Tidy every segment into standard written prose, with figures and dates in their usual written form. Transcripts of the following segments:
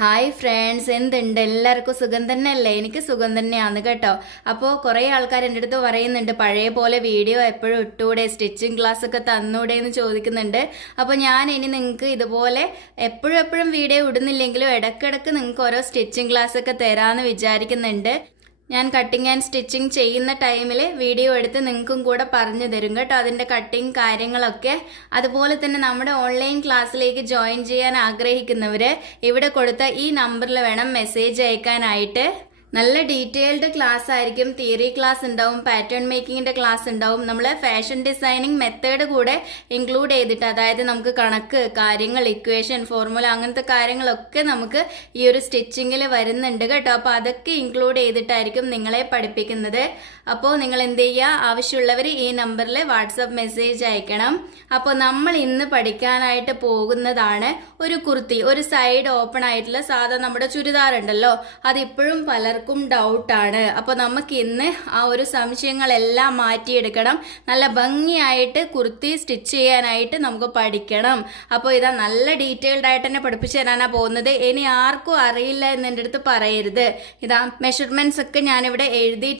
Hi friends, എന്തുണ്ട്? എല്ലാവർക്കും സുഖം തന്നെയല്ലേ? എനിക്ക് സുഖം തന്നെയാണ് കേട്ടോ. അപ്പോൾ കുറേ ആൾക്കാർ എൻ്റെ അടുത്ത് പറയുന്നുണ്ട്, പഴയ പോലെ വീഡിയോ എപ്പോഴും ഇട്ടൂടെ, സ്റ്റിച്ചിങ് ക്ലാസ് ഒക്കെ തന്നൂടെ എന്ന് ചോദിക്കുന്നുണ്ട്. അപ്പോൾ ഞാൻ ഇനി നിങ്ങൾക്ക് ഇതുപോലെ എപ്പോഴും എപ്പോഴും വീഡിയോ ഇടുന്നില്ലെങ്കിലും ഇടയ്ക്കിടയ്ക്ക് നിങ്ങൾക്ക് ഓരോ സ്റ്റിച്ചിങ് ക്ലാസ് ഒക്കെ തരാമെന്ന് വിചാരിക്കുന്നുണ്ട്. ഞാൻ കട്ടിങ് ആൻഡ് സ്റ്റിച്ചിങ് ചെയ്യുന്ന ടൈമിൽ വീഡിയോ എടുത്ത് നിങ്ങൾക്കും കൂടെ പറഞ്ഞു തരും കേട്ടോ, അതിൻ്റെ കട്ടിങ് കാര്യങ്ങളൊക്കെ. അതുപോലെ തന്നെ നമ്മുടെ ഓൺലൈൻ ക്ലാസ്സിലേക്ക് ജോയിൻ ചെയ്യാൻ ആഗ്രഹിക്കുന്നവർ ഇവിടെ കൊടുത്ത ഈ നമ്പറിൽ വേണം മെസ്സേജ് അയക്കാനായിട്ട്. നല്ല ഡീറ്റെയിൽഡ് ക്ലാസ് ആയിരിക്കും. തിയറി ക്ലാസ് ഉണ്ടാവും, പാറ്റേൺ മേക്കിങ്ങിന്റെ ക്ലാസ് ഉണ്ടാവും. നമ്മൾ ഫാഷൻ ഡിസൈനിങ് മെത്തേഡ് കൂടെ ഇൻക്ലൂഡ് ചെയ്തിട്ട്, അതായത് നമുക്ക് കണക്ക് കാര്യങ്ങൾ, ഇക്വേഷൻ, ഫോർമുല, അങ്ങനത്തെ കാര്യങ്ങളൊക്കെ നമുക്ക് ഈ ഒരു സ്റ്റിച്ചിങ്ങിൽ വരുന്നുണ്ട് കേട്ടോ. അപ്പോൾ അതൊക്കെ ഇൻക്ലൂഡ് ചെയ്തിട്ടായിരിക്കും നിങ്ങളെ പഠിപ്പിക്കുന്നത്. അപ്പോൾ നിങ്ങൾ എന്ത് ചെയ്യുക, ആവശ്യമുള്ളവർ ഈ നമ്പറിൽ വാട്സപ്പ് മെസ്സേജ് അയക്കണം. അപ്പോൾ നമ്മൾ ഇന്ന് പഠിക്കാനായിട്ട് പോകുന്നതാണ് ഒരു കുർത്തി, ഒരു സൈഡ് ഓപ്പൺ ആയിട്ടുള്ള സാധാ നമ്മുടെ ചുരിദാർ ഉണ്ടല്ലോ, അതിപ്പോഴും പലർക്കും ഡൗട്ടാണ്. അപ്പോൾ നമുക്ക് ഇന്ന് ആ ഒരു സംശയങ്ങളെല്ലാം മാറ്റിയെടുക്കണം. നല്ല ഭംഗിയായിട്ട് കുർത്തി സ്റ്റിച്ച് ചെയ്യാനായിട്ട് നമുക്ക് പഠിക്കണം. അപ്പോൾ ഇതാ നല്ല ഡീറ്റെയിൽഡ് ആയിട്ട് തന്നെ പഠിപ്പിച്ചു തരാനാണ് പോകുന്നത്. ഇനി ആർക്കും അറിയില്ല എന്ന് എൻ്റെ അടുത്ത് പറയരുത്. ഇതാ മെഷർമെന്റ്സ് ഒക്കെ ഞാനിവിടെ എഴുതി.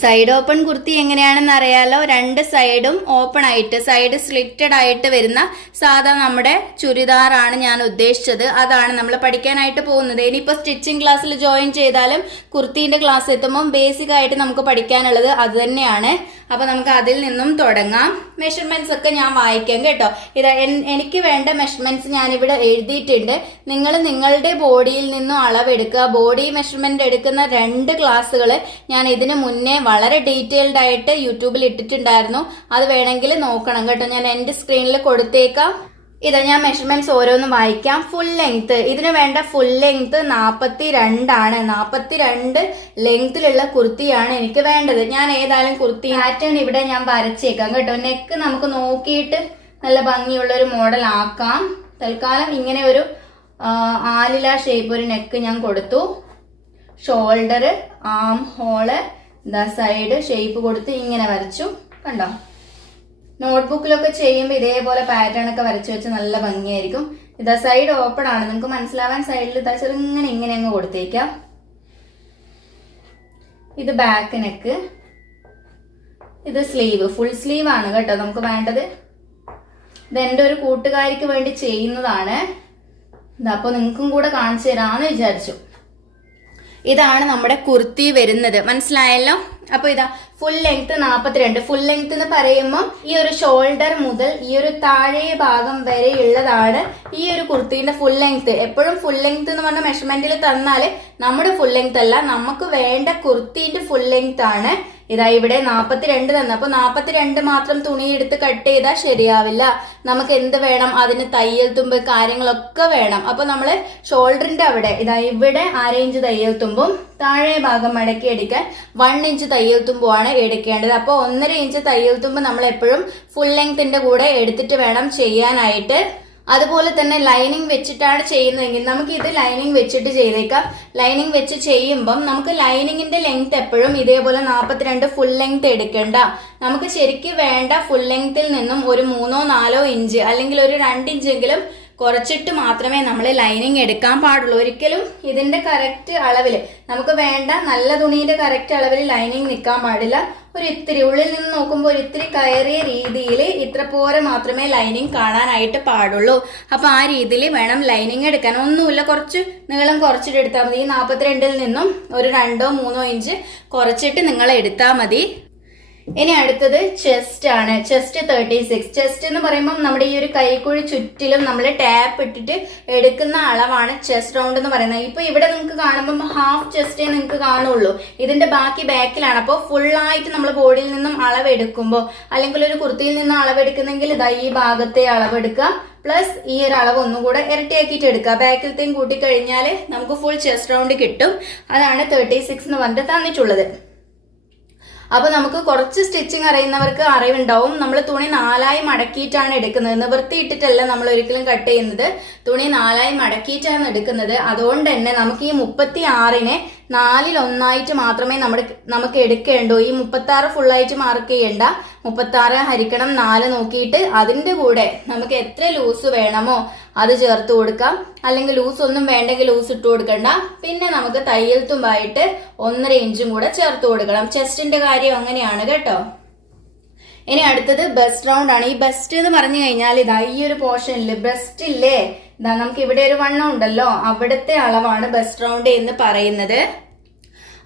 സൈഡ് ഓപ്പൺ കുർത്തി എങ്ങനെയാണെന്ന് അറിയാലോ. രണ്ട് സൈഡും ഓപ്പൺ ആയിട്ട്, സൈഡ് സ്ലിറ്റഡ് ആയിട്ട് വരുന്ന സാധാ നമ്മുടെ ചുരിദാറാണ് ഞാൻ ഉദ്ദേശിച്ചത്. അതാണ് നമ്മൾ പഠിക്കാനായിട്ട് പോകുന്നത്. ഇനിയിപ്പോൾ സ്റ്റിച്ചിങ് ക്ലാസ്സിൽ ജോയിൻ ചെയ്താലും കുർത്തീൻ്റെ ക്ലാസ് എത്തുമ്പോൾ ബേസിക് ആയിട്ട് നമുക്ക് പഠിക്കാനുള്ളത് അത് തന്നെയാണ്. അപ്പോൾ നമുക്ക് അതിൽ നിന്നും തുടങ്ങാം. മെഷർമെന്റ്സ് ഒക്കെ ഞാൻ വായിക്കാം കേട്ടോ. ഇത് എനിക്ക് വേണ്ട മെഷർമെന്റ്സ് ഞാനിവിടെ എഴുതിയിട്ടുണ്ട്. നിങ്ങൾ നിങ്ങളുടെ ബോഡിയിൽ നിന്നും അളവെടുക്കുക. ബോഡി മെഷർമെന്റ് എടുക്കുന്ന 2 ക്ലാസ്സുകൾ ഞാൻ ഇതിനു മുന്നേ വളരെ ഡീറ്റെയിൽഡ് ആയിട്ട് യൂട്യൂബിൽ ഇട്ടിട്ടുണ്ടായിരുന്നു. അത് വേണമെങ്കിൽ നോക്കണം കേട്ടോ. ഞാൻ എൻ്റെ സ്ക്രീനിൽ കൊടുത്തേക്കാം. ഇതാ ഞാൻ മെഷർമെന്റ്സ് ഓരോന്നും വായിക്കാം. ഫുൾ ലെങ്ത്, ഇതിന് വേണ്ട ഫുൾ ലെങ്ത് 42 ആണ്. 42 ലെങ്തിലുള്ള കുർത്തിയാണ് എനിക്ക് വേണ്ടത്. ഞാൻ ഏതായാലും കുർത്തി പാറ്റേൺ ഇവിടെ ഞാൻ വരച്ചേക്കാം കേട്ടോ. നെക്ക് നമുക്ക് നോക്കിയിട്ട് നല്ല ഭംഗിയുള്ള ഒരു മോഡൽ ആക്കാം. തൽക്കാലം ഇങ്ങനെ ഒരു ആലില ഷേപ്പ് ഒരു നെക്ക് ഞാൻ കൊടുത്തു. ഷോൾഡർ, ആം ഹോള്, സൈഡ് ഷേപ്പ് കൊടുത്ത് ഇങ്ങനെ വരച്ചു. കണ്ടോ, നോട്ട്ബുക്കിലൊക്കെ ചെയ്യുമ്പോൾ ഇതേപോലെ പാറ്റേൺ ഒക്കെ വരച്ചു വെച്ച് നല്ല ഭംഗിയായിരിക്കും. ഇതാ സൈഡ് ഓപ്പൺ ആണ്, നിങ്ങൾക്ക് മനസ്സിലാവാൻ സൈഡിൽ ചെറുങ്ങനെ ഇങ്ങനെ അങ്ങ് കൊടുത്തേക്കാം. ഇത് ബാക്ക് നെക്ക്, ഇത് സ്ലീവ്, ഫുൾ സ്ലീവ് ആണ് കേട്ടോ നമുക്ക് വേണ്ടത്. ഇത് എൻ്റെ ഒരു കൂട്ടുകാരിക്ക് വേണ്ടി ചെയ്യുന്നതാണ്. അപ്പോൾ നിങ്ങൾക്കും കൂടെ കാണിച്ചു തരാമെന്ന് വിചാരിച്ചു. ഇതാണ് നമ്മുടെ കുർത്തി വരുന്നത്, മനസ്സിലായല്ലോ. അപ്പൊ ഇതാ ഫുൾ ലെങ്ത് 42. ഫുൾ ലെങ്ത് എന്ന് പറയുമ്പോൾ ഈ ഒരു ഷോൾഡർ മുതൽ ഈ ഒരു താഴെ ഭാഗം വരെ ഉള്ളതാണ് ഈ ഒരു കുർത്തിന്റെ ഫുൾ ലെങ്ത്. എപ്പോഴും ഫുൾ ലെങ്ത് എന്ന് പറഞ്ഞ മെഷർമെന്റിൽ തന്നാല് നമ്മുടെ ഫുൾ ലെങ്ത് അല്ല, നമുക്ക് വേണ്ട കുർത്തിന്റെ ഫുൾ ലെങ്ത് ആണ്. ഇതാ ഇവിടെ 42 തന്നെ. അപ്പൊ 42 മാത്രം തുണി എടുത്ത് കട്ട് ചെയ്താൽ ശരിയാവില്ല. നമുക്ക് എന്ത് വേണം, അതിന് തയ്യൽ തുമ്പ് കാര്യങ്ങളൊക്കെ വേണം. അപ്പൊ നമ്മള് ഷോൾഡറിന്റെ അവിടെ ഇതാ ഇവിടെ 1/2 ഇഞ്ച് തയ്യൽ തുമ്പും താഴെ ഭാഗം മടക്കി എടുക്കാൻ 1 ഇഞ്ച് തയ്യൽ തുമ്പുമാണ് എടുക്കേണ്ടത്. അപ്പൊ 1.5 ഇഞ്ച് തയ്യൽ തുമ്പ് നമ്മൾ എപ്പോഴും ഫുൾ ലെങ്ത്തിന്റെ കൂടെ എടുത്തിട്ട് വേണം ചെയ്യാനായിട്ട്. അതുപോലെ തന്നെ ലൈനിങ് വെച്ചിട്ടാണ് ചെയ്യുന്നതെങ്കിൽ നമുക്ക് ഇത് ലൈനിങ് വെച്ചിട്ട് ചെയ്തേക്കാം. ലൈനിങ് വെച്ച് ചെയ്യുമ്പം നമുക്ക് ലൈനിങ്ങിന്റെ ലെങ്ത് എപ്പോഴും ഇതേപോലെ 42 ഫുൾ ലെങ്ത് എടുക്കണ്ട. നമുക്ക് ശരിക്കും വേണ്ട ഫുൾ ലെങ്ത്തിൽ നിന്നും ഒരു 3-4 ഇഞ്ച് അല്ലെങ്കിൽ ഒരു 2 ഇഞ്ചെങ്കിലും കുറച്ചിട്ട് മാത്രമേ നമ്മൾ ലൈനിങ് എടുക്കാൻ പാടുള്ളൂ. ഒരിക്കലും ഇതിന്റെ കറക്റ്റ് അളവില്, നമുക്ക് വേണ്ട നല്ല തുണിയുടെ കറക്റ്റ് അളവിൽ ലൈനിങ് നിൽക്കാൻ പാടില്ല. ഒരു ഇത്തിരി ഉള്ളിൽ നിന്ന് നോക്കുമ്പോൾ ഒരു ഇത്തിരി കയറിയ രീതിയിൽ ഇത്ര പോരെ മാത്രമേ ലൈനിങ് കാണാനായിട്ട് പാടുള്ളൂ. അപ്പൊ ആ രീതിയിൽ വേണം ലൈനിങ് എടുക്കാൻ. ഒന്നുമില്ല, കുറച്ച് നീളം കുറച്ചിട്ട് എടുത്താൽ മതി. 42-ൽ നിന്നും ഒരു 2-3 ഇഞ്ച് കുറച്ചിട്ട് നിങ്ങൾ എടുത്താൽ മതി. ഇനി അടുത്തത് ചെസ്റ്റ് ആണ്. ചെസ്റ്റ് 36. ചെസ്റ്റ് എന്ന് പറയുമ്പോൾ നമ്മുടെ ഈ ഒരു കൈക്കുഴി ചുറ്റിലും നമ്മൾ ടാപ്പ് ഇട്ടിട്ട് എടുക്കുന്ന അളവാണ് ചെസ്റ്റ് റൗണ്ട് എന്ന് പറയുന്നത്. ഇപ്പൊ ഇവിടെ നിങ്ങൾക്ക് കാണുമ്പോൾ ഹാഫ് ചെസ്റ്റേ നിങ്ങൾക്ക് കാണുള്ളൂ, ഇതിന്റെ ബാക്കി ബാക്കിലാണ്. അപ്പോൾ ഫുൾ ആയിട്ട് നമ്മൾ ബോഡിയിൽ നിന്നും അളവെടുക്കുമ്പോൾ, അല്ലെങ്കിൽ ഒരു കുർത്തിയിൽ നിന്ന് അളവെടുക്കുന്നെങ്കിൽ ഇതാ ഈ ഭാഗത്തെ അളവെടുക്കുക, പ്ലസ് ഈ ഒരു അളവ് ഒന്നുകൂടെ ഇരട്ടിയാക്കിയിട്ട് എടുക്കുക. ബാക്കിലത്തെയും കൂട്ടിക്കഴിഞ്ഞാൽ നമുക്ക് ഫുൾ ചെസ്റ്റ് റൗണ്ട് കിട്ടും. അതാണ് 36 എന്ന് പറഞ്ഞിട്ട് തന്നിട്ടുള്ളത്. അപ്പൊ നമുക്ക് കുറച്ച് സ്റ്റിച്ചിങ് അറിയുന്നവർക്ക് അറിവുണ്ടാവും. നമ്മൾ തുണി 4ആയി മടക്കിയിട്ടാണ് എടുക്കുന്നത്, നിവർത്തിയിട്ടിട്ടല്ല നമ്മൾ ഒരിക്കലും കട്ട് ചെയ്യുന്നത്. തുണി 4ആയി മടക്കിയിട്ടാണ് എടുക്കുന്നത്. അതുകൊണ്ട് തന്നെ നമുക്ക് ഈ 36-നെ 4/1 മാത്രമേ നമുക്ക് എടുക്കേണ്ടൂ. ഈ 36 ഫുള്ളായിട്ട് മാർക്ക് ചെയ്യണ്ട. 36 ഹരിക്കണം 4 നോക്കിയിട്ട് അതിന്റെ കൂടെ നമുക്ക് എത്ര ലൂസ് വേണമോ അത് ചേർത്ത് കൊടുക്കാം. അല്ലെങ്കിൽ ലൂസ് ഒന്നും വേണ്ടെങ്കിൽ ലൂസ് ഇട്ട് കൊടുക്കണ്ട. പിന്നെ നമുക്ക് തയ്യൽ തുമ്പായിട്ട് 1.5 ഇഞ്ചും കൂടെ ചേർത്ത് കൊടുക്കണം. ചെസ്റ്റിന്റെ കാര്യം അങ്ങനെയാണ് കേട്ടോ. ഇനി അടുത്തത് ബസ്റ്റ് റൗണ്ട് ആണ്. ഈ ബസ്റ്റ് എന്ന് പറഞ്ഞു കഴിഞ്ഞാൽ ഇതാ ഈ ഒരു പോർഷനിൽ ബ്രസ്റ്റ് ഇല്ലേ, ഇതാ നമുക്ക് ഇവിടെ ഒരു വണ്ണം ഉണ്ടല്ലോ, അവിടുത്തെ അളവാണ് ബസ്റ്റ് റൗണ്ട് എന്ന് പറയുന്നത്.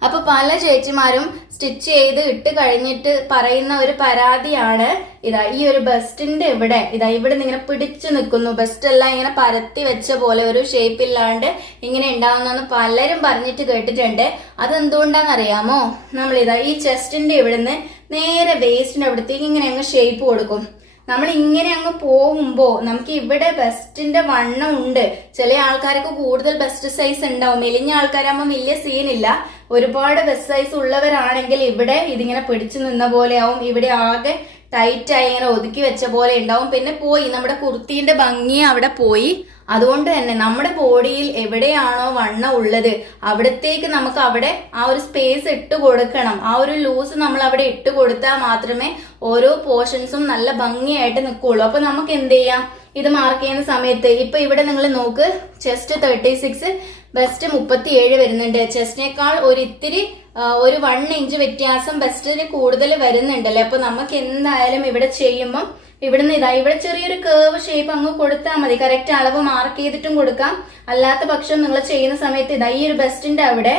അപ്പൊ പല ചേച്ചിമാരും സ്റ്റിച്ച് ചെയ്ത് ഇട്ട് കഴിഞ്ഞിട്ട് പറയുന്ന ഒരു പരാതിയാണ് ഇതാ ഈ ഒരു ബസ്റ്റിന്റെ ഇവിടെ ഇവിടെ ഇങ്ങനെ പിടിച്ചു നിൽക്കുന്നു, ബസ്റ്റ് എല്ലാം ഇങ്ങനെ പരത്തി വെച്ച പോലെ ഒരു ഷേപ്പ് ഇല്ലാണ്ട് ഇങ്ങനെ ഉണ്ടാവുന്നെന്ന് പലരും പറഞ്ഞിട്ട് കേട്ടിട്ടുണ്ട്. അതെന്തുകൊണ്ടാണെന്നറിയാമോ? നമ്മളിതാ ഈ ചെസ്റ്റിന്റെ ഇവിടുന്ന് നേരെ വേസ്റ്റിന്റെ അവിടത്തേക്ക് ഇങ്ങനെ അങ്ങ് ഷേപ്പ് കൊടുക്കും. നമ്മൾ ഇങ്ങനെ അങ്ങ് പോകുമ്പോ നമുക്ക് ഇവിടെ ബസ്റ്റിന്റെ വണ്ണം ഉണ്ട്. ചില ആൾക്കാർക്ക് കൂടുതൽ ബസ്റ്റ് സൈസ് ഉണ്ടാവും. മെലിഞ്ഞ ആൾക്കാരാകുമ്പോൾ വലിയ സീനില്ല. ഒരുപാട് ബസ്റ്റ് സൈസ് ഉള്ളവരാണെങ്കിൽ ഇവിടെ ഇതിങ്ങനെ പിടിച്ചു നിന്ന പോലെ ആവും. ഇവിടെ ആകെ ടൈറ്റായി ഇങ്ങനെ ഒതുക്കി വെച്ച പോലെ ഉണ്ടാവും. പിന്നെ പോയി നമ്മുടെ കുർത്തിന്റെ ഭംഗി അവിടെ പോയി. അതുകൊണ്ട് തന്നെ നമ്മുടെ ബോഡിയിൽ എവിടെയാണോ വണ്ണം ഉള്ളത് അവിടത്തേക്ക് നമുക്ക് അവിടെ ആ ഒരു സ്പേസ് ഇട്ട് കൊടുക്കണം. ആ ഒരു ലൂസ് നമ്മൾ അവിടെ ഇട്ട് കൊടുത്താൽ മാത്രമേ ഓരോ പോർഷൻസും നല്ല ഭംഗിയായിട്ട് നിൽക്കുള്ളൂ. അപ്പൊ നമുക്ക് എന്ത് ചെയ്യാം, ഇത് മാർക്ക് ചെയ്യുന്ന സമയത്ത് ഇപ്പൊ ഇവിടെ നിങ്ങൾ നോക്ക്, ചെസ്റ്റ് 36, ബസ്റ്റ് 37 വരുന്നുണ്ട്. ചെസ്റ്റിനേക്കാൾ ഒരു 1 ഇഞ്ച് വ്യത്യാസം ബസ്റ്റിന് കൂടുതൽ വരുന്നുണ്ടല്ലേ. അപ്പൊ നമുക്ക് എന്തായാലും ഇവിടെ ചെയ്യുമ്പോൾ ഇവിടുന്ന് ഇവിടെ ചെറിയൊരു കേർവ് ഷേപ്പ് അങ്ങ് കൊടുത്താൽ മതി. കറക്റ്റ് അളവ് മാർക്ക് ചെയ്തിട്ടും കൊടുക്കാം. അല്ലാത്ത പക്ഷം നിങ്ങൾ ചെയ്യുന്ന സമയത്ത് ഈ ഒരു ബസ്റ്റിന്റെ അവിടെ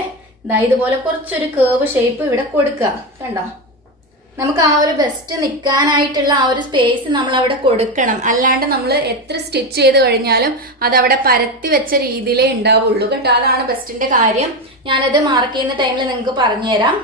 ഇതുപോലെ കുറച്ചൊരു കേർവ് ഷേപ്പ് ഇവിടെ കൊടുക്കുക. കണ്ടോ? നമുക്ക് ആ ഒരു ബെസ്റ്റ് നിൽക്കാനായിട്ടുള്ള ആ ഒരു സ്പേസ് നമ്മൾ അവിടെ കൊടുക്കണം. അല്ലാണ്ട് നമ്മൾ എത്ര സ്റ്റിച്ച് ചെയ്ത് കഴിഞ്ഞാലും അത് അവിടെ പരത്തി വെച്ച രീതിയിലേ ഉണ്ടാവുള്ളൂ കേട്ടോ. അതാണ് ബെസ്റ്റിന്റെ കാര്യം. ഞാനത് മാർക്ക് ചെയ്യുന്ന ടൈമിൽ നിങ്ങൾക്ക് പറഞ്ഞുതരാം.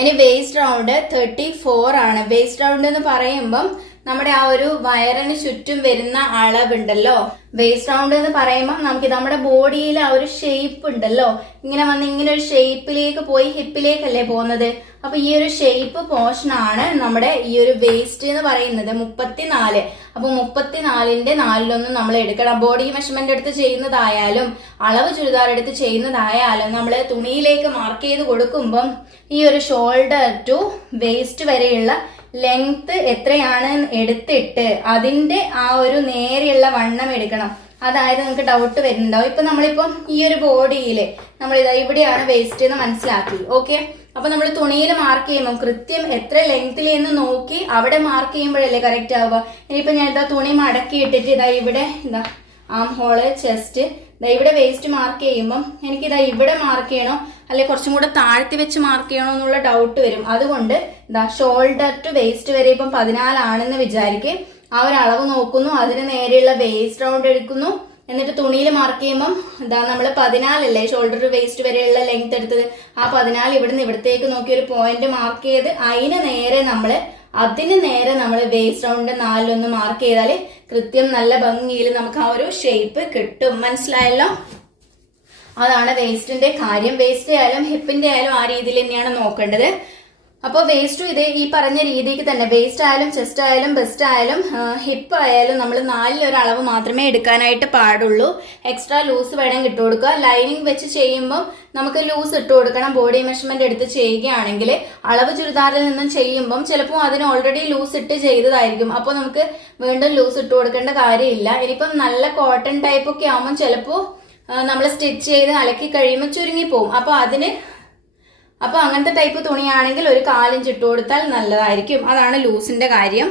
ഇനി വേസ്റ്റ് റൗണ്ട് 34 ആണ്. വേസ്റ്റ് റൗണ്ട് എന്ന് പറയുമ്പം നമ്മുടെ ആ ഒരു വയറിന് ചുറ്റും വരുന്ന അളവുണ്ടല്ലോ. വേസ്റ്റ് റൗണ്ട് എന്ന് പറയുമ്പോൾ നമുക്ക് നമ്മുടെ ബോഡിയിൽ ആ ഒരു ഷേപ്പ് ഉണ്ടല്ലോ, ഇങ്ങനെ വന്ന് ഇങ്ങനെ ഒരു ഷേപ്പിലേക്ക് പോയി ഹിപ്പിലേക്കല്ലേ പോകുന്നത്. അപ്പൊ ഈ ഒരു ഷേപ്പ് പോർഷൻ ആണ് നമ്മുടെ ഈ ഒരു വേസ്റ്റ് എന്ന് പറയുന്നത്. 34. അപ്പൊ 34ന്റെ 4/1 നമ്മൾ എടുക്കണം. ബോഡി മെഷർമെന്റ് എടുത്ത് ചെയ്യുന്നതായാലും അളവ് ചുരിദാർ എടുത്ത് ചെയ്യുന്നതായാലും നമ്മൾ തുണിയിലേക്ക് മാർക്ക് ചെയ്ത് കൊടുക്കുമ്പം ഈ ഒരു ഷോൾഡർ ടു വേസ്റ്റ് വരെയുള്ള ലെങ്ത് എത്രയാണ് എടുത്തിട്ട് അതിന്റെ ആ ഒരു നേരെയുള്ള വണ്ണം എടുക്കണം. അതായത് നിങ്ങൾക്ക് ഡൗട്ട് വരുന്നുണ്ടാവും. ഇപ്പൊ നമ്മളിപ്പം ഈ ഒരു ബോഡിയില് നമ്മൾ ഇവിടെയാണ് വേസ്റ്റ് എന്ന് മനസ്സിലാക്കി. ഓക്കെ, അപ്പൊ നമ്മൾ തുണിയിൽ മാർക്ക് ചെയ്യുമ്പോൾ കൃത്യം എത്ര ലെങ്ത്തിൽ എന്ന് നോക്കി അവിടെ മാർക്ക് ചെയ്യുമ്പോഴല്ലേ കറക്റ്റ് ആവുക. ഇനിയിപ്പോ ഞാൻ തുണി മടക്കി ഇട്ടിട്ട് ഇവിടെ ആം ഹോള്, ചെസ്റ്റ്, ഇവിടെ വേസ്റ്റ് മാർക്ക് ചെയ്യുമ്പോൾ എനിക്ക് ഇവിടെ മാർക്ക് ചെയ്യണോ അല്ലെ കുറച്ചും കൂടെ താഴ്ത്തി വെച്ച് മാർക്ക് ചെയ്യണോ എന്നുള്ള ഡൗട്ട് വരും. അതുകൊണ്ട് ഷോൾഡർ ടു വേസ്റ്റ് വരെ ഇപ്പം 14 ആണെന്ന് വിചാരിക്കും. ആ ഒരു അളവ് നോക്കുന്നു, അതിന് നേരെയുള്ള വേസ്റ്റ് റൗണ്ട് എടുക്കുന്നു. എന്നിട്ട് തുണിയിൽ മാർക്ക് ചെയ്യുമ്പം നമ്മൾ 14 അല്ലേ ഷോൾഡർ ടു വേസ്റ്റ് വരെയുള്ള ലെങ്ത് എടുത്തത്. ആ 14 ഇവിടുന്ന് ഇവിടത്തേക്ക് നോക്കി ഒരു പോയിന്റ് മാർക്ക് ചെയ്ത് അതിന് നേരെ നമ്മൾ വേസ്റ്റ് റൗണ്ട് 4/1 മാർക്ക് ചെയ്താൽ കൃത്യം നല്ല ഭംഗിയിൽ നമുക്ക് ആ ഒരു ഷേപ്പ് കിട്ടും. മനസ്സിലായല്ലോ? അതാണ് വേസ്റ്റിന്റെ കാര്യം. വേസ്റ്റ് ആയാലും ഹിപ്പിന്റെ ആയാലും ആ രീതിയിൽ തന്നെയാണ് നോക്കേണ്ടത്. അപ്പോൾ വേസ്റ്റും ഇത് ഈ പറഞ്ഞ രീതിക്ക് തന്നെ, വേസ്റ്റ് ആയാലും ചെസ്റ്റ് ആയാലും ബെസ്റ്റ് ആയാലും ഹിപ്പ് ആയാലും നമ്മൾ 4 അളവ് മാത്രമേ എടുക്കാനായിട്ട് പാടുള്ളൂ. എക്സ്ട്രാ ലൂസ് വേണമെങ്കിൽ ഇട്ട് കൊടുക്കുക. ലൈനിങ് വെച്ച് ചെയ്യുമ്പോൾ നമുക്ക് ലൂസ് ഇട്ട് കൊടുക്കണം. ബോഡി മെഷർമെന്റ് എടുത്ത് ചെയ്യുകയാണെങ്കിൽ അളവ് ചുരിദാറിൽ നിന്നും ചെയ്യുമ്പം ചിലപ്പോൾ അതിന് ഓൾറെഡി ലൂസ് ഇട്ട് ചെയ്തതായിരിക്കും. അപ്പോൾ നമുക്ക് വീണ്ടും ലൂസ് ഇട്ട് കൊടുക്കേണ്ട കാര്യമില്ല. ഇനിയിപ്പം നല്ല കോട്ടൺ ടൈപ്പ് ഒക്കെ ആകുമ്പോൾ ചിലപ്പോൾ നമ്മൾ സ്റ്റിച്ച് ചെയ്ത് അലക്കി കഴിയുമ്പോൾ ചുരുങ്ങിപ്പോവും. അപ്പൊ അങ്ങനത്തെ ടൈപ്പ് തുണിയാണെങ്കിൽ ഒരു 1/4 ഇഞ്ച് ഇട്ട് കൊടുത്താൽ നല്ലതായിരിക്കും. അതാണ് ലൂസിന്റെ കാര്യം.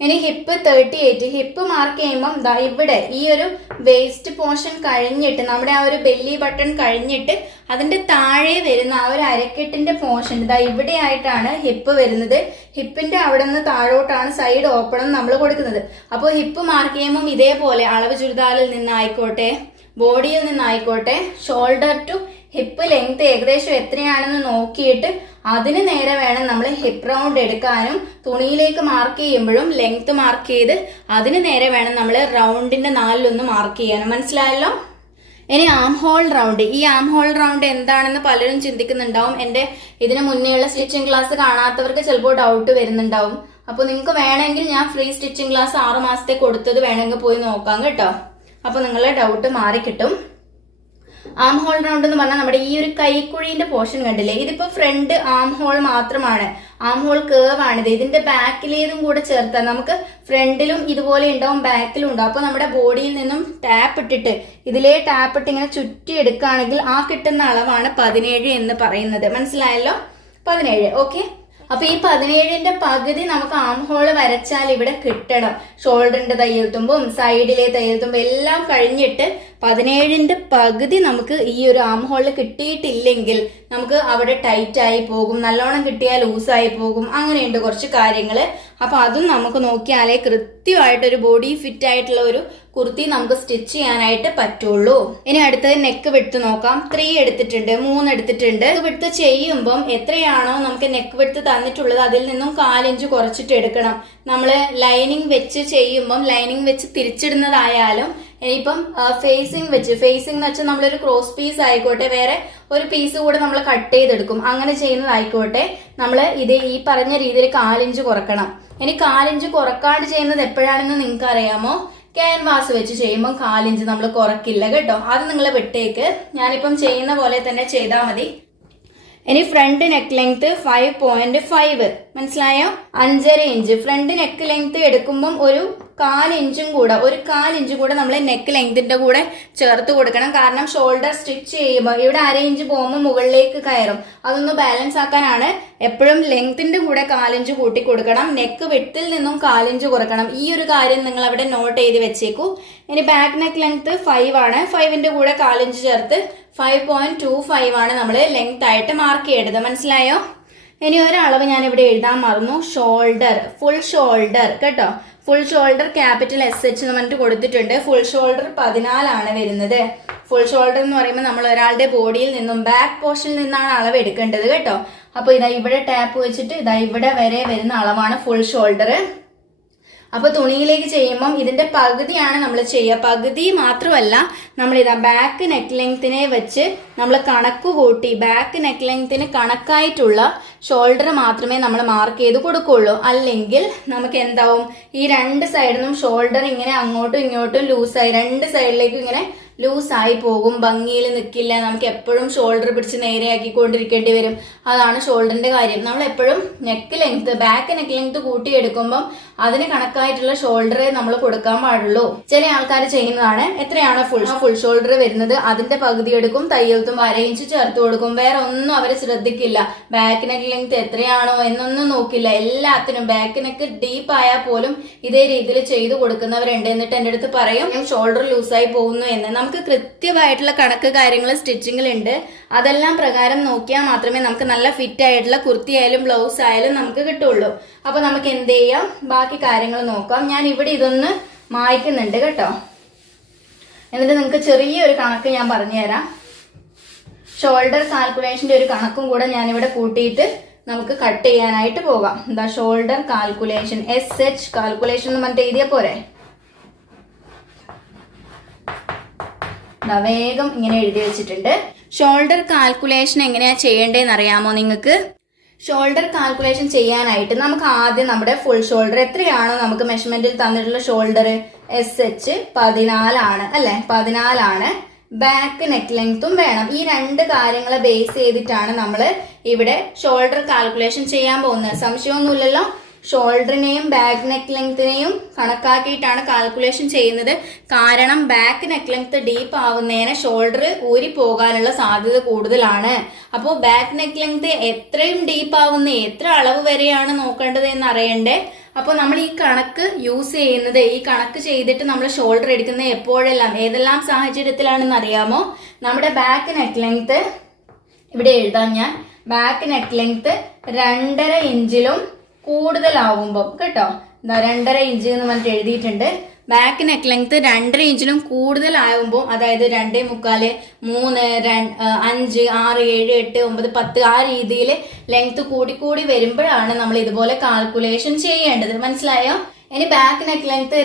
ഇനി ഹിപ്പ് 38. ഹിപ്പ് മാർക്ക് ചെയ്യുമ്പം ഇവിടെ ഈ ഒരു വേസ്റ്റ് പോർഷൻ കഴിഞ്ഞിട്ട് നമ്മുടെ ആ ഒരു ബെല്ലി ബട്ടൺ കഴിഞ്ഞിട്ട് അതിന്റെ താഴെ വരുന്ന ആ ഒരു അരക്കെട്ടിന്റെ പോർഷൻ ഇവിടെ ആയിട്ടാണ് ഹിപ്പ് വരുന്നത്. ഹിപ്പിന്റെ അവിടെ നിന്ന് താഴോട്ടാണ് സൈഡ് ഓപ്പൺ നമ്മൾ കൊടുക്കുന്നത്. അപ്പോൾ ഹിപ്പ് മാർക്ക് ചെയ്യുമ്പം ഇതേപോലെ അളവ് ചുരിദാറിൽ നിന്നായിക്കോട്ടെ ബോഡിയിൽ നിന്നായിക്കോട്ടെ ഷോൾഡർ ടു ഹിപ്പ് ലെങ്ത് ഏകദേശം എത്രയാണെന്ന് നോക്കിയിട്ട് അതിന് നേരെ വേണം നമ്മൾ ഹിപ്പ് റൗണ്ട് എടുക്കാനും. തുണിയിലേക്ക് മാർക്ക് ചെയ്യുമ്പോഴും ലെങ്ത് മാർക്ക് ചെയ്ത് അതിന് നേരെ വേണം നമ്മൾ റൗണ്ടിന്റെ 4/1 മാർക്ക് ചെയ്യാനും. മനസ്സിലായല്ലോ? ഇനി ആം ഹോൾ റൗണ്ട്. ഈ ആം ഹോൾ റൗണ്ട് എന്താണെന്ന് പലരും ചിന്തിക്കുന്നുണ്ടാവും. എന്റെ ഇതിന് മുന്നേയുള്ള സ്റ്റിച്ചിങ് ക്ലാസ് കാണാത്തവർക്ക് ചിലപ്പോൾ ഡൗട്ട് വരുന്നുണ്ടാവും. അപ്പൊ നിങ്ങൾക്ക് വേണമെങ്കിൽ ഞാൻ ഫ്രീ സ്റ്റിച്ചിങ് ക്ലാസ് 6 മാസത്തെ കൊടുത്തത് വേണമെങ്കിൽ പോയി നോക്കാം കേട്ടോ. അപ്പൊ നിങ്ങളെ ഡൗട്ട് മാറി കിട്ടും. ആം ഹോൾ റൗണ്ട് എന്ന് പറഞ്ഞാൽ നമ്മുടെ ഈ ഒരു കൈക്കുഴീന്റെ പോർഷൻ കണ്ടില്ലേ, ഇതിപ്പോ ഫ്രണ്ട് ആം ഹോൾ മാത്രമാണ്, ആം ഹോൾ കേവ് ആണിത്. ഇതിന്റെ ബാക്കിലേതും കൂടെ ചേർത്താൽ നമുക്ക് ഫ്രണ്ടിലും ഇതുപോലെ ഉണ്ടാവും ബാക്കിലും ഉണ്ടാവും. അപ്പൊ നമ്മുടെ ബോഡിയിൽ നിന്നും ടാപ്പ് ഇട്ടിട്ട് ഇതിലെ ടാപ്പ് ഇട്ട് ഇങ്ങനെ ചുറ്റി എടുക്കുകയാണെങ്കിൽ ആ കിട്ടുന്ന അളവാണ് 17 എന്ന് പറയുന്നത്. മനസ്സിലായല്ലോ? 17. ഓക്കെ. അപ്പൊ ഈ 17ന്റെ പകുതി നമുക്ക് ആം ഹോള് വരച്ചാൽ ഇവിടെ കിട്ടണം. ഷോൾഡറിന്റെ തയ്യൽ തുമ്പും സൈഡിലെ തയ്യൽ തുമ്പും എല്ലാം കഴിഞ്ഞിട്ട് 17ന്റെ പകുതി നമുക്ക് ഈ ഒരു ആം ഹോളിൽ കിട്ടിയിട്ടില്ലെങ്കിൽ നമുക്ക് അവിടെ ടൈറ്റ് ആയി പോകും, നല്ലോണം കിട്ടിയാൽ ലൂസായി പോകും, അങ്ങനെയുണ്ട് കുറച്ച് കാര്യങ്ങള്. അപ്പൊ അതും നമുക്ക് നോക്കിയാലേ കൃത്യമായിട്ടൊരു ബോഡി ഫിറ്റ് ആയിട്ടുള്ള ഒരു കുർത്തി നമുക്ക് സ്റ്റിച്ച് ചെയ്യാനായിട്ട് പറ്റുള്ളൂ. ഇനി അടുത്തത് നെക്ക് വിഡ്ത്ത് നോക്കാം. 3 എടുത്തിട്ടുണ്ട്, 3 എടുത്തിട്ടുണ്ട്. വിഡ്ത്ത് ചെയ്യുമ്പം എത്രയാണോ നമുക്ക് നെക്ക് വിഡ്ത്ത് തന്നിട്ടുള്ളത് അതിൽ നിന്നും 4 ഇഞ്ച് കുറച്ചിട്ട് എടുക്കണം. നമ്മള് ലൈനിങ് വെച്ച് ചെയ്യുമ്പം ലൈനിങ് വെച്ച് തിരിച്ചിടുന്നതായാലും ഇനിയിപ്പം ഫേസിങ് എന്ന് വെച്ചാൽ നമ്മളൊരു ക്രോസ് പീസ് ആയിക്കോട്ടെ, വേറെ ഒരു പീസ് കൂടെ നമ്മൾ കട്ട് ചെയ്തെടുക്കും, അങ്ങനെ ചെയ്യുന്നതായിക്കോട്ടെ, നമ്മൾ ഇത് ഈ പറഞ്ഞ രീതിയിൽ 4 ഇഞ്ച് കുറക്കണം. ഇനി 4 ഇഞ്ച് കുറക്കാണ്ട് ചെയ്യുന്നത് എപ്പോഴാണെന്ന് നിങ്ങൾക്ക് അറിയാമോ? ക്യാൻവാസ് വെച്ച് ചെയ്യുമ്പോൾ 4 ഇഞ്ച് നമ്മൾ കുറക്കില്ല കേട്ടോ, അത് നിങ്ങൾ വിട്ടേക്ക്. ഞാനിപ്പം ചെയ്യുന്ന പോലെ തന്നെ ചെയ്താൽ മതി. ഇനി ഫ്രണ്ട് നെക്ക് ലെങ്ത് 5.5, മനസ്സിലായോ? 5.5 ഇഞ്ച് ഫ്രണ്ട് നെക്ക് ലെങ്ത് എടുക്കുമ്പം ഒരു 4 ഇഞ്ചും കൂടെ നമ്മൾ നെക്ക് ലെങ്തിന്റെ കൂടെ ചേർത്ത് കൊടുക്കണം. കാരണം ഷോൾഡർ സ്റ്റിച്ച് ചെയ്യുമ്പോൾ ഇവിടെ 1/2 ഇഞ്ച് പോകുമ്പോൾ മുകളിലേക്ക് കയറും, അതൊന്ന് ബാലൻസ് ആക്കാനാണ്. എപ്പോഴും ലെങ്ത്തിന്റെ കൂടെ 4 ഇഞ്ച് കൂട്ടി കൊടുക്കണം, നെക്ക് വിഡ്ത്തിൽ നിന്നും 4 ഇഞ്ച് കുറക്കണം. ഈ ഒരു കാര്യം നിങ്ങൾ അവിടെ നോട്ട് ചെയ്ത് വെച്ചേക്കൂ. ഇനി ബാക്ക് നെക്ക് ലെങ്ത് 5 ആണ്, 5ന്റെ കൂടെ 4 ഇഞ്ച് ചേർത്ത് 5.25 ആണ് നമ്മൾ ലെങ്ത് ആയിട്ട് മാർക്ക് ചെയ്യേണ്ടത്. മനസ്സിലായോ? ഇനി ഒരളവ് ഞാൻ ഇവിടെ എഴുതാൻ മറന്നു. ഷോൾഡർ, ഫുൾ ഷോൾഡർ കേട്ടോ, ഫുൾ ഷോൾഡർ ക്യാപിറ്റൽ SH എന്ന് പറഞ്ഞിട്ട് കൊടുത്തിട്ടുണ്ട്. ഫുൾ ഷോൾഡർ 14 ആണ് വരുന്നത്. ഫുൾ ഷോൾഡർ എന്ന് പറയുമ്പോൾ നമ്മൾ ഒരാളുടെ ബോഡിയിൽ നിന്നും ബാക്ക് പോർഷനിൽ നിന്നാണ് അളവ് എടുക്കേണ്ടത് കേട്ടോ. അപ്പൊ ഇതാ ഇവിടെ ടാപ്പ് വെച്ചിട്ട് ഇതാ ഇവിടെ വരെ വരുന്ന അളവാണ് ഫുൾ ഷോൾഡർ. അപ്പൊ തുണിയിലേക്ക് ചെയ്യുമ്പം ഇതിന്റെ പകുതിയാണ് നമ്മൾ ചെയ്യുക. പകുതി മാത്രമല്ല, നമ്മൾ ഇതാ ബാക്ക് നെക്ക് ലെങ്തിനെ വെച്ച് നമ്മൾ കണക്ക് കൂട്ടി ബാക്ക് നെക്ക് ലെങ്തിന് കണക്കായിട്ടുള്ള ഷോൾഡർ മാത്രമേ നമ്മൾ മാർക്ക് ചെയ്ത് കൊടുക്കുള്ളൂ. അല്ലെങ്കിൽ നമുക്ക് എന്താവും, ഈ 2 സൈഡിൽ നിന്നും ഷോൾഡർ ഇങ്ങനെ അങ്ങോട്ടും ഇങ്ങോട്ടും ലൂസായി 2 സൈഡിലേക്കും ഇങ്ങനെ ലൂസായി പോകും, ഭംഗിയിൽ നിൽക്കില്ല. നമുക്ക് എപ്പോഴും ഷോൾഡർ പിടിച്ച് നേരെയാക്കിക്കൊണ്ടിരിക്കേണ്ടി വരും. അതാണ് ഷോൾഡറിന്റെ കാര്യം. നമ്മൾ എപ്പോഴും neck length back neck length കൂട്ടിയെടുക്കുമ്പം അതിന് കണക്കായിട്ടുള്ള ഷോൾഡറെ നമ്മൾ കൊടുക്കാൻ പാടുള്ളൂ. ചില ആൾക്കാർ ചെയ്യുന്നതാണ്, എത്രയാണോ ഫുൾ ഷോൾഡർ വരുന്നത് അതിന്റെ പകുതി എടുക്കും, തയ്യൽത്തും 1/2 ഇഞ്ച് ചേർത്ത് കൊടുക്കും. വേറെ ഒന്നും അവർ ശ്രദ്ധിക്കില്ല. ബാക്ക് നെക്ക് ലെങ്ത് എത്രയാണോ എന്നൊന്നും നോക്കില്ല. എല്ലാത്തിനും ബാക്ക് നെക്ക് ഡീപ്പ് ആയാൽ പോലും ഇതേ രീതിയിൽ ചെയ്തു കൊടുക്കുന്നവരുണ്ട്. എന്നിട്ട് എന്റെ അടുത്ത് പറയും ഷോൾഡർ ലൂസായി പോകുന്നു എന്ന്. നമുക്ക് കൃത്യമായിട്ടുള്ള കണക്ക് കാര്യങ്ങൾ സ്റ്റിച്ചിങ്ങിലുണ്ട്. അതെല്ലാം പ്രകാരം നോക്കിയാൽ മാത്രമേ നമുക്ക് നല്ല ഫിറ്റ് ആയിട്ടുള്ള കുർത്തി ആയാലും ബ്ലൗസ് ആയാലും നമുക്ക് കിട്ടുള്ളൂ. അപ്പൊ നമുക്ക് എന്ത് ചെയ്യാം, ബാക്കി കാര്യങ്ങൾ നോക്കാം. ഞാൻ ഇവിടെ ഇതൊന്ന് മായ്ക്കുന്നുണ്ട് കേട്ടോ, എന്നിട്ട് നിങ്ങൾക്ക് ചെറിയൊരു കണക്ക് ഞാൻ പറഞ്ഞുതരാം. ഷോൾഡർ കാൽക്കുലേഷന്റെ ഒരു കണക്കും കൂടെ ഞാനിവിടെ കൂട്ടിയിട്ട് നമുക്ക് കട്ട് ചെയ്യാനായിട്ട് പോകാം. എന്താ ഷോൾഡർ കാൽക്കുലേഷൻ, SH കാൽക്കുലേഷൻ എന്ന് പറഞ്ഞിട്ട് എഴുതിയ പോരെ. വേഗം ഇങ്ങനെ എഴുതി വെച്ചിട്ടുണ്ട്. ഷോൾഡർ കാൽക്കുലേഷൻ എങ്ങനെയാ ചെയ്യേണ്ടതെന്ന് അറിയാമോ നിങ്ങൾക്ക്? ഷോൾഡർ കാൽക്കുലേഷൻ ചെയ്യാനായിട്ട് നമുക്ക് ആദ്യം നമ്മുടെ ഫുൾ ഷോൾഡർ എത്രയാണോ നമുക്ക് മെഷർമെന്റിൽ തന്നിട്ടുള്ള ഷോൾഡർ SH 14 ആണ് അല്ലെ, 14 ആണ്. ബാക്ക് നെക്ക് ലെങ്ത്തും വേണം. ഈ 2 കാര്യങ്ങളെ ബേസ് ചെയ്തിട്ടാണ് നമ്മൾ ഇവിടെ ഷോൾഡർ കാൽക്കുലേഷൻ ചെയ്യാൻ പോകുന്നത്. സംശയമൊന്നുമില്ലല്ലോ. ഷോൾഡറിനെയും ബാക്ക് നെക്ക് ലെങ്തിനെയും കണക്കാക്കിയിട്ടാണ് കാൽക്കുലേഷൻ ചെയ്യുന്നത്. കാരണം ബാക്ക് നെക്ക് ലെങ്ത് ഡീപ്പ് ആവുന്നതിന് ഷോൾഡർ ഊരി പോകാനുള്ള സാധ്യത കൂടുതലാണ്. അപ്പോൾ ബാക്ക് നെക്ക് ലെങ്ത് എത്രയും ഡീപ്പ് ആവുന്ന എത്ര അളവ് വരെയാണ് നോക്കേണ്ടത് എന്ന് അറിയണ്ടേ. അപ്പോൾ നമ്മൾ ഈ കണക്ക് യൂസ് ചെയ്യുന്നത്, ഈ കണക്ക് ചെയ്തിട്ട് നമ്മൾ ഷോൾഡർ എടുക്കുന്നത് എപ്പോഴെല്ലാം ഏതെല്ലാം സാഹചര്യത്തിലാണെന്ന് അറിയാമോ? നമ്മുടെ ബാക്ക് നെക്ക് ലെങ്ത് ഇവിടെ എഴുതാം ഞാൻ. ബാക്ക് നെക്ക് ലെങ്ത് 2.5 ഇഞ്ചിലും കൂടുതലാവുമ്പം കേട്ടോ, 2.5 ഇഞ്ച് എന്ന് പറഞ്ഞിട്ട് എഴുതിയിട്ടുണ്ട്. ബാക്ക് നെക്ക് ലെങ്ത് 2.5 ഇഞ്ചിലും കൂടുതലാവുമ്പോൾ, അതായത് 2.25, 3, 5, 6, 7, 8, 9, 10 ആ രീതിയിൽ ലെങ്ത് കൂടി വരുമ്പോഴാണ് നമ്മൾ ഇതുപോലെ കാൽക്കുലേഷൻ ചെയ്യേണ്ടത്. മനസ്സിലായോ? ഇനി ബാക്ക് നെക്ക് ലെങ്ത്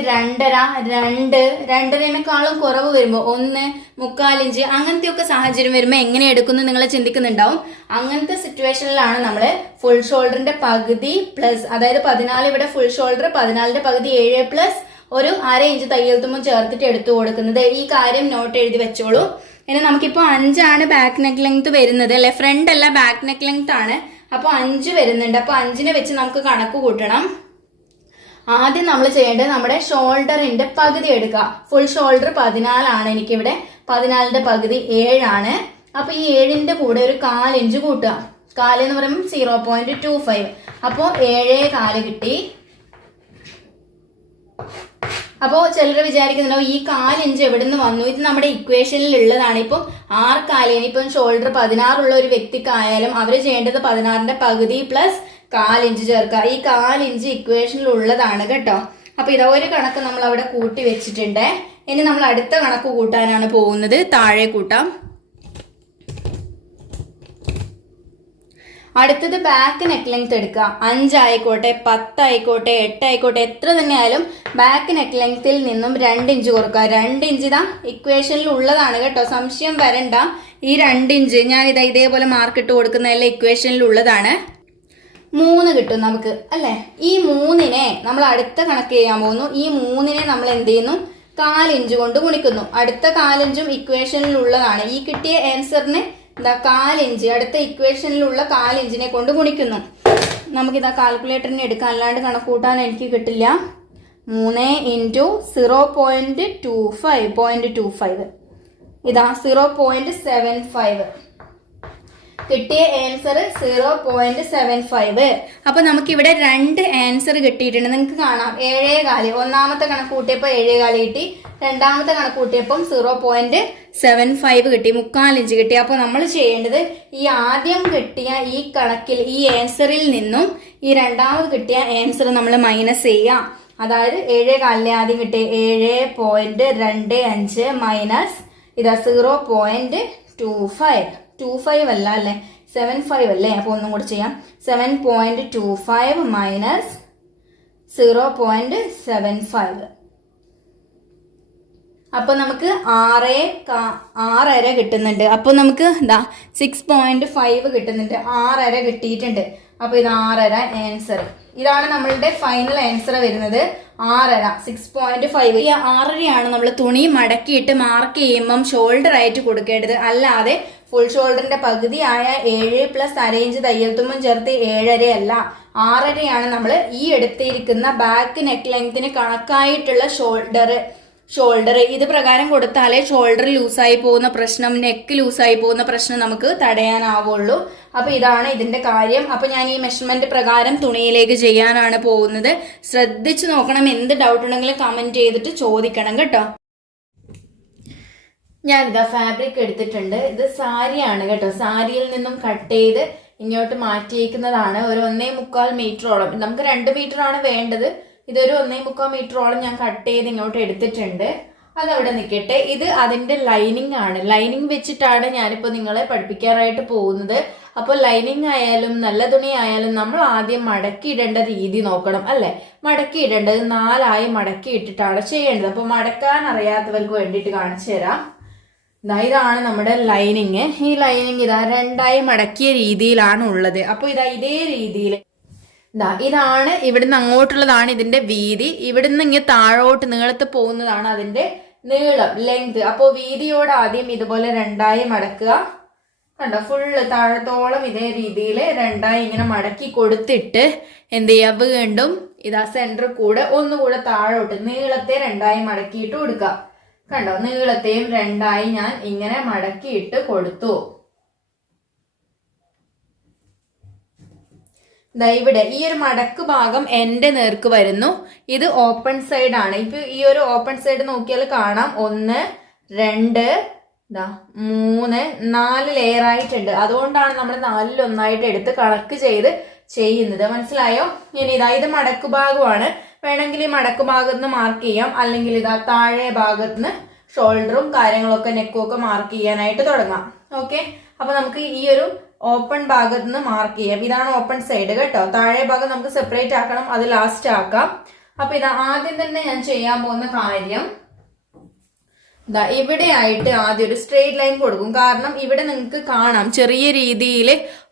2.5 കുറവ് വരുമ്പോൾ 1, 3/4 ഇഞ്ച് അങ്ങനത്തെയൊക്കെ സാഹചര്യം വരുമ്പോൾ എങ്ങനെ എടുക്കുന്നു നിങ്ങൾ ചിന്തിക്കുന്നുണ്ടാവും. അങ്ങനത്തെ സിറ്റുവേഷനിലാണ് നമ്മൾ ഫുൾ ഷോൾഡറിന്റെ പകുതി പ്ലസ്, അതായത് 14 ഇവിടെ ഫുൾ ഷോൾഡർ, 14ന്റെ പകുതി 7 പ്ലസ് ഒരു 1/2 ഇഞ്ച് തയ്യൽ തുമ്പും ചേർത്തിട്ട് എടുത്തു കൊടുക്കുന്നത്. ഈ കാര്യം നോട്ട് എഴുതി വെച്ചോളൂ. ഇനി നമുക്കിപ്പോൾ 5 ബാക്ക് നെക്ക് ലെങ്ത് വരുന്നത് അല്ലെ, ഫ്രണ്ട് അല്ല ബാക്ക് നെക്ക് ലെങ്ത് ആണ്. അപ്പോൾ 5 വരുന്നുണ്ട്. അപ്പോൾ 5നെ വെച്ച് നമുക്ക് കണക്ക് കൂട്ടണം. ആദ്യം നമ്മൾ ചെയ്യേണ്ടത് നമ്മുടെ ഷോൾഡറിന്റെ പകുതി എടുക്കുക. ഫുൾ ഷോൾഡർ 14 എനിക്കിവിടെ. 14ന്റെ പകുതി 7. അപ്പൊ ഈ 7ന്റെ കൂടെ ഒരു 1/4 ഇഞ്ച് കൂട്ടുക. 1/4 എന്ന് പറയുമ്പോൾ 0.25. അപ്പോൾ 7.25 കിട്ടി. അപ്പോൾ ചിലർ വിചാരിക്കുന്നുണ്ടോ ഈ 1/4 ഇഞ്ച് എവിടെ നിന്ന് വന്നു, ഇത് നമ്മുടെ ഇക്വേഷനിൽ ഉള്ളതാണ്. ഇപ്പം ആർക്കായാലും ഇപ്പം ഷോൾഡർ 16 ഉള്ള ഒരു വ്യക്തിക്കായാലും അവർ ചെയ്യേണ്ടത് 16ന്റെ പകുതി പ്ലസ് 1/4 ഇഞ്ച് ചേർക്കുക. ഈ 1/4 ഇഞ്ച് ഇക്വേഷനിൽ ഉള്ളതാണ് കേട്ടോ. അപ്പൊ ഇതാ ഒരു കണക്ക് നമ്മൾ അവിടെ കൂട്ടി വെച്ചിട്ടുണ്ട്. ഇനി നമ്മൾ അടുത്ത കണക്ക് കൂട്ടാനാണ് പോകുന്നത്. താഴെ കൂട്ടാം. അടുത്തത് ബാക്ക് നെക്ക് ലെങ്ത് എടുക്കുക. 5 ആയിക്കോട്ടെ, 10 ആയിക്കോട്ടെ, 8 ആയിക്കോട്ടെ, എത്ര തന്നെ ആയാലും ബാക്ക് നെക്ക് ലെങ്ത്തിൽ നിന്നും 2 ഇഞ്ച് കുറക്കുക. 2 ഇഞ്ച് ഇതാ ഇക്വേഷനിൽ ഉള്ളതാണ് കേട്ടോ, സംശയം വരണ്ട. ഈ 2 ഇഞ്ച് ഞാൻ ഇതാ ഇതേപോലെ മാർക്ക് ഇട്ട് കൊടുക്കുന്നതെല്ലാം ഇക്വേഷനിൽ ഉള്ളതാണ്. 3 കിട്ടും നമുക്ക് അല്ലെ. ഈ 3നെ നമ്മൾ അടുത്ത കണക്ക് ചെയ്യാൻ പോകുന്നു. ഈ 3നെ നമ്മൾ എന്ത് ചെയ്യുന്നു, 1/4 ഇഞ്ച് കൊണ്ട് ഗുണിക്കുന്നു. അടുത്ത 1/4 ഇഞ്ചും ഇക്വേഷനിൽ ഉള്ളതാണ്. ഈ കിട്ടിയ ആൻസറിന് ഇതാ 1/4 ഇഞ്ച് അടുത്ത ഇക്വേഷനിലുള്ള 1/4 ഇഞ്ചിനെ കൊണ്ട് ഗുണിക്കുന്നു. നമുക്കിതാ കാൽക്കുലേറ്ററിനെ എടുക്കാം, അല്ലാണ്ട് കണക്ക് കൂട്ടാൻ എനിക്ക് കിട്ടില്ല. 3 × 0.25 ഇതാ 0.75 കിട്ടിയ ആൻസർ 0.75. അപ്പൊ നമുക്കിവിടെ 2 ആൻസർ കിട്ടിയിട്ടുണ്ട്. നിങ്ങൾക്ക് കാണാം 7.25. ഒന്നാമത്തെ കണക്ക് കൂട്ടിയപ്പോൾ 7.25 കിട്ടി. രണ്ടാമത്തെ കണക്ക് കൂട്ടിയപ്പം 0.75 കിട്ടി. 3/4 ഇഞ്ച് കിട്ടി. അപ്പൊ നമ്മൾ ചെയ്യേണ്ടത് ഈ ആദ്യം കിട്ടിയ ഈ കണക്കിൽ ഈ ആൻസറിൽ നിന്നും ഈ രണ്ടാമത് കിട്ടിയ ആൻസർ നമ്മൾ മൈനസ് ചെയ്യാം. അതായത് 7.25 ആദ്യം കിട്ടിയ 7.25 മൈനസ് ഇതാ 0.25 അല്ല അല്ലേ, 75 അല്ലേ. അപ്പൊ ഒന്നും കൂടി ചെയ്യാം. 7.25 മൈനസ് 0.75. അപ്പൊ നമുക്ക് 6.5 കിട്ടുന്നുണ്ട്. അപ്പൊ നമുക്ക് എന്താ 6.5 കിട്ടുന്നുണ്ട്. 6.5 കിട്ടിയിട്ടുണ്ട്. അപ്പൊ ഇത് 6.5 ആൻസർ. ഇതാണ് നമ്മളുടെ ഫൈനൽ ആൻസർ വരുന്നത്. 6.5 6.5. ഈ 6.5 നമ്മൾ തുണി മടക്കിയിട്ട് മാർക്ക് ചെയ്യുമ്പം ഷോൾഡർ ആയിട്ട് കൊടുക്കേണ്ടത്. അല്ലാതെ ഫുൾ ഷോൾഡറിന്റെ പകുതിയായ 7 പ്ലസ് അരയിഞ്ച് തയ്യൽ തുമ്പും ചേർത്ത് 7.5 അല്ല, 6.5 നമ്മൾ ഈ എടുത്തിരിക്കുന്ന ബാക്ക് നെക്ക് ലെങ്ത്തിന് കണക്കായിട്ടുള്ള ഷോൾഡർ ഇത് പ്രകാരം കൊടുത്താലേ ഷോൾഡർ ലൂസായി പോകുന്ന പ്രശ്നം, നെക്ക് ലൂസായി പോകുന്ന പ്രശ്നം നമുക്ക് തടയാനാവുള്ളൂ. അപ്പൊ ഇതാണ് ഇതിന്റെ കാര്യം. അപ്പൊ ഞാൻ ഈ മെഷർമെന്റ് പ്രകാരം തുണിയിലേക്ക് ചെയ്യാനാണ് പോകുന്നത്. ശ്രദ്ധിച്ചു നോക്കണം. എന്ത് ഡൗട്ട് ഉണ്ടെങ്കിലും കമന്റ് ചെയ്തിട്ട് ചോദിക്കണം കേട്ടോ. ഞാനിതാ ഫാബ്രിക് എടുത്തിട്ടുണ്ട്. ഇത് സാരിയാണ് കേട്ടോ. സാരിയിൽ നിന്നും കട്ട് ചെയ്ത് ഇങ്ങോട്ട് മാറ്റിയേക്കുന്നതാണ്. ഒരു 1.25 മീറ്ററോളം. നമുക്ക് 2 മീറ്റർ ആണ് വേണ്ടത്. ഇതൊരു 1.25 മീറ്ററോളം ഞാൻ കട്ട് ചെയ്ത് ഇങ്ങോട്ട് എടുത്തിട്ടുണ്ട്. അതവിടെ നിൽക്കട്ടെ. ഇത് അതിന്റെ ലൈനിങ് ആണ്. ലൈനിങ് വെച്ചിട്ടാണ് ഞാനിപ്പോ നിങ്ങളെ പഠിപ്പിക്കാനായിട്ട് പോകുന്നത്. അപ്പോൾ ലൈനിങ് ആയാലും നല്ല തുണി ആയാലും നമ്മൾ ആദ്യം മടക്കി ഇടേണ്ട രീതി നോക്കണം അല്ലെ. മടക്കി ഇടേണ്ടത് 4 മടക്കി ഇട്ടിട്ടാണ് ചെയ്യേണ്ടത്. അപ്പൊ മടക്കാൻ അറിയാത്തവർക്ക് വേണ്ടിയിട്ട് കാണിച്ചു തരാം. ഇതാണ് നമ്മുടെ ലൈനിങ്. ഈ ലൈനിങ് ഇതാ 2 മടക്കിയ രീതിയിലാണ് ഉള്ളത്. അപ്പൊ ഇതാ ഇതേ രീതിയിൽ ഇതാണ് ഇവിടുന്ന് അങ്ങോട്ടുള്ളതാണ് ഇതിന്റെ വീതി. ഇവിടുന്ന് ഇങ്ങനെ താഴോട്ട് നീളത്ത് പോകുന്നതാണ് അതിന്റെ നീളം, ലെങ്ത്. അപ്പോ വീതിയോട് ആദ്യം ഇതുപോലെ 2 മടക്കുക. കണ്ടോ, ഫുള്ള് താഴത്തോളം ഇതേ രീതിയിൽ 2 ഇങ്ങനെ മടക്കി കൊടുത്തിട്ട് എന്ത് ചെയ്യാ, വീണ്ടും ഇതാ സെന്റർ കൂടെ ഒന്നുകൂടെ താഴോട്ട് നീളത്തെ 2 മടക്കിയിട്ട് കൊടുക്കുക. കണ്ടോ, നീളത്തെയും 2 ഞാൻ ഇങ്ങനെ മടക്കിയിട്ട് കൊടുത്തു. ഇവിടെ ഈ ഒരു മടക്ക് ഭാഗം എന്റെ നേർക്ക് വരുന്നു. ഇത് ഓപ്പൺ സൈഡ് ആണ്. ഇപ്പൊ ഈ ഒരു ഓപ്പൺ സൈഡ് നോക്കിയാൽ കാണാം 1 2 3 4 ലെയർ ആയിട്ടുണ്ട്. അതുകൊണ്ടാണ് നമ്മൾ 4ൽ 1 എടുത്ത് കണക്ക് ചെയ്ത് ചെയ്യുന്നത്. മനസ്സിലായോ? ഇനി ഇത് മടക്ക് ഭാഗമാണ്. വേണമെങ്കിൽ ഈ മടക്ക് ഭാഗത്ത് നിന്ന് മാർക്ക് ചെയ്യാം. അല്ലെങ്കിൽ താഴെ ഭാഗത്ത് നിന്ന് ഷോൾഡറും കാര്യങ്ങളൊക്കെ നെക്കും ഒക്കെ മാർക്ക് ചെയ്യാനായിട്ട് തുടങ്ങാം. ഓക്കെ, അപ്പൊ നമുക്ക് ഈ ഒരു ഓപ്പൺ ഭാഗത്ത് നിന്ന് മാർക്ക് ചെയ്യാം. ഇതാണ് ഓപ്പൺ സൈഡ് കേട്ടോ. താഴെ ഭാഗം നമുക്ക് സെപ്പറേറ്റ് ആക്കണം, അത് ലാസ്റ്റ് ആക്കാം. അപ്പൊ ആദ്യം തന്നെ ഞാൻ ചെയ്യാൻ പോകുന്ന കാര്യം ഇവിടെ ആയിട്ട് ആദ്യം ഒരു സ്ട്രെയിറ്റ് ലൈൻ കൊടുക്കും. കാരണം ഇവിടെ നിങ്ങൾക്ക് കാണാം ചെറിയ രീതിയിൽ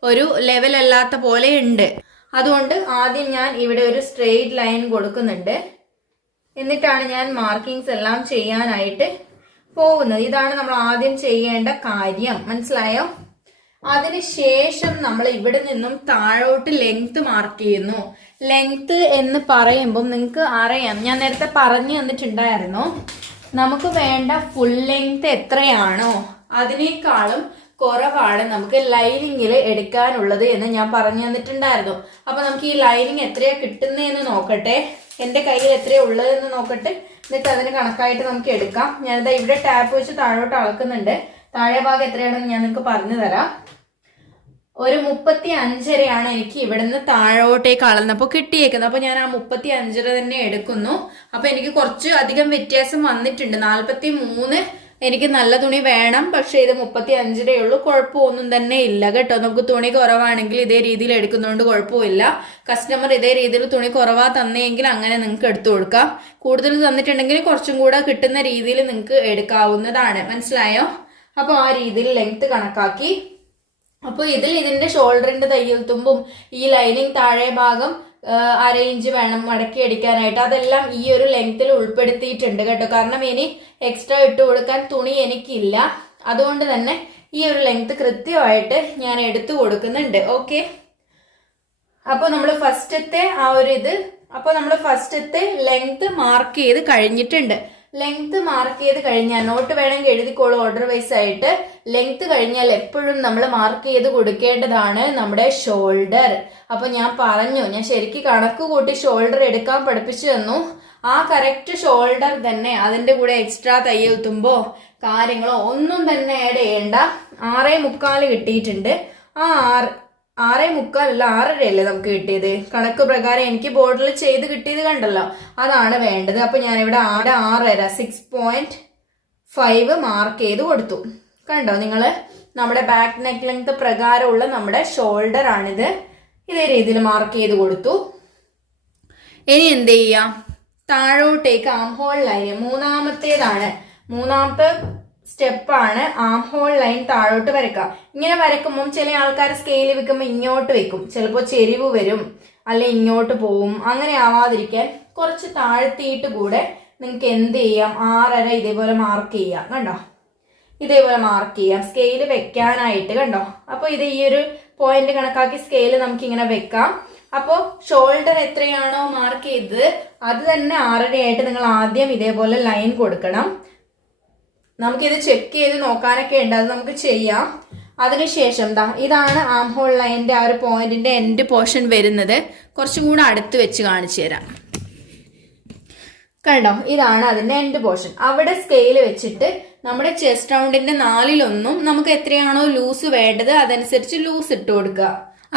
ഒരു ലെവൽ അല്ലാത്ത പോലെ ഉണ്ട്. അതുകൊണ്ട് ആദ്യം ഞാൻ ഇവിടെ ഒരു സ്ട്രെയിറ്റ് ലൈൻ കൊടുക്കുന്നുണ്ട്. എന്നിട്ടാണ് ഞാൻ മാർക്കിങ്സ് എല്ലാം ചെയ്യാനായിട്ട് പോകുന്നത്. ഇതാണ് നമ്മൾ ആദ്യം ചെയ്യേണ്ട കാര്യം, മനസ്സിലായോ? അതിനുശേഷം നമ്മൾ ഇവിടെ നിന്നും താഴോട്ട് ലെങ്ത് മാർക്ക് ചെയ്യുന്നു. ലെങ്ത് എന്ന് പറയുമ്പോൾ നിങ്ങൾക്ക് അറിയാം, ഞാൻ നേരത്തെ പറഞ്ഞു തന്നിട്ടുണ്ടായിരുന്നു, നമുക്ക് വേണ്ട ഫുൾ ലെങ്ത് എത്രയാണോ അതിനേക്കാളും കുറവാണ് നമുക്ക് ലൈനിങ്ങിൽ എടുക്കാനുള്ളത് എന്ന് ഞാൻ പറഞ്ഞു തന്നിട്ടുണ്ടായിരുന്നു. അപ്പൊ നമുക്ക് ഈ ലൈനിങ് എത്രയാ കിട്ടുന്നതെന്ന് നോക്കട്ടെ, എന്റെ കയ്യിൽ എത്രയാ ഉള്ളതെന്ന് നോക്കട്ടെ, എന്നിട്ട് അതിന് കണക്കായിട്ട് നമുക്ക് എടുക്കാം. ഞാനിതാ ഇവിടെ ടാപ്പ് വെച്ച് താഴോട്ട് അളക്കുന്നുണ്ട്. താഴെ ഭാഗം എത്രയാണെന്ന് ഞാൻ നിങ്ങൾക്ക് പറഞ്ഞു തരാം. ഒരു 35.5 എനിക്ക് ഇവിടുന്ന് താഴോട്ടേക്ക് അളന്നപ്പോൾ കിട്ടിയേക്കുന്നത്. അപ്പൊ ഞാൻ ആ 35 തന്നെ എടുക്കുന്നു. അപ്പൊ എനിക്ക് കുറച്ച് അധികം വ്യത്യാസം വന്നിട്ടുണ്ട്. 43 എനിക്ക് നല്ല തുണി വേണം, പക്ഷെ ഇത് 35 ഉള്ളൂ. കുഴപ്പമൊന്നും തന്നെ ഇല്ല കേട്ടോ. നമുക്ക് തുണി കുറവാണെങ്കിൽ ഇതേ രീതിയിൽ എടുക്കുന്നതുകൊണ്ട് കുഴപ്പമില്ല. കസ്റ്റമർ ഇതേ രീതിയിൽ തുണി കുറവാ തന്നെയെങ്കിൽ അങ്ങനെ നിങ്ങൾക്ക് എടുത്തു കൊടുക്കാം. കൂടുതൽ തന്നിട്ടുണ്ടെങ്കിൽ കുറച്ചും കൂടെ കിട്ടുന്ന രീതിയിൽ നിങ്ങൾക്ക് എടുക്കാവുന്നതാണ്, മനസ്സിലായോ? അപ്പോൾ ആ രീതിയിൽ ലെങ്ത് കണക്കാക്കി. അപ്പോൾ ഇതിന്റെ ഷോൾഡറിന്റെ തയ്യൽ തുമ്പും ഈ ലൈനിങ് താഴെ ഭാഗം 1/2 ഇഞ്ച് വേണം മടക്കി അടിക്കാനായിട്ട്. അതെല്ലാം ഈ ഒരു ലെങ്ത്തിൽ ഉൾപ്പെടുത്തിയിട്ടുണ്ട് കേട്ടോ. കാരണം ഇനി എക്സ്ട്രാ ഇട്ട് കൊടുക്കാൻ തുണി എനിക്കില്ല. അതുകൊണ്ട് തന്നെ ഈ ഒരു ലെങ്ത് കൃത്യമായിട്ട് ഞാൻ എടുത്തു കൊടുക്കുന്നുണ്ട്. ഓക്കെ, അപ്പോൾ നമ്മൾ ഫസ്റ്റത്തെ ലെങ്ത് മാർക്ക് ചെയ്ത് കഴിഞ്ഞിട്ടുണ്ട്. ലെങ്ത് മാർക്ക് ചെയ്ത് കഴിഞ്ഞാൽ നോട്ട് വേണമെങ്കിൽ എഴുതിക്കോളൂ ഓർഡർ വൈസ് ആയിട്ട്. ലെങ്ത് കഴിഞ്ഞാൽ എപ്പോഴും നമ്മൾ മാർക്ക് ചെയ്ത് കൊടുക്കേണ്ടതാണ് നമ്മുടെ ഷോൾഡർ. അപ്പൊ ഞാൻ ശരിക്കും കണക്ക് കൂട്ടി ഷോൾഡർ എടുക്കാൻ പഠിപ്പിച്ചു തന്നു. ആ കറക്റ്റ് ഷോൾഡർ തന്നെ അതിന്റെ കൂടെ എക്സ്ട്രാ തയ്യൽ തുമ്പോ കാര്യങ്ങളോ ഒന്നും തന്നെ ആഡ് ചെയ്യേണ്ട. 6.25 കിട്ടിയിട്ടുണ്ട്. ആ 6.25 അല്ല 6.5 നമുക്ക് കിട്ടിയത്. കണക്ക് പ്രകാരം എനിക്ക് ബോർഡിൽ ചെയ്ത് കിട്ടിയത് കണ്ടല്ലോ, അതാണ് വേണ്ടത്. അപ്പൊ ഞാനിവിടെ 6.5 6.5 മാർക്ക് ചെയ്ത് കൊടുത്തു. കണ്ടോ നിങ്ങള്, നമ്മുടെ ബാക്ക് നെക്ക് ലെങ്ത് പ്രകാരമുള്ള നമ്മുടെ ഷോൾഡർ ആണിത്. ഇതേ രീതിയിൽ മാർക്ക് ചെയ്ത് കൊടുത്തു. ഇനി എന്ത് ചെയ്യാം, താഴോട്ടേക്ക് ആം ഹോൾ ലൈൻ മൂന്നാമത്തെ സ്റ്റെപ്പാണ് ആം ഹോൾ ലൈൻ താഴോട്ട് വരക്കാം. ഇങ്ങനെ വരക്കുമ്പോൾ ചില ആൾക്കാർ സ്കെയിൽ വെക്കുമ്പോൾ ഇങ്ങോട്ട് വെക്കും, ചിലപ്പോൾ ചെരിവ് വരും, അല്ലെ ഇങ്ങോട്ട് പോവും. അങ്ങനെ ആവാതിരിക്കാൻ കുറച്ച് താഴ്ത്തിയിട്ട് കൂടെ നിങ്ങൾക്ക് എന്ത് ചെയ്യാം, 6.5 ഇതേപോലെ മാർക്ക് ചെയ്യാം. കണ്ടോ, ഇതേപോലെ മാർക്ക് ചെയ്യാം സ്കെയിൽ വെക്കാനായിട്ട്. കണ്ടോ, അപ്പൊ ഇത് ഈ ഒരു പോയിന്റ് കണക്കാക്കി സ്കെയിൽ നമുക്ക് ഇങ്ങനെ വെക്കാം. അപ്പോ ഷോൾഡർ എത്രയാണോ മാർക്ക് ചെയ്തത് അത് തന്നെ 6.5 ആയിട്ട് നിങ്ങൾ ആദ്യം ഇതേപോലെ ലൈൻ കൊടുക്കണം. നമുക്കിത് ചെക്ക് ചെയ്ത് നോക്കാനൊക്കെ ഉണ്ട്, അത് നമുക്ക് ചെയ്യാം. അതിനുശേഷം ഇതാണ് ആം ഹോൾ ലൈനിന്റെ ആ ഒരു പോയിന്റിന്റെ എൻഡ് പോർഷൻ വരുന്നത്. കുറച്ചും കൂടെ അടുത്ത് വെച്ച് കാണിച്ചു തരാം. കണ്ടോ, ഇതാണ് അതിന്റെ എൻഡ് പോർഷൻ. അവിടെ സ്കെയിൽ വെച്ചിട്ട് നമ്മുടെ ചെസ്റ്റ് റൗണ്ടിന്റെ 4/1 നമുക്ക് എത്രയാണോ ലൂസ് വേണ്ടത് അതനുസരിച്ച് ലൂസ് ഇട്ട് കൊടുക്കുക.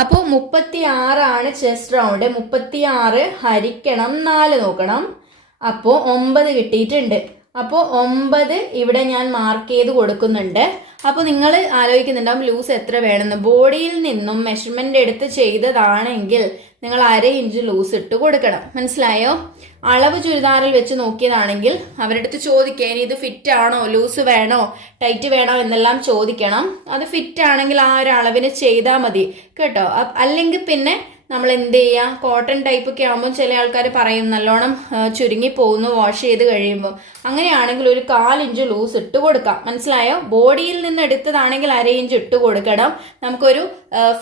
അപ്പോ 36 ആണ് ചെസ്റ്റ് റൗണ്ട്. 36 ഹരിക്കണം 4 നോക്കണം. അപ്പോ 9 കിട്ടിയിട്ടുണ്ട്. അപ്പോൾ 9 ഇവിടെ ഞാൻ മാർക്ക് ചെയ്ത് കൊടുക്കുന്നുണ്ട്. അപ്പോൾ നിങ്ങൾ ആലോചിക്കുന്നുണ്ടാവും ലൂസ് എത്ര വേണമെന്ന്. ബോഡിയിൽ നിന്നും മെഷർമെന്റ് എടുത്ത് ചെയ്തതാണെങ്കിൽ നിങ്ങൾ 1/2 ഇഞ്ച് ലൂസ് ഇട്ട് കൊടുക്കണം, മനസ്സിലായോ? അളവ് ചുരിദാറിൽ വെച്ച് നോക്കിയതാണെങ്കിൽ അവരുടെ അടുത്ത് ചോദിക്കുക, ഇനി ഇത് ഫിറ്റ് ആണോ, ലൂസ് വേണോ, ടൈറ്റ് വേണോ എന്നെല്ലാം ചോദിക്കണം. അത് ഫിറ്റ് ആണെങ്കിൽ ആ ഒരു അളവിന് ചെയ്താൽ മതി കേട്ടോ. അല്ലെങ്കിൽ പിന്നെ നമ്മൾ എന്ത് ചെയ്യുക, കോട്ടൺ ടൈപ്പ് ഒക്കെ ആകുമ്പോൾ ചില ആൾക്കാർ പറയും നല്ലോണം ചുരുങ്ങി പോകുന്നു വാഷ് ചെയ്ത് കഴിയുമ്പോൾ. അങ്ങനെയാണെങ്കിൽ ഒരു 1/4 ഇഞ്ച് ലൂസ് ഇട്ട് കൊടുക്കാം, മനസ്സിലായോ? ബോഡിയിൽ നിന്ന് എടുത്തതാണെങ്കിൽ 1/2 ഇഞ്ച് ഇട്ട് കൊടുക്കണം. നമുക്കൊരു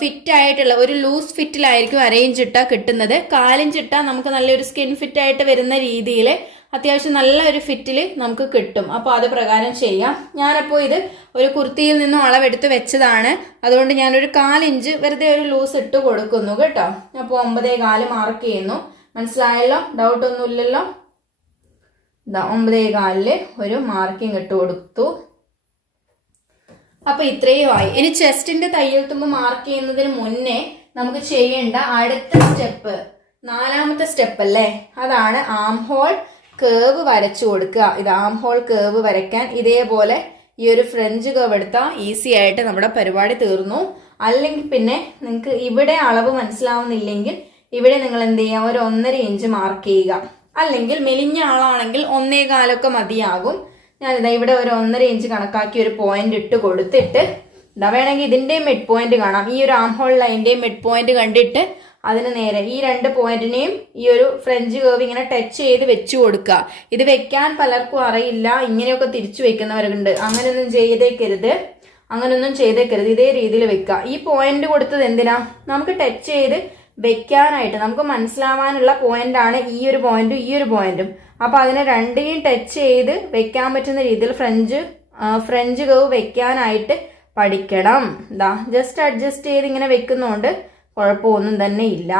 ഫിറ്റ് ആയിട്ടുള്ള ഒരു ലൂസ് ഫിറ്റിലായിരിക്കും 1/2 ഇഞ്ച് ഇട്ടാൽ കിട്ടുന്നത്. 1/4 ഇഞ്ച് ഇട്ടാൽ നമുക്ക് നല്ലൊരു സ്കിൻ ഫിറ്റ് ആയിട്ട് വരുന്ന രീതിയിൽ അത്യാവശ്യം നല്ല ഒരു ഫിറ്റിൽ നമുക്ക് കിട്ടും. അപ്പോൾ അത് പ്രകാരം ചെയ്യാം. ഞാനപ്പോൾ ഇത് ഒരു കുർത്തിയിൽ നിന്നും അളവെടുത്ത് വെച്ചതാണ്. അതുകൊണ്ട് ഞാനൊരു 1/4 ഇഞ്ച് വെറുതെ ഒരു ലൂസ് ഇട്ട് കൊടുക്കുന്നു കേട്ടോ. അപ്പോൾ 9.25 മാർക്ക് ചെയ്യുന്നു. മനസ്സിലായല്ലോ? ഡൗട്ട് ഒന്നും ഇല്ലല്ലോ? 9.25 ഒരു മാർക്കിംഗ് ഇട്ട് കൊടുത്തു. അപ്പൊ ഇത്രയും ആയി. ഇനി ചെസ്റ്റിന്റെ തയ്യൽ തുമ്പ് മാർക്ക് ചെയ്യുന്നതിന് മുന്നേ നമുക്ക് ചെയ്യേണ്ട അടുത്ത സ്റ്റെപ്പ്, 4ാമത്തെ സ്റ്റെപ്പ് അല്ലേ, അതാണ് ആം ഹോൾ കേവ് വരച്ചു കൊടുക്കുക. ഇത് ആം ഹോൾ കേവ് വരയ്ക്കാൻ ഇതേപോലെ ഈ ഒരു ഫ്രഞ്ച് കേവ് എടുത്താൽ ഈസി ആയിട്ട് നമ്മുടെ പരിപാടി തീർന്നു. അല്ലെങ്കിൽ പിന്നെ നിങ്ങൾക്ക് ഇവിടെ അളവ് മനസ്സിലാവുന്നില്ലെങ്കിൽ ഇവിടെ നിങ്ങൾ എന്ത് ചെയ്യുക, ഒരു 1.5 ഇഞ്ച് മാർക്ക് ചെയ്യുക. അല്ലെങ്കിൽ മെലിഞ്ഞ ആളാണെങ്കിൽ 1.25 മതിയാകും. ഞാനിതാ ഇവിടെ ഒരു 1.5 ഇഞ്ച് കണക്കാക്കി ഒരു പോയിന്റ് ഇട്ട് കൊടുത്തിട്ട് വേണമെങ്കിൽ ഇതിന്റെ മിഡ് പോയിന്റ് കാണാം. ഈ ഒരു ആം ഹോൾ ലൈനിന്റെ മിഡ് പോയിന്റ് കണ്ടിട്ട് അതിന് നേരെ ഈ 2 പോയിന്റിനെയും ഈ ഒരു ഫ്രഞ്ച് കേവ് ഇങ്ങനെ ടച്ച് ചെയ്ത് വെച്ചു കൊടുക്കുക. ഇത് വെക്കാൻ പലർക്കും അറിയില്ല, ഇങ്ങനെയൊക്കെ തിരിച്ചു വെക്കുന്നവരുണ്ട്. അങ്ങനെയൊന്നും ചെയ്തേക്കരുത്. ഇതേ രീതിയിൽ വെക്കുക. ഈ പോയിന്റ് കൊടുത്തത് എന്തിനാ? നമുക്ക് ടച്ച് ചെയ്ത് വെക്കാനായിട്ട്, നമുക്ക് മനസ്സിലാവാനുള്ള പോയിന്റാണ് ഈ ഒരു പോയിന്റും ഈ ഒരു പോയിന്റും. അപ്പൊ അതിനെ രണ്ടിനെയും ടച്ച് ചെയ്ത് വെക്കാൻ പറ്റുന്ന രീതിയിൽ ഫ്രഞ്ച് കേവ് വെക്കാനായിട്ട് പഠിക്കണം. ജസ്റ്റ് അഡ്ജസ്റ്റ് ചെയ്ത് ഇങ്ങനെ വെക്കുന്നോണ്ട് കുഴപ്പമൊന്നും തന്നെ ഇല്ല.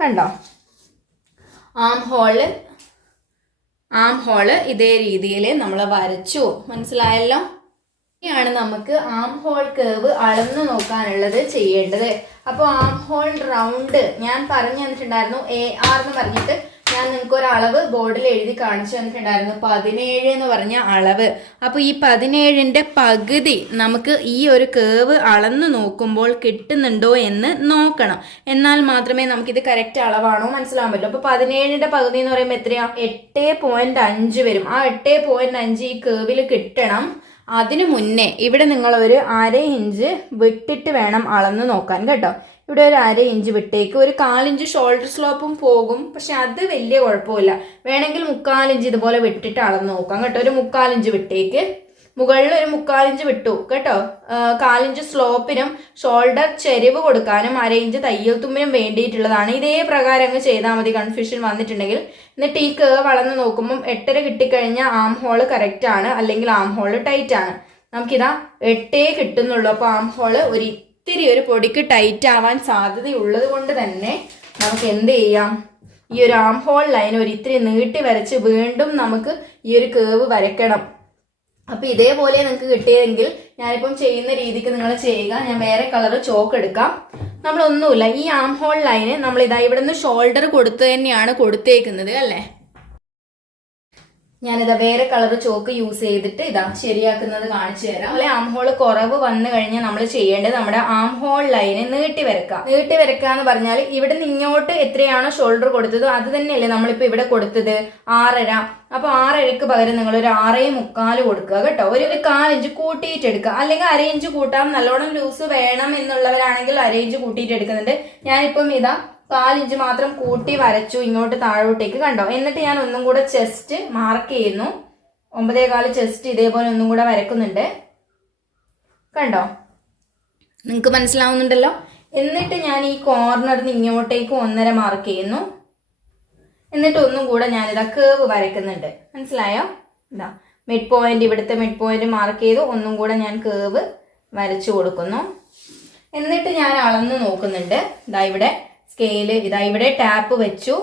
കണ്ടോ? ആം ഹോള് ഇതേ രീതിയിൽ നമ്മൾ വരച്ചു. മനസ്സിലായല്ലോ? ഇനിയാണ് നമുക്ക് ആം ഹോൾ കേവ് അളന്നു നോക്കാനുള്ളത് ചെയ്യേണ്ടത്. അപ്പോൾ ആം ഹോൾ റൗണ്ട് ഞാൻ പറഞ്ഞു തന്നിട്ടുണ്ടായിരുന്നു, AR എന്ന് പറഞ്ഞിട്ട് ഞാൻ നിങ്ങൾക്ക് ഒരു അളവ് ബോർഡിൽ എഴുതി കാണിച്ചു തന്നിട്ടുണ്ടായിരുന്നു, 17 എന്ന് പറഞ്ഞ അളവ്. അപ്പൊ ഈ 17ന്റെ പകുതി നമുക്ക് ഈ ഒരു കേവ് അളന്നു നോക്കുമ്പോൾ കിട്ടുന്നുണ്ടോ എന്ന് നോക്കണം. എന്നാൽ മാത്രമേ നമുക്കിത് കറക്റ്റ് അളവാണോ മനസ്സിലാവാൻ പറ്റൂ. അപ്പൊ 17ന്റെ പകുതി എന്ന് പറയുമ്പോൾ എത്രയാ? 8.5 വരും. ആ 8.5 ഈ കേവിൽ കിട്ടണം. അതിനു മുന്നേ ഇവിടെ നിങ്ങൾ ഒരു 1/2 ഇഞ്ച് വിട്ടിട്ട് വേണം അളന്ന് നോക്കാൻ കേട്ടോ. ഇവിടെ ഒരു 1/2 ഇഞ്ച് വിട്ടേക്ക്. ഒരു 1/4 ഇഞ്ച് ഷോൾഡർ സ്ലോപ്പും പോകും, പക്ഷെ അത് വലിയ കുഴപ്പമില്ല. വേണമെങ്കിൽ 3/4 ഇഞ്ച് ഇതുപോലെ വിട്ടിട്ട് അളന്ന് നോക്കാം കേട്ടോ. ഒരു 3/4 ഇഞ്ച് വിട്ടേക്ക്. മുകളിൽ ഒരു 3/4 ഇഞ്ച് വിട്ടു കേട്ടോ. 1/4 ഇഞ്ച് സ്ലോപ്പിനും ഷോൾഡർ ചെരിവ് കൊടുക്കാനും 1/2 ഇഞ്ച് തയ്യൽ തുമ്പിനും വേണ്ടിയിട്ടുള്ളതാണ്. ഇതേ പ്രകാരം അങ്ങ് ചെയ്താൽ മതി, കൺഫ്യൂഷൻ വന്നിട്ടുണ്ടെങ്കിൽ. എന്നിട്ട് ഈ കേവ് അളന്ന് നോക്കുമ്പോൾ 8.5 കിട്ടിക്കഴിഞ്ഞാൽ ആം ഹോള് കറക്റ്റ് ആണ്, അല്ലെങ്കിൽ ആം ഹോള് ടൈറ്റ് ആണ്. നമുക്കിതാ 8 കിട്ടുന്നുള്ളൂ. അപ്പൊ ആം ഹോള് ഒരിത്തിരി ഒരു പൊടിക്ക് ടൈറ്റ് ആവാൻ സാധ്യതയുള്ളത് കൊണ്ട് തന്നെ നമുക്ക് എന്ത് ചെയ്യാം? ഈ ഒരു ആം ഹോൾ ലൈൻ ഒരിത്തിരി നീട്ടി വരച്ച് വീണ്ടും നമുക്ക് ഈ ഒരു കേവ് വരയ്ക്കണം. അപ്പൊ ഇതേപോലെ നിങ്ങൾക്ക് കിട്ടിയെങ്കിൽ ഞാനിപ്പം ചെയ്യുന്ന രീതിക്ക് നിങ്ങൾ ചെയ്യുക. ഞാൻ വേറെ കളർ ചോക്ക് എടുക്കാം. നമ്മളൊന്നുമില്ല, ഈ ആം ഹോൾ ലൈന് നമ്മൾ ഇതാ ഇവിടെ നിന്ന് ഷോൾഡർ കൊടുത്തു തന്നെയാണ് കൊടുത്തേക്കുന്നത് അല്ലേ. ഞാനിതാ വേറെ കളർ ചോക്ക് യൂസ് ചെയ്തിട്ട് ഇതാ ശരിയാക്കുന്നത് കാണിച്ചു തരാം. അതുപോലെ ആം ഹോൾ കുറവ് വന്നു കഴിഞ്ഞാൽ നമ്മൾ ചെയ്യേണ്ടത് നമ്മുടെ ആം ഹോൾ ലൈനെ നീട്ടി വരക്കാം. നീട്ടി വരക്കുക എന്ന് പറഞ്ഞാൽ ഇവിടെ നിന്ന് ഇങ്ങോട്ട് എത്രയാണോ ഷോൾഡർ കൊടുത്തത് അത് തന്നെയല്ലേ നമ്മളിപ്പോ ഇവിടെ കൊടുത്തത് 6.5. അപ്പൊ 6.5ക്ക് പകരം നിങ്ങൾ ഒരു 6.25 കൊടുക്കുക കേട്ടോ. ഒരു 1/4 ഇഞ്ച് കൂട്ടിയിട്ട് എടുക്കുക, അല്ലെങ്കിൽ 1/2 ഇഞ്ച് കൂട്ടാം. നല്ലോണം ലൂസ് വേണം എന്നുള്ളവരാണെങ്കിൽ 1/2 ഇഞ്ച് കൂട്ടിയിട്ട് എടുക്കുന്നുണ്ട്. ഞാനിപ്പം ഇതാ 1/4 ഇഞ്ച് മാത്രം കൂട്ടി വരച്ചു ഇങ്ങോട്ട് താഴോട്ടേക്ക്. കണ്ടോ? എന്നിട്ട് ഞാൻ ഒന്നും കൂടെ ചെസ്റ്റ് മാർക്ക് ചെയ്യുന്നു. 9.25 ചെസ്റ്റ് ഇതേപോലെ ഒന്നും കൂടെ വരക്കുന്നുണ്ട്. കണ്ടോ? നിങ്ങൾക്ക് മനസ്സിലാവുന്നുണ്ടല്ലോ. എന്നിട്ട് ഞാൻ ഈ കോർണറിന് ഇങ്ങോട്ടേക്ക് 1.5 മാർക്ക് ചെയ്യുന്നു. എന്നിട്ട് ഒന്നും കൂടെ ഞാനിതാ കേവ് വരയ്ക്കുന്നുണ്ട്. മനസ്സിലായോ? ഇതാ മിഡ് പോയിന്റ്, ഇവിടുത്തെ മിഡ് പോയിന്റ് മാർക്ക് ചെയ്തു. ഒന്നും കൂടെ ഞാൻ കേവ് വരച്ചു കൊടുക്കുന്നു. എന്നിട്ട് ഞാൻ അളന്ന് നോക്കുന്നുണ്ട്. ഇതാ ഇവിടെ സ്കെയില്, ഇതാ ഇവിടെ ടാപ്പ് വെച്ചു.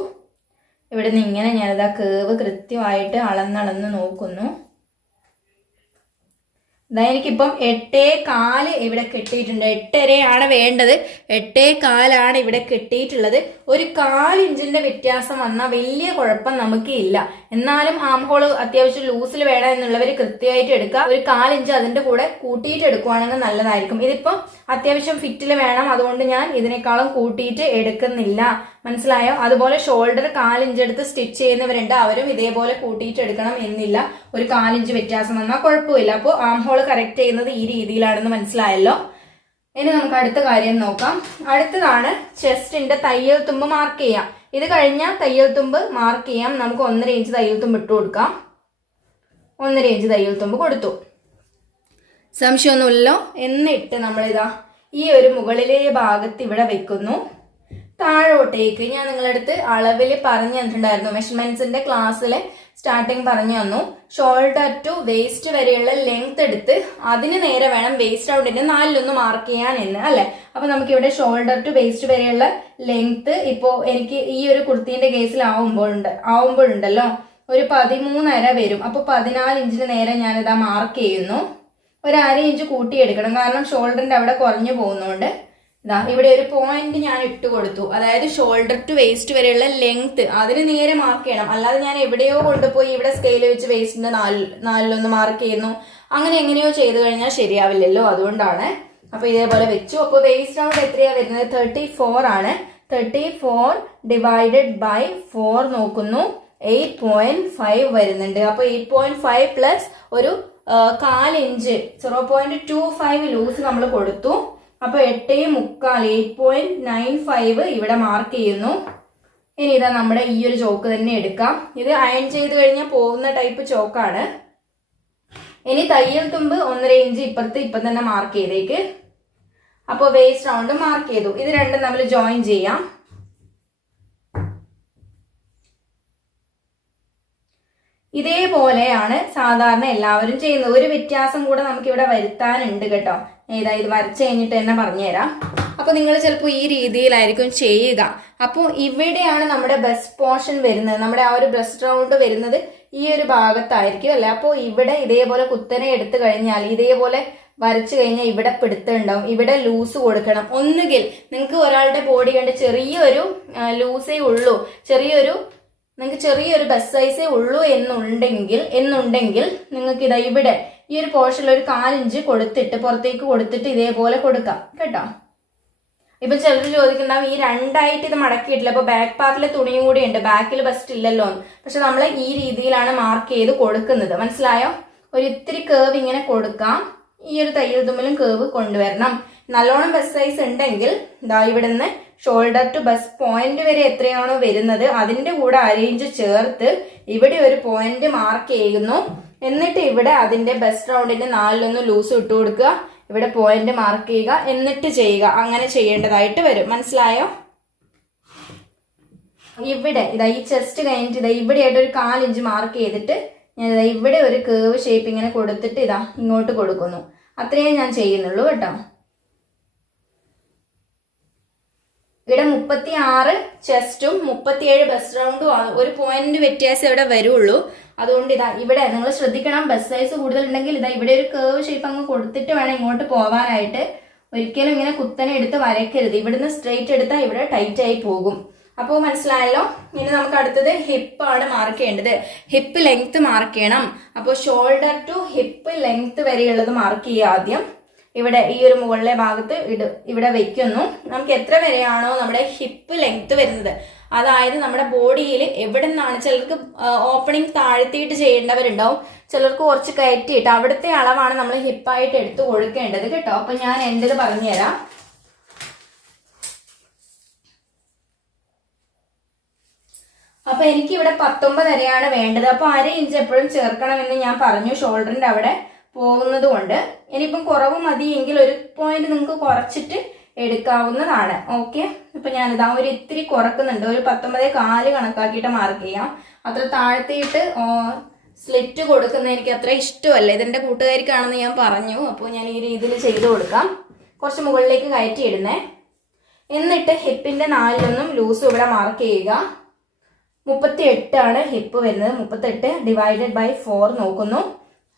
ഇവിടെ നിന്ന് ഇങ്ങനെ ഞാനിതാ കേവ് കൃത്യമായിട്ട് അളന്നളന്ന് നോക്കുന്നു. ഇതാ എനിക്കിപ്പം 8.25 ഇവിടെ കിട്ടിയിട്ടുണ്ട്. 8.5 വേണ്ടത്, 8.25 ഇവിടെ കിട്ടിയിട്ടുള്ളത്. ഒരു 1/4 ഇഞ്ചിന്റെ വ്യത്യാസം വന്നാൽ വലിയ കുഴപ്പം നമുക്ക് ഇല്ല. എന്നാലും ആം ഹോള് അത്യാവശ്യം ലൂസിൽ വേണം എന്നുള്ളവർ കൃത്യമായിട്ട് എടുക്കുക. ഒരു 1/4 ഇഞ്ച് അതിന്റെ കൂടെ കൂട്ടിയിട്ട് എടുക്കുവാണെങ്കിൽ നല്ലതായിരിക്കും. ഇതിപ്പം അത്യാവശ്യം ഫിറ്റിൽ വേണം, അതുകൊണ്ട് ഞാൻ ഇതിനേക്കാളും കൂട്ടിയിട്ട് എടുക്കുന്നില്ല. മനസ്സിലായോ? അതുപോലെ ഷോൾഡർ 1/4 ഇഞ്ച് എടുത്ത് സ്റ്റിച്ച് ചെയ്യുന്നവരുണ്ട്, അവരും ഇതേപോലെ കൂട്ടിയിട്ട് എടുക്കണം എന്നില്ല. ഒരു 1/4 ഇഞ്ച് വ്യത്യാസം വന്നാൽ കുഴപ്പമില്ല. അപ്പോൾ ആം ഹോൾ കറക്റ്റ് ചെയ്യുന്നത് ഈ രീതിയിലാണെന്ന് മനസ്സിലായല്ലോ. ഇനി നമുക്ക് അടുത്ത കാര്യം നോക്കാം. അടുത്തതാണ് ചെസ്റ്റിന്റെ തയ്യൽ തുമ്പ് മാർക്ക് ചെയ്യാം. ഇത് കഴിഞ്ഞാൽ തയ്യൽ തുമ്പ് മാർക്ക് ചെയ്യാം. നമുക്ക് 1.5 ഇഞ്ച് തയ്യൽ തുമ്പ് ഇട്ട് കൊടുക്കാം. 1.5 ഇഞ്ച് തയ്യൽ തുമ്പ് കൊടുത്തു, സംശയമൊന്നുമില്ലല്ലോ. എന്നിട്ട് നമ്മളിതാ ഈ ഒരു മുകളിലെ ഭാഗത്ത് ഇവിടെ വെക്കുന്നു. താഴോട്ടേക്ക് ഞാൻ നിങ്ങളടുത്ത് അളവിൽ പറഞ്ഞു തന്നിട്ടുണ്ടായിരുന്നു, മെഷർമെന്റ്സിന്റെ ക്ലാസ്സിലെ സ്റ്റാർട്ടിങ് പറഞ്ഞു തന്നു. ഷോൾഡർ ടു വേസ്റ്റ് വരെയുള്ള ലെങ്ത് എടുത്ത് അതിന് നേരെ വേണം വേസ്റ്റ് റൗണ്ടിന്റെ 4 മാർക്ക് ചെയ്യാൻ എന്ന് അല്ലെ. അപ്പൊ നമുക്ക് ഇവിടെ ഷോൾഡർ ടു വേസ്റ്റ് വരെയുള്ള ലെങ്ത് ഇപ്പോ എനിക്ക് ഈ ഒരു കുർത്തിന്റെ കേസിൽ ആവുമ്പോഴുണ്ടല്ലോ ഒരു 13.5 വരും. അപ്പൊ 14 ഇഞ്ചിന് നേരെ ഞാനിതാ മാർക്ക് ചെയ്യുന്നു. ഒരു 1/2 ഇഞ്ച് കൂട്ടിയെടുക്കണം, കാരണം ഷോൾഡറിന്റെ അവിടെ കുറഞ്ഞു പോകുന്നതുകൊണ്ട്. ഇതാ ഇവിടെ ഒരു പോയിന്റ് ഞാൻ ഇട്ട് കൊടുത്തു. അതായത് ഷോൾഡർ ടു വേസ്റ്റ് വരെയുള്ള ലെങ്ത് അതിന് നേരെ മാർക്ക് ചെയ്യണം. അല്ലാതെ ഞാൻ എവിടെയോ കൊണ്ടുപോയി ഇവിടെ സ്കെയിൽ വെച്ച് വേസ്റ്റിന്റെ 4 മാർക്ക് ചെയ്യുന്നു, അങ്ങനെ എങ്ങനെയോ ചെയ്തു കഴിഞ്ഞാൽ ശരിയാവില്ലല്ലോ. അതുകൊണ്ടാണ്. അപ്പൊ ഇതേപോലെ വെച്ചു. അപ്പൊ വേസ്റ്റ് റൗണ്ട് എത്രയാ വരുന്നത്? 34 ആണ്. 34 ഡിവൈഡഡ് ബൈ 4 നോക്കുന്നു, 8.5 വരുന്നുണ്ട്. അപ്പൊ 8.5 പ്ലസ് ഒരു 1/4 ഇഞ്ച് 0.25 ലൂസ് നമ്മൾ കൊടുത്തു. അപ്പോൾ 8.25 8.95 ഇവിടെ മാർക്ക് ചെയ്യുന്നു. ഇനി ഇതാ നമ്മുടെ ഈ ഒരു ചോക്ക് തന്നെ എടുക്കാം. ഇത് അയൺ ചെയ്ത് കഴിഞ്ഞാൽ പോകുന്ന ടൈപ്പ് ചോക്കാണ്. ഇനി തയ്യൽ തുമ്പ് 1.5 ഇഞ്ച് ഇപ്പം തന്നെ മാർക്ക് ചെയ്തേക്ക്. അപ്പോൾ വേസ്റ്റ് റൗണ്ട് മാർക്ക് ചെയ്തു. ഇത് രണ്ടും നമ്മൾ ജോയിൻ ചെയ്യാം. ഇതേപോലെയാണ് സാധാരണ എല്ലാവരും ചെയ്യുന്നത്. ഒരു വ്യത്യാസം കൂടെ നമുക്ക് ഇവിടെ വരുത്താനുണ്ട് കേട്ടോ. ഇത് വരച്ചു കഴിഞ്ഞിട്ട് തന്നെ പറഞ്ഞുതരാം. അപ്പോൾ നിങ്ങൾ ചിലപ്പോൾ ഈ രീതിയിലായിരിക്കും ചെയ്യുക. അപ്പോൾ ഇവിടെയാണ് നമ്മുടെ ബെസ്റ്റ് പോർഷൻ വരുന്നത്. നമ്മുടെ ആ ഒരു ബ്രസ്റ്റ് റൗണ്ട് വരുന്നത് ഈ ഒരു ഭാഗത്തായിരിക്കും അല്ലേ. അപ്പോൾ ഇവിടെ ഇതേപോലെ കുത്തനെ എടുത്തു കഴിഞ്ഞാൽ ഇതേപോലെ വരച്ചു കഴിഞ്ഞാൽ ഇവിടെ പിടുത്തുണ്ടാവും. ഇവിടെ ലൂസ് കൊടുക്കണം. ഒന്നുകിൽ നിങ്ങൾക്ക് ഒരാളുടെ ബോഡി കണ്ട് ചെറിയൊരു ലൂസേ ഉള്ളൂ, നിങ്ങൾക്ക് ചെറിയൊരു ബസ് സൈസേ ഉള്ളൂ എന്നുണ്ടെങ്കിൽ നിങ്ങൾക്ക് ഇതാ ഇവിടെ ഈ ഒരു പോർഷനിൽ ഒരു 4 ഇഞ്ച് കൊടുത്തിട്ട് പുറത്തേക്ക് കൊടുത്തിട്ട് ഇതേപോലെ കൊടുക്കാം കേട്ടോ. ഇപ്പൊ ചിലർ ചോദിക്കുന്നുണ്ടാവും ഈ രണ്ടായിട്ട് ഇത് മടക്കിയിട്ടില്ല, അപ്പൊ ബാക്ക് പാർട്ടിലെ തുണിയും കൂടി ഉണ്ട്, ബാക്കിൽ ബസ്റ്റ് ഇല്ലല്ലോ. പക്ഷെ നമ്മൾ ഈ രീതിയിലാണ് മാർക്ക് ചെയ്ത് കൊടുക്കുന്നത്. മനസ്സിലായോ? ഒരു ഇത്തിരി കേവ് ഇങ്ങനെ കൊടുക്കാം. ഈ ഒരു തയ്യൽ തുമ്മലും കേവ് കൊണ്ടുവരണം. നല്ലോണം ബസ് സൈസ് ഉണ്ടെങ്കിൽ ഇതാ ഇവിടുന്ന് ഷോൾഡർ ടു ബസ് പോയിന്റ് വരെ എത്രയാണോ വരുന്നത് അതിന്റെ കൂടെ അരയിഞ്ച് ചേർത്ത് ഇവിടെ ഒരു പോയിന്റ് മാർക്ക് ചെയ്യുന്നു. എന്നിട്ട് ഇവിടെ അതിന്റെ ബസ്റ്റ് റൗണ്ടിന്റെ 4 ലൂസ് ഇട്ട് കൊടുക്കുക. ഇവിടെ പോയിന്റ് മാർക്ക് ചെയ്യുക, എന്നിട്ട് ചെയ്യുക. അങ്ങനെ ചെയ്യേണ്ടതായിട്ട് വരും. മനസ്സിലായോ? ഇവിടെ ഇതാ ഈ ചെസ്റ്റ് കഴിഞ്ഞിട്ട് ഇതാ ഇവിടെ ആയിട്ട് ഒരു 4 ഇഞ്ച് മാർക്ക് ചെയ്തിട്ട് ഞാൻ ഇതാ ഇവിടെ ഒരു കേവ് ഷേപ്പ് ഇങ്ങനെ കൊടുത്തിട്ട് ഇതാ ഇങ്ങോട്ട് കൊടുക്കുന്നു. അത്രയേ ഞാൻ ചെയ്യുന്നുള്ളൂ കേട്ടോ. ഇവിടെ 36 ചെസ്റ്റും 37 ബസ്റ്റ് റൗണ്ടും ഒരു പോയിന്റ് വ്യത്യാസം ഇവിടെ വരുള്ളൂ. അതുകൊണ്ട് ഇതാ ഇവിടെ നിങ്ങൾ ശ്രദ്ധിക്കണം, ബസ് സൈസ് കൂടുതലുണ്ടെങ്കിൽ ഇതാ ഇവിടെ ഒരു കേവ് ഷേപ്പ് അങ്ങ് കൊടുത്തിട്ട് വേണം ഇങ്ങോട്ട് പോവാനായിട്ട്. ഒരിക്കലും ഇങ്ങനെ കുത്തനെ എടുത്ത് വരയ്ക്കരുത്. ഇവിടുന്ന് സ്ട്രെയിറ്റ് എടുത്താൽ ഇവിടെ ടൈറ്റ് ആയി പോകും. അപ്പോൾ മനസ്സിലായല്ലോ. ഇനി നമുക്ക് അടുത്തത് ഹിപ്പാണ് മാർക്ക് ചെയ്യേണ്ടത്. ഹിപ്പ് ലെങ്ത് മാർക്ക് ചെയ്യണം. അപ്പോൾ ഷോൾഡർ ടു ഹിപ്പ് ലെങ്ത് വരെയുള്ളത് മാർക്ക് ചെയ്യുക ആദ്യം. ഇവിടെ ഈ ഒരു മുകളിലെ ഭാഗത്ത് ഇവിടെ വെക്കുന്നു. നമുക്ക് എത്ര വരെയാണോ നമ്മുടെ ഹിപ്പ് ലെങ്ത് വരുന്നത്, അതായത് നമ്മുടെ ബോഡിയിൽ എവിടെ നിന്നാണ്, ചിലർക്ക് ഓപ്പണിംഗ് താഴ്ത്തിയിട്ട് ചെയ്യേണ്ടവരുണ്ടാവും, ചിലർക്ക് കുറച്ച് കയറ്റിയിട്ട് അവിടുത്തെ അളവാണ് നമ്മൾ ഹിപ്പായിട്ട് എടുത്ത് കൊടുക്കേണ്ടത് കേട്ടോ. അപ്പൊ ഞാൻ എന്റേത് പറഞ്ഞുതരാം. അപ്പൊ എനിക്ക് ഇവിടെ 19 വരെയാണ് വേണ്ടത്. അപ്പൊ 1/2 ഇഞ്ച് എപ്പോഴും ചേർക്കണമെന്ന് ഞാൻ പറഞ്ഞു, ഷോൾഡറിന്റെ അവിടെ പോകുന്നത് കൊണ്ട്. ഇനിയിപ്പം കുറവ് മതിയെങ്കിൽ ഒരു പോയിന്റ് നിങ്ങൾക്ക് കുറച്ചിട്ട് എടുക്കാവുന്നതാണ്. ഓക്കെ, ഇപ്പൊ ഞാനിതാ ഒരു ഇത്തിരി കുറക്കുന്നുണ്ട്. ഒരു 19.4 കണക്കാക്കിയിട്ട് മാർക്ക് ചെയ്യാം. അത്ര താഴ്ത്തിയിട്ട് സ്ലിറ്റ് കൊടുക്കുന്ന എനിക്ക് അത്ര ഇഷ്ടമല്ല. ഇതെന്റെ കൂട്ടുകാരിക്കാണെന്ന് ഞാൻ പറഞ്ഞു. അപ്പോൾ ഞാൻ ഈ രീതിയിൽ ചെയ്ത് കൊടുക്കാം. കുറച്ച് മുകളിലേക്ക് കയറ്റി ഇടുന്നേ. എന്നിട്ട് ഹിപ്പിന്റെ 4 ലൂസ് ഇവിടെ മാർക്ക് ചെയ്യുക. 38 ആണ് ഹിപ്പ് വരുന്നത്. 38 ഡിവൈഡഡ് ബൈ 4 നോക്കുന്നു.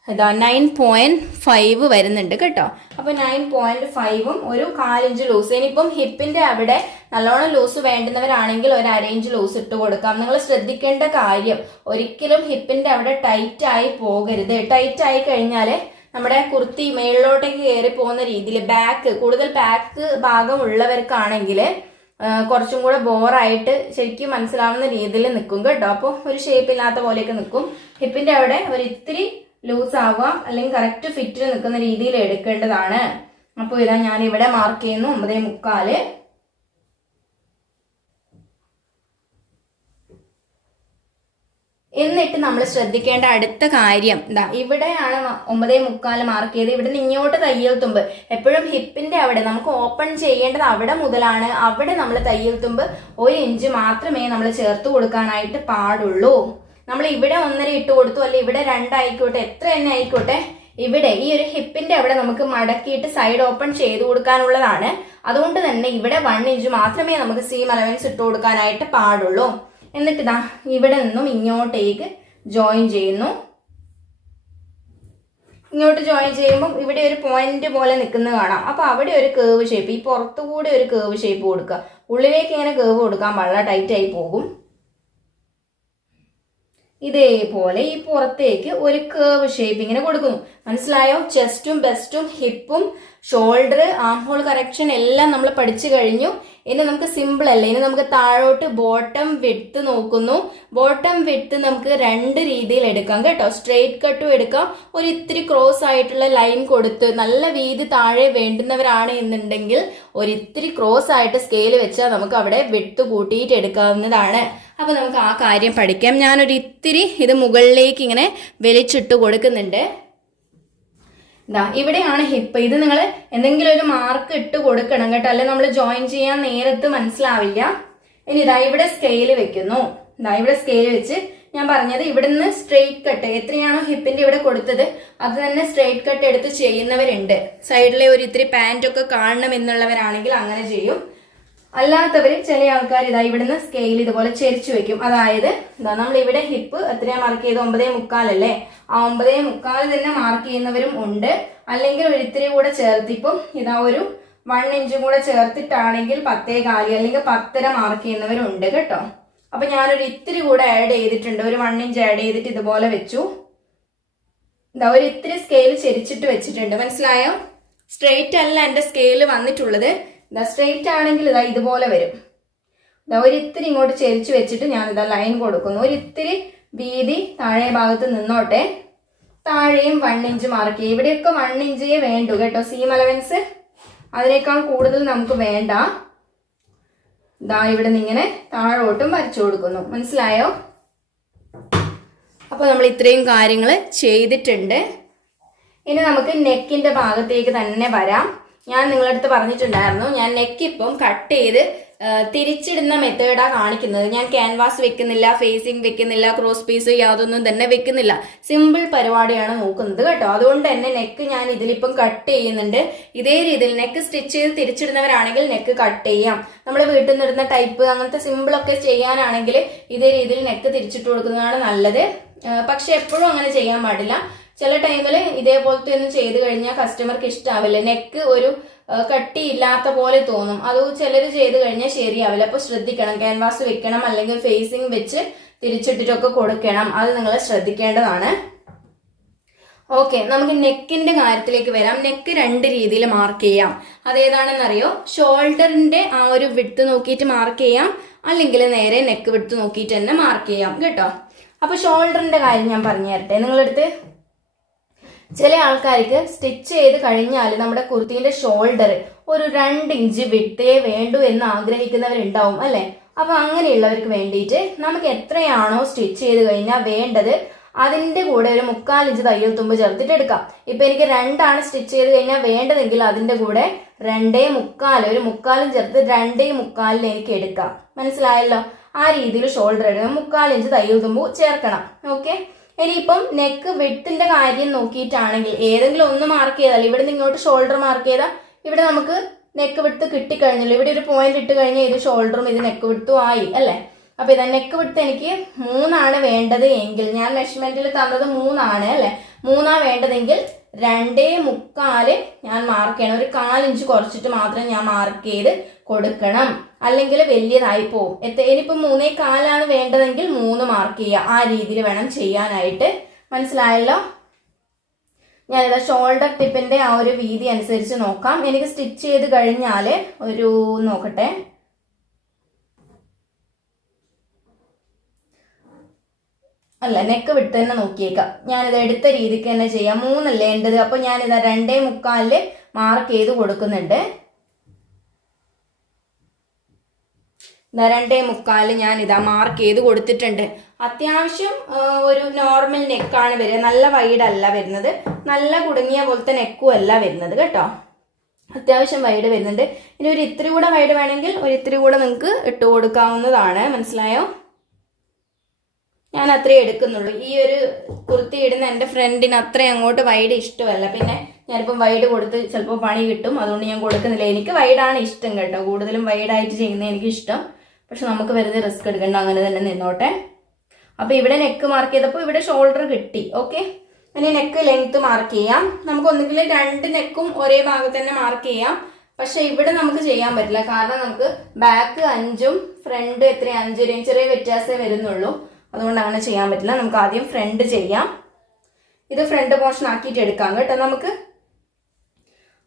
ഇതാ 9.5 വരുന്നുണ്ട് കേട്ടോ. അപ്പൊ 9.5ഉം ഒരു 4 ഇഞ്ച് ലൂസ്. ഇനിയിപ്പം ഹിപ്പിന്റെ അവിടെ നല്ലോണം ലൂസ് വേണ്ടുന്നവരാണെങ്കിൽ ഒരു 1/2 ഇഞ്ച് ലൂസ് ഇട്ട് കൊടുക്കാം. നിങ്ങൾ ശ്രദ്ധിക്കേണ്ട കാര്യം, ഒരിക്കലും ഹിപ്പിന്റെ അവിടെ ടൈറ്റ് ആയി പോകരുത്. ടൈറ്റ് ആയി കഴിഞ്ഞാൽ നമ്മുടെ കുർത്തി മേളിലോട്ടേക്ക് കയറി പോകുന്ന രീതിയിൽ കൂടുതൽ ബാക്ക് ഭാഗം ഉള്ളവർക്കാണെങ്കിൽ കുറച്ചും കൂടെ ബോറായിട്ട് ശരിക്കും മനസ്സിലാവുന്ന രീതിയിൽ നിൽക്കും കേട്ടോ. അപ്പോൾ ഒരു ഷേപ്പ് ഇല്ലാത്ത പോലെയൊക്കെ നിൽക്കും. ഹിപ്പിന്റെ അവിടെ ഒരു ഇത്തിരി ലൂസ് ആവുക, അല്ലെങ്കിൽ കറക്റ്റ് ഫിറ്റിൽ നിൽക്കുന്ന രീതിയിൽ എടുക്കേണ്ടതാണ്. അപ്പോൾ ഇതാ ഞാൻ ഇവിടെ മാർക്ക് ചെയ്യുന്നു 9.25. എന്നിട്ട് നമ്മൾ ശ്രദ്ധിക്കേണ്ട അടുത്ത കാര്യം ഇതാ ഇവിടെയാണ് 9.25 മാർക്ക് ചെയ്ത്. ഇവിടെ നിന്ന് ഇങ്ങോട്ട് തയ്യൽ തുമ്പ് എപ്പോഴും ഹിപ്പിന്റെ അവിടെ നമുക്ക് ഓപ്പൺ ചെയ്യേണ്ടത് അവിടെ മുതലാണ്. അവിടെ നമ്മൾ തയ്യൽ തുമ്പ് 1 ഇഞ്ച് മാത്രമേ നമ്മൾ ചേർത്ത് കൊടുക്കാനായിട്ട് പാടുള്ളൂ. നമ്മൾ ഇവിടെ 1.5 ഇട്ട് കൊടുത്തു, അല്ലെ ഇവിടെ 2 ആയിക്കോട്ടെ, എത്ര തന്നെ ആയിക്കോട്ടെ, ഇവിടെ ഈ ഒരു ഹിപ്പിന്റെ അവിടെ നമുക്ക് മടക്കിയിട്ട് സൈഡ് ഓപ്പൺ ചെയ്ത് കൊടുക്കാനുള്ളതാണ്. അതുകൊണ്ട് തന്നെ ഇവിടെ 1 ഇഞ്ച് മാത്രമേ നമുക്ക് സീം അലവൻസ് ഇട്ട് കൊടുക്കാനായിട്ട് പാടുള്ളൂ. എന്നിട്ട് ഇതാ ഇവിടെ നിന്നും ഇങ്ങോട്ടേക്ക് ജോയിൻ ചെയ്യുന്നു. ഇങ്ങോട്ട് ജോയിൻ ചെയ്യുമ്പോൾ ഇവിടെ ഒരു പോയിന്റ് പോലെ നിൽക്കുന്നത് കാണാം. അപ്പൊ അവിടെ ഒരു കേവ് ഷേപ്പ്, ഈ പുറത്തുകൂടെ ഒരു കേവ് ഷേപ്പ് കൊടുക്കുക. ഉള്ളിലേക്ക് ഇങ്ങനെ കേവ് കൊടുക്കാൻ പാടില്ല, ടൈറ്റ് ആയി പോകും. ഇതേപോലെ ഈ പുറത്തേക്ക് ഒരു കേവ് ഷേപ്പ് ഇങ്ങനെ കൊടുക്കുന്നു. മനസ്സിലായോ? ചെസ്റ്റും ബെസ്റ്റും ഹിപ്പും ഷോൾഡർ ആം ഹോൾ കറക്ഷൻ എല്ലാം നമ്മൾ പഠിച്ചു കഴിഞ്ഞു. ഇനി നമുക്ക് സിമ്പിൾ അല്ല, ഇനി നമുക്ക് താഴോട്ട് ബോട്ടം വിഡ്ത്ത് നോക്കുന്നു. ബോട്ടം വിഡ്ത്ത് നമുക്ക് 2 രീതിയിൽ എടുക്കാം കേട്ടോ. സ്ട്രെയിറ്റ് കട്ടും എടുക്കാം, ഒരു ഇത്തിരി ക്രോസ് ആയിട്ടുള്ള ലൈൻ കൊടുത്ത് നല്ല വീതി താഴെ വേണ്ടുന്നവരാണ് എന്നുണ്ടെങ്കിൽ ഒരു ഇത്തിരി ക്രോസ് ആയിട്ട് സ്കെയിൽ വെച്ചാൽ നമുക്ക് അവിടെ വിഡ്ത്ത് കൂട്ടിയിട്ട് എടുക്കാവുന്നതാണ്. അപ്പൊ നമുക്ക് ആ കാര്യം പഠിക്കാം. ഞാനൊരു ഇത്തിരി ഇത് മുകളിലേക്ക് ഇങ്ങനെ വലിച്ചിട്ട് കൊടുക്കുന്നുണ്ട്. ഇവിടെയാണ് ഹിപ്പ്. ഇത് നിങ്ങൾ എന്തെങ്കിലും ഒരു മാർക്ക് ഇട്ട് കൊടുക്കണം കേട്ടോ, അല്ലെ നമ്മൾ ജോയിൻ ചെയ്യാൻ നേരത്ത് മനസ്സിലാവില്ല. ഇനി ഇവിടെ സ്കെയിൽ വെക്കുന്നു. ഇവിടെ സ്കെയിൽ വെച്ച് ഞാൻ പറഞ്ഞത് ഇവിടുന്ന് സ്ട്രെയിറ്റ് കട്ട് എത്രയാണോ ഹിപ്പിന്റെ ഇവിടെ കൊടുത്തത് അത് തന്നെ സ്ട്രെയിറ്റ് കട്ട് എടുത്ത് ചെയ്യുന്നവരുണ്ട്. സൈഡിലെ ഒരു ഇത്തിരി പാന്റ് ഒക്കെ കാണണം എന്നുള്ളവരാണെങ്കിൽ അങ്ങനെ ചെയ്യും. അല്ലാത്തവര് ചില ആൾക്കാർ ഇവിടുന്ന് സ്കെയിൽ ഇതുപോലെ ചെരിച്ചു വെക്കും. അതായത് നമ്മൾ ഇവിടെ ഹിപ്പ് എത്രയാ മാർക്ക് ചെയ്ത് 9.25 അല്ലേ, ആ 9.25 തന്നെ മാർക്ക് ചെയ്യുന്നവരും ഉണ്ട്. അല്ലെങ്കിൽ ഒരു ഇത്തിരി കൂടെ ചേർത്ത് ഇപ്പം ഒരു 1 ഇഞ്ചും കൂടെ ചേർത്തിട്ടാണെങ്കിൽ 10.25 അല്ലെങ്കിൽ 10.5 മാർക്ക് ചെയ്യുന്നവരുണ്ട് കേട്ടോ. അപ്പൊ ഞാനൊരു ഇത്തിരി കൂടെ ആഡ് ചെയ്തിട്ടുണ്ട്, ഒരു 1 ഇഞ്ച് ആഡ് ചെയ്തിട്ട് ഇതുപോലെ വെച്ചു. ഒരു ഇത്തിരി സ്കെയിൽ ചെരിച്ചിട്ട് വെച്ചിട്ടുണ്ട്. മനസ്സിലായോ? സ്ട്രെയിറ്റ് അല്ല എന്റെ സ്കെയിൽ വന്നിട്ടുള്ളത്. സ്ട്രെയിറ്റ് ആണെങ്കിൽ ഇതുപോലെ വരും. ഒരു ഇത്തിരി ഇങ്ങോട്ട് ചെരിച്ചു വെച്ചിട്ട് ഞാൻ ലൈൻ കൊടുക്കുന്നു. ഒരു ഇത്തിരി വീതി താഴെ ഭാഗത്ത് നിന്നോട്ടെ. താഴെയും 1 ഇഞ്ച് മാർക്ക് ചെയ്യും. ഇവിടെയൊക്കെ 1 ഇഞ്ചേ വേണ്ടു കേട്ടോ സീം അലവൻസ്, അതിനേക്കാൾ കൂടുതൽ നമുക്ക് വേണ്ട. ഇവിടെ നിന്ന് ഇങ്ങനെ താഴോട്ടും വരച്ചു കൊടുക്കുന്നു. മനസ്സിലായോ? അപ്പൊ നമ്മൾ ഇത്രയും കാര്യങ്ങൾ ചെയ്തിട്ടുണ്ട്. ഇനി നമുക്ക് നെക്കിന്റെ ഭാഗത്തേക്ക് തന്നെ വരാം. ഞാൻ നിങ്ങളുടെ അടുത്ത് പറഞ്ഞിട്ടുണ്ടായിരുന്നു, ഞാൻ നെക്ക് ഇപ്പം കട്ട് ചെയ്ത് തിരിച്ചിടുന്ന മെത്തേഡാ കാണിക്കുന്നത്. ഞാൻ ക്യാൻവാസ് വെക്കുന്നില്ല, ഫേസിങ് വെക്കുന്നില്ല, ക്രോസ് പീസ് യാതൊന്നും തന്നെ വെക്കുന്നില്ല. സിമ്പിൾ പരിപാടിയാണ് നോക്കുന്നത് കേട്ടോ. അതുകൊണ്ട് തന്നെ നെക്ക് ഞാൻ ഇതിലിപ്പം കട്ട് ചെയ്യുന്നുണ്ട്. ഇതേ രീതിയിൽ നെക്ക് സ്റ്റിച്ച് ചെയ്ത് തിരിച്ചിടുന്നവരാണെങ്കിൽ നെക്ക് കട്ട് ചെയ്യാം. നമ്മൾ വീട്ടിൽ നിന്ന് ഇടുന്ന ടൈപ്പ് അങ്ങനത്തെ സിമ്പിളൊക്കെ ചെയ്യാനാണെങ്കിൽ ഇതേ രീതിയിൽ നെക്ക് തിരിച്ചിട്ട് കൊടുക്കുന്നതാണ് നല്ലത്. പക്ഷെ എപ്പോഴും അങ്ങനെ ചെയ്യാൻ പാടില്ല. ചില ടൈമിൽ ഇതേപോലത്തെ ഒന്നും ചെയ്ത് കഴിഞ്ഞാൽ കസ്റ്റമർക്ക് ഇഷ്ടാവില്ല. നെക്ക് ഒരു കട്ടി ഇല്ലാത്ത പോലെ തോന്നും. അത് ചിലർ ചെയ്ത് കഴിഞ്ഞാൽ ശരിയാവില്ല. അപ്പൊ ശ്രദ്ധിക്കണം, ക്യാൻവാസ് വെക്കണം അല്ലെങ്കിൽ ഫേസിങ് വെച്ച് തിരിച്ചിട്ടിട്ടൊക്കെ കൊടുക്കണം. അത് നിങ്ങൾ ശ്രദ്ധിക്കേണ്ടതാണ്. ഓക്കെ, നമുക്ക് നെക്കിന്റെ കാര്യത്തിലേക്ക് വരാം. നെക്ക് 2 രീതിയിൽ മാർക്ക് ചെയ്യാം. അതേതാണെന്നറിയോ? ഷോൾഡറിന്റെ ആ ഒരു വിഡ്ത്ത് നോക്കിയിട്ട് മാർക്ക് ചെയ്യാം, അല്ലെങ്കിൽ നേരെ നെക്ക് വിഡ്ത്ത് നോക്കിയിട്ട് തന്നെ മാർക്ക് ചെയ്യാം കേട്ടോ. അപ്പൊ ഷോൾഡറിന്റെ കാര്യം ഞാൻ പറഞ്ഞു തരട്ടെ നിങ്ങളടുത്ത്. ചില ആൾക്കാർക്ക് സ്റ്റിച്ച് ചെയ്ത് കഴിഞ്ഞാൽ നമ്മുടെ കുർത്തിന്റെ ഷോൾഡർ ഒരു 2 ഇഞ്ച് വിട്ടേ വേണ്ടു എന്ന് ആഗ്രഹിക്കുന്നവരുണ്ടാവും അല്ലെ. അപ്പൊ അങ്ങനെയുള്ളവർക്ക് വേണ്ടിയിട്ട് നമുക്ക് എത്രയാണോ സ്റ്റിച്ച് ചെയ്ത് കഴിഞ്ഞാൽ വേണ്ടത് അതിന്റെ കൂടെ ഒരു 3/4 ഇഞ്ച് തയ്യൽ തുമ്പ് ചേർത്തിട്ട് എടുക്കാം. ഇപ്പൊ എനിക്ക് 2 സ്റ്റിച്ച് ചെയ്ത് കഴിഞ്ഞാൽ വേണ്ടതെങ്കിൽ അതിന്റെ കൂടെ 2.25 ഒരു 3/4 ചേർത്ത് 2.25 എനിക്ക് എടുക്കാം. മനസ്സിലായല്ലോ? ആ രീതിയിൽ ഷോൾഡർ എടുക്കാം. 3/4 ഇഞ്ച് തയ്യൽ തുമ്പ് ചേർക്കണം. ഓക്കെ, ഇനിയിപ്പം നെക്ക് വിഡ്ത്തിന്റെ കാര്യം നോക്കിയിട്ടാണെങ്കിൽ ഏതെങ്കിലും ഒന്ന് മാർക്ക് ചെയ്താൽ ഇവിടെ നിന്ന് ഇങ്ങോട്ട് ഷോൾഡർ മാർക്ക് ചെയ്താൽ ഇവിടെ നമുക്ക് നെക്ക് വിഡ്ത്ത് കിട്ടിക്കഴിഞ്ഞല്ലോ. ഇവിടെ ഒരു പോയിന്റ് ഇട്ട് കഴിഞ്ഞാൽ ഇത് ഷോൾഡറും ഇത് നെക്ക് വിഡ്ത്തും ആയി അല്ലെ. അപ്പൊ ഇതാ നെക്ക് വിഡ്ത്ത് എനിക്ക് 3 വേണ്ടത് എങ്കിൽ, ഞാൻ മെഷർമെന്റിൽ തന്നത് 3 അല്ലെ, 3 വേണ്ടതെങ്കിൽ 2.25 ഞാൻ മാർക്ക് ചെയ്യണം. ഒരു 1/4 ഇഞ്ച് കുറച്ചിട്ട് മാത്രം ഞാൻ മാർക്ക് ചെയ്ത് കൊടുക്കണം, അല്ലെങ്കിൽ വലിയതായി പോവും. ഇനിയിപ്പം 3.25 വേണ്ടതെങ്കിൽ 3 മാർക്ക് ചെയ്യുക. ആ രീതിയിൽ വേണം ചെയ്യാനായിട്ട്. മനസ്സിലായല്ലോ? ഞാനിതാ ഷോൾഡർ ടിപ്പിന്റെ ആ ഒരു വീതി അനുസരിച്ച് നോക്കാം. എനിക്ക് സ്റ്റിച്ച് ചെയ്ത് കഴിഞ്ഞാല് ഒരു നോക്കട്ടെ, അല്ല നെക്ക് വിട്ട് തന്നെ നോക്കിയേക്കാം. ഞാനിത് എടുത്ത രീതിക്ക് തന്നെ ചെയ്യാം. 3 വേണ്ടത്. അപ്പൊ ഞാനിതാ 2.25 മാർക്ക് ചെയ്ത് കൊടുക്കുന്നുണ്ട്. 2.25 ഞാൻ ഇതാ മാർക്ക് ചെയ്ത് കൊടുത്തിട്ടുണ്ട്. അത്യാവശ്യം ഒരു നോർമൽ നെക്കാണ് വരിക, നല്ല വൈഡ് അല്ല വരുന്നത്, നല്ല കുടുങ്ങിയ പോലത്തെ നെക്കും അല്ല വരുന്നത് കേട്ടോ. അത്യാവശ്യം വൈഡ് വരുന്നുണ്ട്. ഇനി ഒരു ഇത്തിരി കൂടെ വൈഡ് വേണമെങ്കിൽ ഒരു ഇത്തിരി കൂടെ നിങ്ങൾക്ക് ഇട്ട് കൊടുക്കാവുന്നതാണ്. മനസ്സിലായോ? ഞാൻ അത്രേ എടുക്കുന്നുള്ളൂ. ഈ ഒരു കുർത്തി ഇടുന്ന എൻ്റെ ഫ്രണ്ടിന് അത്രയും അങ്ങോട്ട് വൈഡ് ഇഷ്ടമല്ല. പിന്നെ ഞാനിപ്പം വൈഡ് കൊടുത്ത് ചിലപ്പോൾ പണി കിട്ടും, അതുകൊണ്ട് ഞാൻ കൊടുക്കുന്നില്ല. എനിക്ക് വൈഡാണ് ഇഷ്ടം കേട്ടോ, കൂടുതലും വൈഡായിട്ട് ചെയ്യുന്നത് എനിക്ക് ഇഷ്ടം. പക്ഷെ നമുക്ക് വെറുതെ റിസ്ക് എടുക്കണ്ട, അങ്ങനെ തന്നെ നിന്നോട്ടെ. അപ്പൊ ഇവിടെ നെക്ക് മാർക്ക് ചെയ്തപ്പോൾ ഇവിടെ ഷോൾഡർ കിട്ടി. ഓക്കെ, ഇനി നെക്ക് ലെങ്ത് മാർക്ക് ചെയ്യാം. നമുക്ക് ഒന്നുകിൽ 2 നെക്കും ഒരേ ഭാഗത്ത് തന്നെ മാർക്ക് ചെയ്യാം. പക്ഷെ ഇവിടെ നമുക്ക് ചെയ്യാൻ പറ്റില്ല, കാരണം നമുക്ക് ബാക്ക് 5ഉം ഫ്രണ്ട് എത്ര 5 ചെറിയ വ്യത്യാസമേ വരുന്നുള്ളൂ. അതുകൊണ്ട് അങ്ങനെ ചെയ്യാൻ പറ്റില്ല. നമുക്ക് ആദ്യം ഫ്രണ്ട് ചെയ്യാം. ഇത് ഫ്രണ്ട് പോർഷൻ ആക്കിയിട്ട് എടുക്കാം കേട്ടോ നമുക്ക്.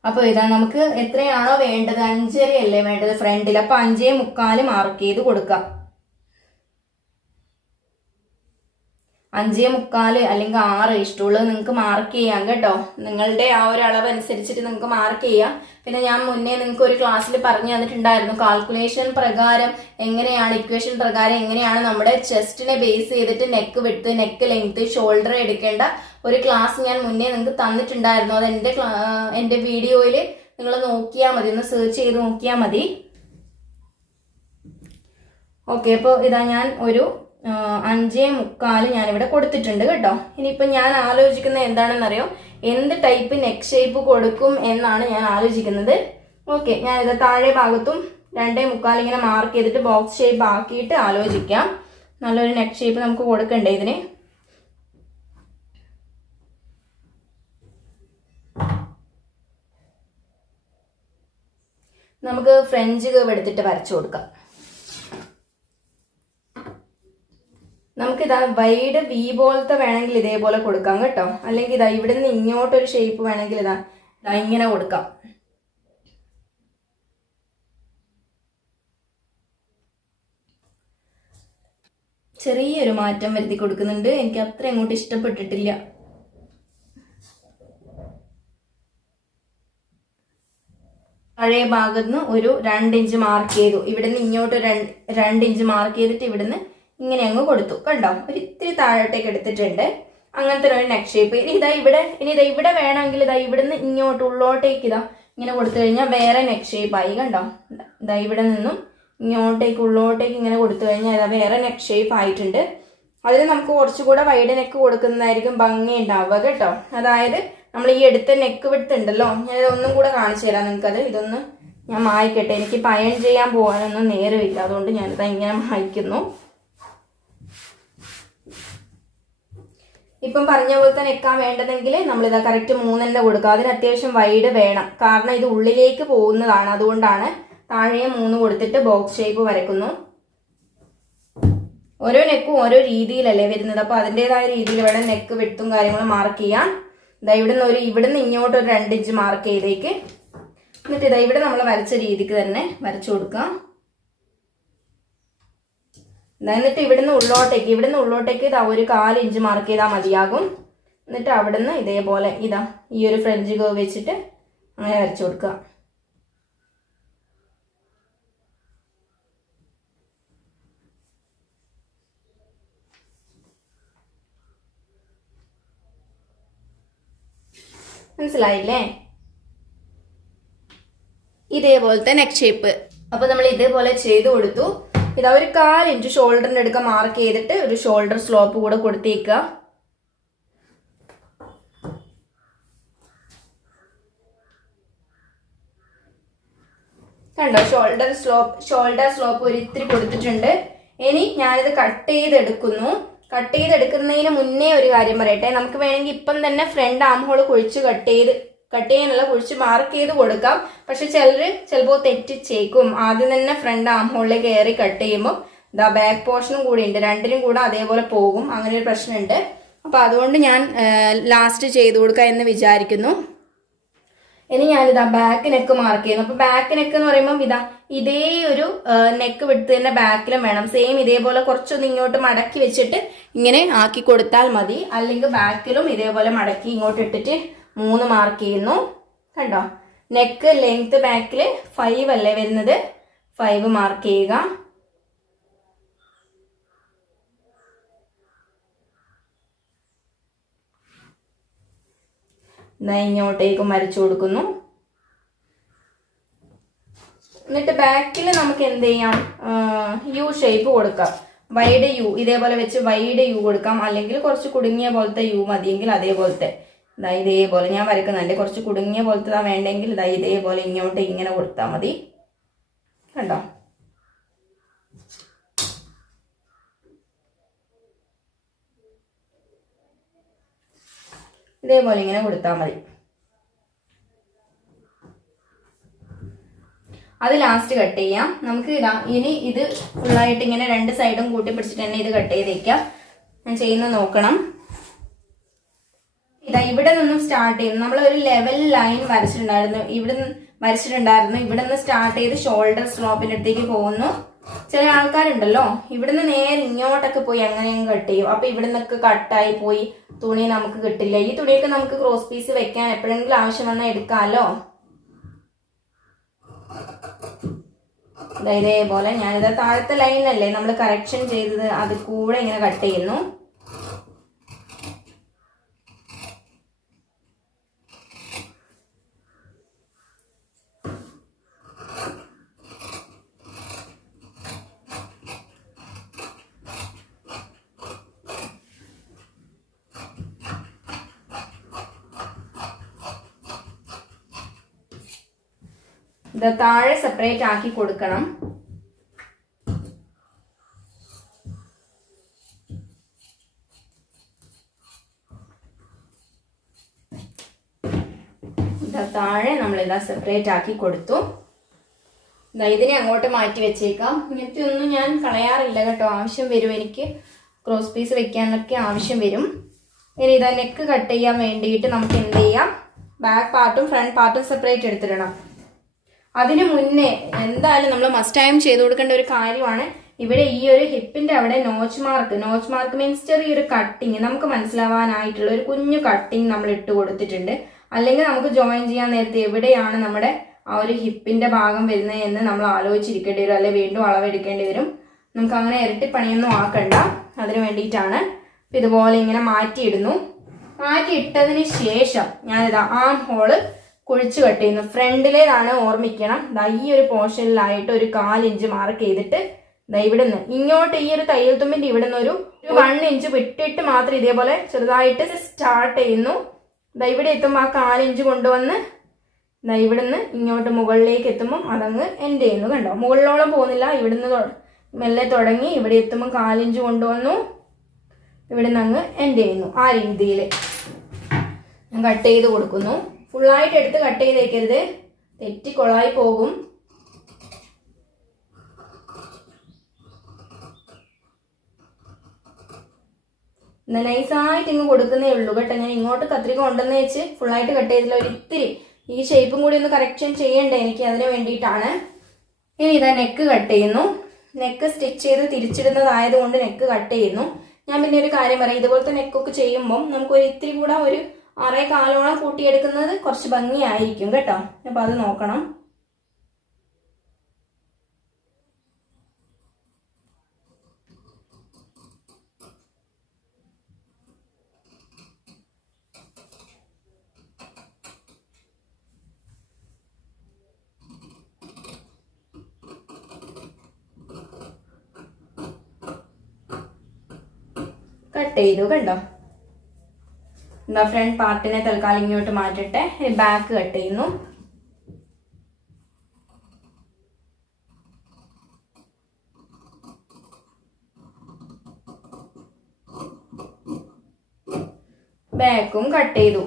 അപ്പോൾ ഇതാ നമുക്ക് എത്രയാണോ വേണ്ടത്, 5.5 അല്ലേ വേണ്ടത് ഫ്രണ്ടിൽ, അപ്പോൾ 5.25 മാർക്ക് ചെയ്ത് കൊടുക്കാം. 5.25 അല്ലെങ്കിൽ 6 ഇഷ്ടമുള്ളത് നിങ്ങൾക്ക് മാർക്ക് ചെയ്യാം കേട്ടോ. നിങ്ങളുടെ ആ ഒരു അളവ് അനുസരിച്ചിട്ട് നിങ്ങൾക്ക് മാർക്ക് ചെയ്യാം. പിന്നെ ഞാൻ മുന്നേ നിങ്ങൾക്ക് ഒരു ക്ലാസ്സിൽ പറഞ്ഞു തന്നിട്ടുണ്ടായിരുന്നു കാൽക്കുലേഷൻ പ്രകാരം എങ്ങനെയാണ്, ഇക്വേഷൻ പ്രകാരം എങ്ങനെയാണ് നമ്മുടെ ചെസ്റ്റിനെ ബേസ് ചെയ്തിട്ട് neck width, neck length, shoulder എടുക്കേണ്ട ഒരു ക്ലാസ് ഞാൻ മുന്നേ നിങ്ങൾക്ക് തന്നിട്ടുണ്ടായിരുന്നു. അത് എൻ്റെ വീഡിയോയിൽ നിങ്ങൾ നോക്കിയാൽ മതി, ഒന്ന് സെർച്ച് ചെയ്ത് നോക്കിയാൽ മതി. ഓക്കെ, അപ്പോൾ ഇതാ ഞാൻ ഒരു 5.25 ഞാനിവിടെ കൊടുത്തിട്ടുണ്ട് കേട്ടോ. ഇനിയിപ്പോൾ ഞാൻ ആലോചിക്കുന്നത് എന്താണെന്നറിയോ, എന്ത് ടൈപ്പ് നെക്ക് ഷേപ്പ് കൊടുക്കും എന്നാണ് ഞാൻ ആലോചിക്കുന്നത്. ഓക്കെ, ഞാനിത് താഴെ ഭാഗത്തും 2.25 ഇങ്ങനെ മാർക്ക് ചെയ്തിട്ട് ബോക്സ് ഷേപ്പ് ആക്കിയിട്ട് ആലോചിക്കാം. നല്ലൊരു നെക്ക് ഷേപ്പ് നമുക്ക് കൊടുക്കണ്ടേ ഇതിന്. നമുക്ക് ഫ്രഞ്ച് കർവ് എടുത്തിട്ട് വരച്ചു കൊടുക്കാം. നമുക്കിതാ വൈഡ് വി പോലത്തെ വേണമെങ്കിൽ ഇതേപോലെ കൊടുക്കാം കേട്ടോ. അല്ലെങ്കിൽ ഇതാ ഇവിടെ നിന്ന് ഇങ്ങോട്ടൊരു ഷേപ്പ് വേണമെങ്കിൽ ഇതാ ഇങ്ങനെ കൊടുക്കാം. ചെറിയൊരു മാറ്റം വരുത്തി കൊടുക്കുന്നുണ്ട്, എനിക്ക് അത്ര അങ്ങോട്ട് ഇഷ്ടപ്പെട്ടിട്ടില്ല. പഴയ ഭാഗത്ത് നിന്ന് ഒരു 2 ഇഞ്ച് മാർക്ക് ചെയ്തു, ഇവിടെ നിന്ന് ഇങ്ങോട്ട് 2 ഇഞ്ച് മാർക്ക് ചെയ്തിട്ട് ഇവിടുന്ന് ഇങ്ങനെ അങ്ങ് കൊടുത്തു കണ്ടോ. ഒരു ഇത്തിരി താഴോട്ടേക്ക് എടുത്തിട്ടുണ്ട്. അങ്ങനത്തെ ഒരു നെക്ക് ഷേപ്പ്. ഇനി ഇതാ ഇവിടെ വേണമെങ്കിൽ ഇതാ ഇവിടുന്ന് ഇങ്ങോട്ട് ഉള്ളോട്ടേക്ക് ഇതാ ഇങ്ങനെ കൊടുത്തു കഴിഞ്ഞാൽ വേറെ നെക്ക് ഷേപ്പ് ആയി കണ്ടോ. ഇതാ ഇവിടെ നിന്നും ഇങ്ങോട്ടേക്ക് ഉള്ളോട്ടേക്ക് ഇങ്ങനെ കൊടുത്തു കഴിഞ്ഞാൽ ഇതാ വേറെ നെക്ക് ഷേപ്പ് ആയിട്ടുണ്ട്. അതിന് നമുക്ക് കുറച്ചുകൂടെ വൈഡ് നെക്ക് കൊടുക്കുന്നതായിരിക്കും ഭംഗി ഉണ്ടാവുക കേട്ടോ. അതായത് നമ്മൾ ഈ എടുത്ത നെക്ക് വിഡ്ത്ത് ഉണ്ടല്ലോ, ഞാൻ ഇതൊന്നും കൂടെ കാണിച്ചു തരാം നിങ്ങൾക്കത്. ഇതൊന്ന് ഞാൻ മായ്ക്കട്ടെ, എനിക്ക് അയൺ ചെയ്യാൻ പോകാനൊന്നും നേരമില്ല, അതുകൊണ്ട് ഞാനിതാ ഇങ്ങനെ മായ്ക്കുന്നു. ഇപ്പം പറഞ്ഞ പോലെ തന്നെ നെക്കാൻ വേണ്ടതെങ്കിൽ നമ്മളിതാ കറക്റ്റ് 3 തന്നെ കൊടുക്കുക. അതിന് അത്യാവശ്യം വൈഡ് വേണം, കാരണം ഇത് ഉള്ളിലേക്ക് പോകുന്നതാണ്. അതുകൊണ്ടാണ് താഴെ 3 കൊടുത്തിട്ട് ബോക്സ് ഷേപ്പ് വരയ്ക്കുന്നു. ഓരോ നെക്കും ഓരോ രീതിയിലല്ലേ വരുന്നത്, അപ്പോൾ അതിൻ്റെതായ രീതിയിൽ വേണം നെക്ക് വിഡ്ത്തും കാര്യങ്ങളും മാർക്ക് ചെയ്യാൻ. ഇതാ ഇവിടുന്ന് ഇങ്ങോട്ട് ഒരു 2 ഇഞ്ച് മാർക്ക് ചെയ്തേക്ക്. എന്നിട്ട് ഇതാ ഇവിടെ നമ്മൾ വരച്ച രീതിക്ക് തന്നെ വരച്ചു കൊടുക്കാം. എന്നിട്ട് ഇവിടുന്ന് ഉള്ളോട്ടേക്ക് ഇതാ ഒരു 1/4 ഇഞ്ച് മാർക്ക് ചെയ്താൽ മതിയാകും. എന്നിട്ട് അവിടുന്ന് ഇതേപോലെ ഇതാ ഈ ഒരു ഫ്രഞ്ച് കർവ് വെച്ചിട്ട് അങ്ങനെ വരച്ചു കൊടുക്കുക. മനസ്സിലായില്ലേ? ഇതേപോലത്തെ നെക്ക് ഷേപ്പ്. അപ്പൊ നമ്മൾ ഇതേപോലെ ചെയ്തു കൊടുത്തു. ഇതാ ഒരു 1/4 ഇഞ്ച് ഷോൾഡറിന്റെ അടുക്ക മാർക്ക് ചെയ്തിട്ട് ഒരു ഷോൾഡർ സ്ലോപ്പ് കൂടെ കൊടുത്തേക്കുക. കണ്ടോ, ഷോൾഡർ സ്ലോപ്പ് ഒരു ഇത്തിരി കൊടുത്തിട്ടുണ്ട്. ഇനി ഞാനിത് കട്ട് ചെയ്തെടുക്കുന്നതിന് മുന്നേ ഒരു കാര്യം പറയട്ടെ. നമുക്ക് വേണമെങ്കിൽ ഇപ്പം തന്നെ ഫ്രണ്ട് ആം ഹോൾ കുഴിച്ച് കട്ട് ചെയ്യാനുള്ള കുഴിച്ച് മാർക്ക് ചെയ്ത് കൊടുക്കാം. പക്ഷെ ചിലപ്പോൾ തെറ്റിച്ചേക്കും. ആദ്യം തന്നെ ഫ്രണ്ട് ആം ഹോളിലേക്ക് കയറി കട്ട് ചെയ്യുമ്പോൾ ദാ ബാക്ക് പോർഷനും കൂടി ഉണ്ട്, രണ്ടിനും കൂടെ അതേപോലെ പോകും. അങ്ങനെ ഒരു പ്രശ്നമുണ്ട്. അപ്പോൾ അതുകൊണ്ട് ഞാൻ ലാസ്റ്റ് ചെയ്ത് കൊടുക്കാം എന്ന് വിചാരിക്കുന്നു. ഇനി ഞാനിതാ ബാക്ക് നെക്ക് മാർക്ക് ചെയ്യുന്നു. അപ്പോൾ ബാക്ക് നെക്ക് എന്ന് പറയുമ്പോൾ ഇതേ ഒരു നെക്ക് വിട്ട് തന്നെ ബാക്കിലും വേണം. സെയിം ഇതേപോലെ കുറച്ചൊന്ന് ഇങ്ങോട്ട് മടക്കി വെച്ചിട്ട് ഇങ്ങനെ ആക്കി കൊടുത്താൽ മതി. അല്ലെങ്കിൽ ബാക്കിലും ഇതേപോലെ മടക്കി ഇങ്ങോട്ട് ഇട്ടിട്ട് 3 മാർക്ക് ചെയ്യുന്നു. കണ്ടോ, നെക്ക് ലെങ്ത് ബാക്കിൽ 5 അല്ലേ വരുന്നത്, 5 മാർക്ക് ചെയ്യുക. ഇങ്ങോട്ടേക്ക് വരച്ചു കൊടുക്കുന്നു. എന്നിട്ട് ബാക്കിൽ നമുക്ക് എന്ത് ചെയ്യാം, യു ഷേപ്പ് കൊടുക്കാം. വൈഡ് യു ഇതേപോലെ വെച്ച് വൈഡ് യു കൊടുക്കാം. അല്ലെങ്കിൽ കുറച്ച് കുടുങ്ങിയ പോലത്തെ യു മതിയെങ്കിൽ അതേപോലത്തെ ഇതേപോലെ ഞാൻ വരക്കുന്നുണ്ട്. കുറച്ച് കുടുങ്ങിയ പോലത്തെ വേണ്ടെങ്കിൽ ഇതേപോലെ ഇങ്ങോട്ട് ഇങ്ങനെ കൊടുത്താൽ മതി. കണ്ടോ, ഇതേപോലെ ഇങ്ങനെ കൊടുത്താൽ മതി. അത് ലാസ്റ്റ് കട്ട് ചെയ്യാം. നമുക്ക് ഇനി ഇത് ഫുള്ളായിട്ട് ഇങ്ങനെ 2 സൈഡും കൂട്ടി പിടിച്ചിട്ട് തന്നെ ഇത് കട്ട് ചെയ്തേക്കാം. ഞാൻ ചെയ്യുന്നത് നോക്കണം. ഇവിടെ നിന്നും സ്റ്റാർട്ട് ചെയ്യും. നമ്മൾ ഒരു ലെവൽ ലൈൻ വരച്ചിട്ടുണ്ടായിരുന്നു. ഇവിടെ നിന്ന് സ്റ്റാർട്ട് ചെയ്ത് ഷോൾഡർ സ്ലോപ്പിന്റെ അടുത്തേക്ക് പോകുന്നു. ചില ആൾക്കാരുണ്ടല്ലോ ഇവിടുന്ന് നേരെ ഇങ്ങോട്ടൊക്കെ പോയി എങ്ങനെയും കട്ട് ചെയ്യും. അപ്പൊ ഇവിടെ നിന്നൊക്കെ കട്ടായി പോയി തുണി നമുക്ക് കിട്ടില്ല. ഈ തുണിയൊക്കെ നമുക്ക് ക്രോസ് പീസ് വെക്കാൻ എപ്പോഴെങ്കിലും ആവശ്യം വന്നാൽ എടുക്കാമല്ലോ. ഇതേപോലെ ഞാനിത് താഴത്തെ ലൈനല്ലേ നമ്മൾ കറക്ഷൻ ചെയ്തത്, അത് കൂടെ ഇങ്ങനെ കട്ട് ചെയ്യുന്നു. ഇത് താഴെ സെപ്പറേറ്റ് ആക്കി കൊടുക്കണം. താഴെ നമ്മളിതാ സെപ്പറേറ്റ് ആക്കി കൊടുത്തു. ഇതിനെ അങ്ങോട്ട് മാറ്റി വെച്ചേക്കാം. ഇങ്ങനത്തെ ഒന്നും ഞാൻ കളയാറില്ല കേട്ടോ, ആവശ്യം വരും. എനിക്ക് ക്രോസ് പീസ് വെക്കാനൊക്കെ ആവശ്യം വരും. ഇനി ഇതാ നെക്ക് കട്ട് ചെയ്യാൻ വേണ്ടിയിട്ട് നമുക്ക് എന്ത് ചെയ്യാം, ബാക്ക് പാർട്ടും ഫ്രണ്ട് പാർട്ടും സെപ്പറേറ്റ് എടുത്തിടണം. അതിനു മുന്നേ എന്തായാലും നമ്മൾ മസ്റ്റ് ടൈം ചെയ്ത് കൊടുക്കേണ്ട ഒരു കാര്യമാണ്, ഇവിടെ ഈ ഒരു ഹിപ്പിന്റെ അവിടെ നോച്ച് മാർക്ക് മീൻസ് ചെറിയൊരു കട്ടിങ് നമുക്ക് മനസ്സിലാവാനായിട്ടുള്ള ഒരു കുഞ്ഞു കട്ടിങ് നമ്മൾ ഇട്ട് കൊടുത്തിട്ടുണ്ട്. അല്ലെങ്കിൽ നമുക്ക് ജോയിൻ ചെയ്യാൻ നേരത്തെ എവിടെയാണ് നമ്മുടെ ആ ഒരു ഹിപ്പിന്റെ ഭാഗം വരുന്നത് എന്ന് നമ്മൾ ആലോചിച്ചിരിക്കേണ്ടി വരും, അല്ലെങ്കിൽ വീണ്ടും അളവെടുക്കേണ്ടി വരും. നമുക്ക് അങ്ങനെ ഇരട്ടിപ്പണിയൊന്നും ആക്കണ്ട, അതിന് വേണ്ടിയിട്ടാണ്. ഇതുപോലെ ഇങ്ങനെ മാറ്റിയിടുന്നു. മാറ്റിയിട്ടതിന് ശേഷം ഞാനിതാ ആം ഹോള് കുഴിച്ച് കട്ട് ചെയ്യുന്നു. ഫ്രണ്ടിലേതാണ് ഓർമ്മിക്കണം. ഈ ഒരു പോർഷനിലായിട്ട് ഒരു 1/4 ഇഞ്ച് മാർക്ക് ചെയ്തിട്ട് ഇവിടെ നിന്ന് ഇങ്ങോട്ട് ഈ ഒരു തയ്യൽ തുമ്പിന്റെ ഇവിടെ നിന്ന് ഒരു 1 ഇഞ്ച് വിട്ടിട്ട് മാത്രം ഇതേപോലെ ചെറുതായിട്ട് സ്റ്റാർട്ട് ചെയ്യുന്നു. ഇവിടെ എത്തുമ്പോൾ ആ 1/4 ഇഞ്ച് കൊണ്ടുവന്ന് ഇവിടുന്ന് ഇങ്ങോട്ട് മുകളിലേക്ക് എത്തുമ്പോൾ അതങ്ങ് എൻഡ് ചെയ്യുന്നു. കണ്ടോ, മുകളിലോളം പോകുന്നില്ല, ഇവിടുന്ന് മെല്ലെ തുടങ്ങി ഇവിടെ എത്തുമ്പോൾ 1/4 ഇഞ്ച് കൊണ്ടുവന്നു, ഇവിടുന്ന് അങ്ങ് എൻഡ് ചെയ്യുന്നു. ആ രീതിയിൽ ഞാൻ കട്ട് ചെയ്ത് കൊടുക്കുന്നു. ഫുള്ളായിട്ട് എടുത്ത് കട്ട് ചെയ്തേക്കരുത്, തെറ്റിക്കൊളായി പോകും. നൈസായിട്ട് ഇങ്ങ് കൊടുക്കുന്നേ ഉള്ളൂ കേട്ടോ. ഞാൻ ഇങ്ങോട്ട് കത്രിക കൊണ്ടുവന്ന് വെച്ച് ഫുള്ളായിട്ട് കട്ട് ചെയ്തില്ല, ഒരു ഇത്തിരി ഈ ഷേപ്പും കൂടി ഒന്ന് കറക്ഷൻ ചെയ്യണ്ടേ എനിക്ക്, അതിന് വേണ്ടിയിട്ടാണ്. ഇനി ഇതാ നെക്ക് കട്ട് ചെയ്യുന്നു. നെക്ക് സ്റ്റിച്ച് ചെയ്ത് തിരിച്ചിടുന്നതായത് കൊണ്ട് നെക്ക് കട്ട് ചെയ്യുന്നു. ഞാൻ പിന്നെ ഒരു കാര്യം പറയാം, ഇതുപോലത്തെ നെക്കൊക്കെ ചെയ്യുമ്പം നമുക്ക് ഒരു ഇത്തിരി കൂടെ ഒരു 6.25 കൂട്ടിയെടുക്കുന്നത് കുറച്ച് ഭംഗിയായിരിക്കും കേട്ടോ. അപ്പൊ അത് നോക്കണം. കട്ട് ചെയ്തു കണ്ടോ. എന്താ ഫ്രണ്ട് പാർട്ടിനെ തൽക്കാലം ഇങ്ങോട്ട് മാറ്റിട്ടെ, ബാക്ക് കട്ട് ചെയ്യുന്നു. ബാക്കും കട്ട് ചെയ്തു.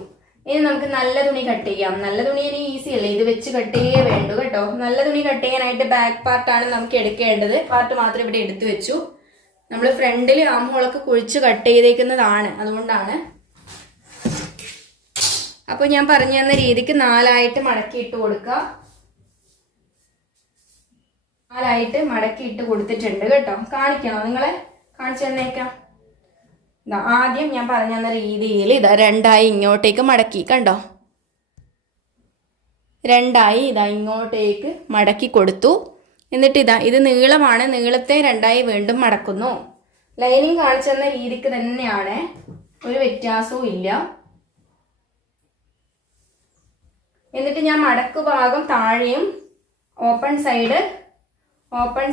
ഇനി നമുക്ക് നല്ല തുണി കട്ട് ചെയ്യാം. നല്ല തുണി ഇനി ഈസി അല്ലേ, ഇത് വെച്ച് കട്ട് ചെയ്യേ വേണ്ടു കേട്ടോ. നല്ല തുണി കട്ട് ചെയ്യാനായിട്ട് ബാക്ക് പാർട്ടാണ് നമുക്ക് എടുക്കേണ്ടത്. പാർട്ട് മാത്രം ഇവിടെ എടുത്തു വെച്ചു. നമ്മൾ ഫ്രണ്ടിൽ ആം ഹോളൊക്കെ കുഴിച്ച് കട്ട് ചെയ്തേക്കുന്നതാണ്, അതുകൊണ്ടാണ്. അപ്പൊ ഞാൻ പറഞ്ഞു തന്ന രീതിക്ക് 4 മടക്കി ഇട്ട് കൊടുക്കുക. 4 മടക്കി ഇട്ട് കൊടുത്തിട്ടുണ്ട് കേട്ടോ. കാണിക്കണോ, നിങ്ങളെ കാണിച്ചു തന്നേക്കാം. ആദ്യം ഞാൻ പറഞ്ഞു തന്ന രീതിയിൽ ഇതാ 2 ഇങ്ങോട്ടേക്ക് മടക്കി, കണ്ടോ, 2 ഇതാ ഇങ്ങോട്ടേക്ക് മടക്കി കൊടുത്തു. എന്നിട്ട് ഇതാ ഇത് നീളമാണ്, നീളത്തെ 2 വീണ്ടും മടക്കുന്നു. ലൈനിങ് കാണിച്ചു തന്ന രീതിക്ക് തന്നെയാണ്, ഒരു വ്യത്യാസവും ഇല്ല. എന്നിട്ട് ഞാൻ മടക്കു ഭാഗം താഴെയും ഓപ്പൺ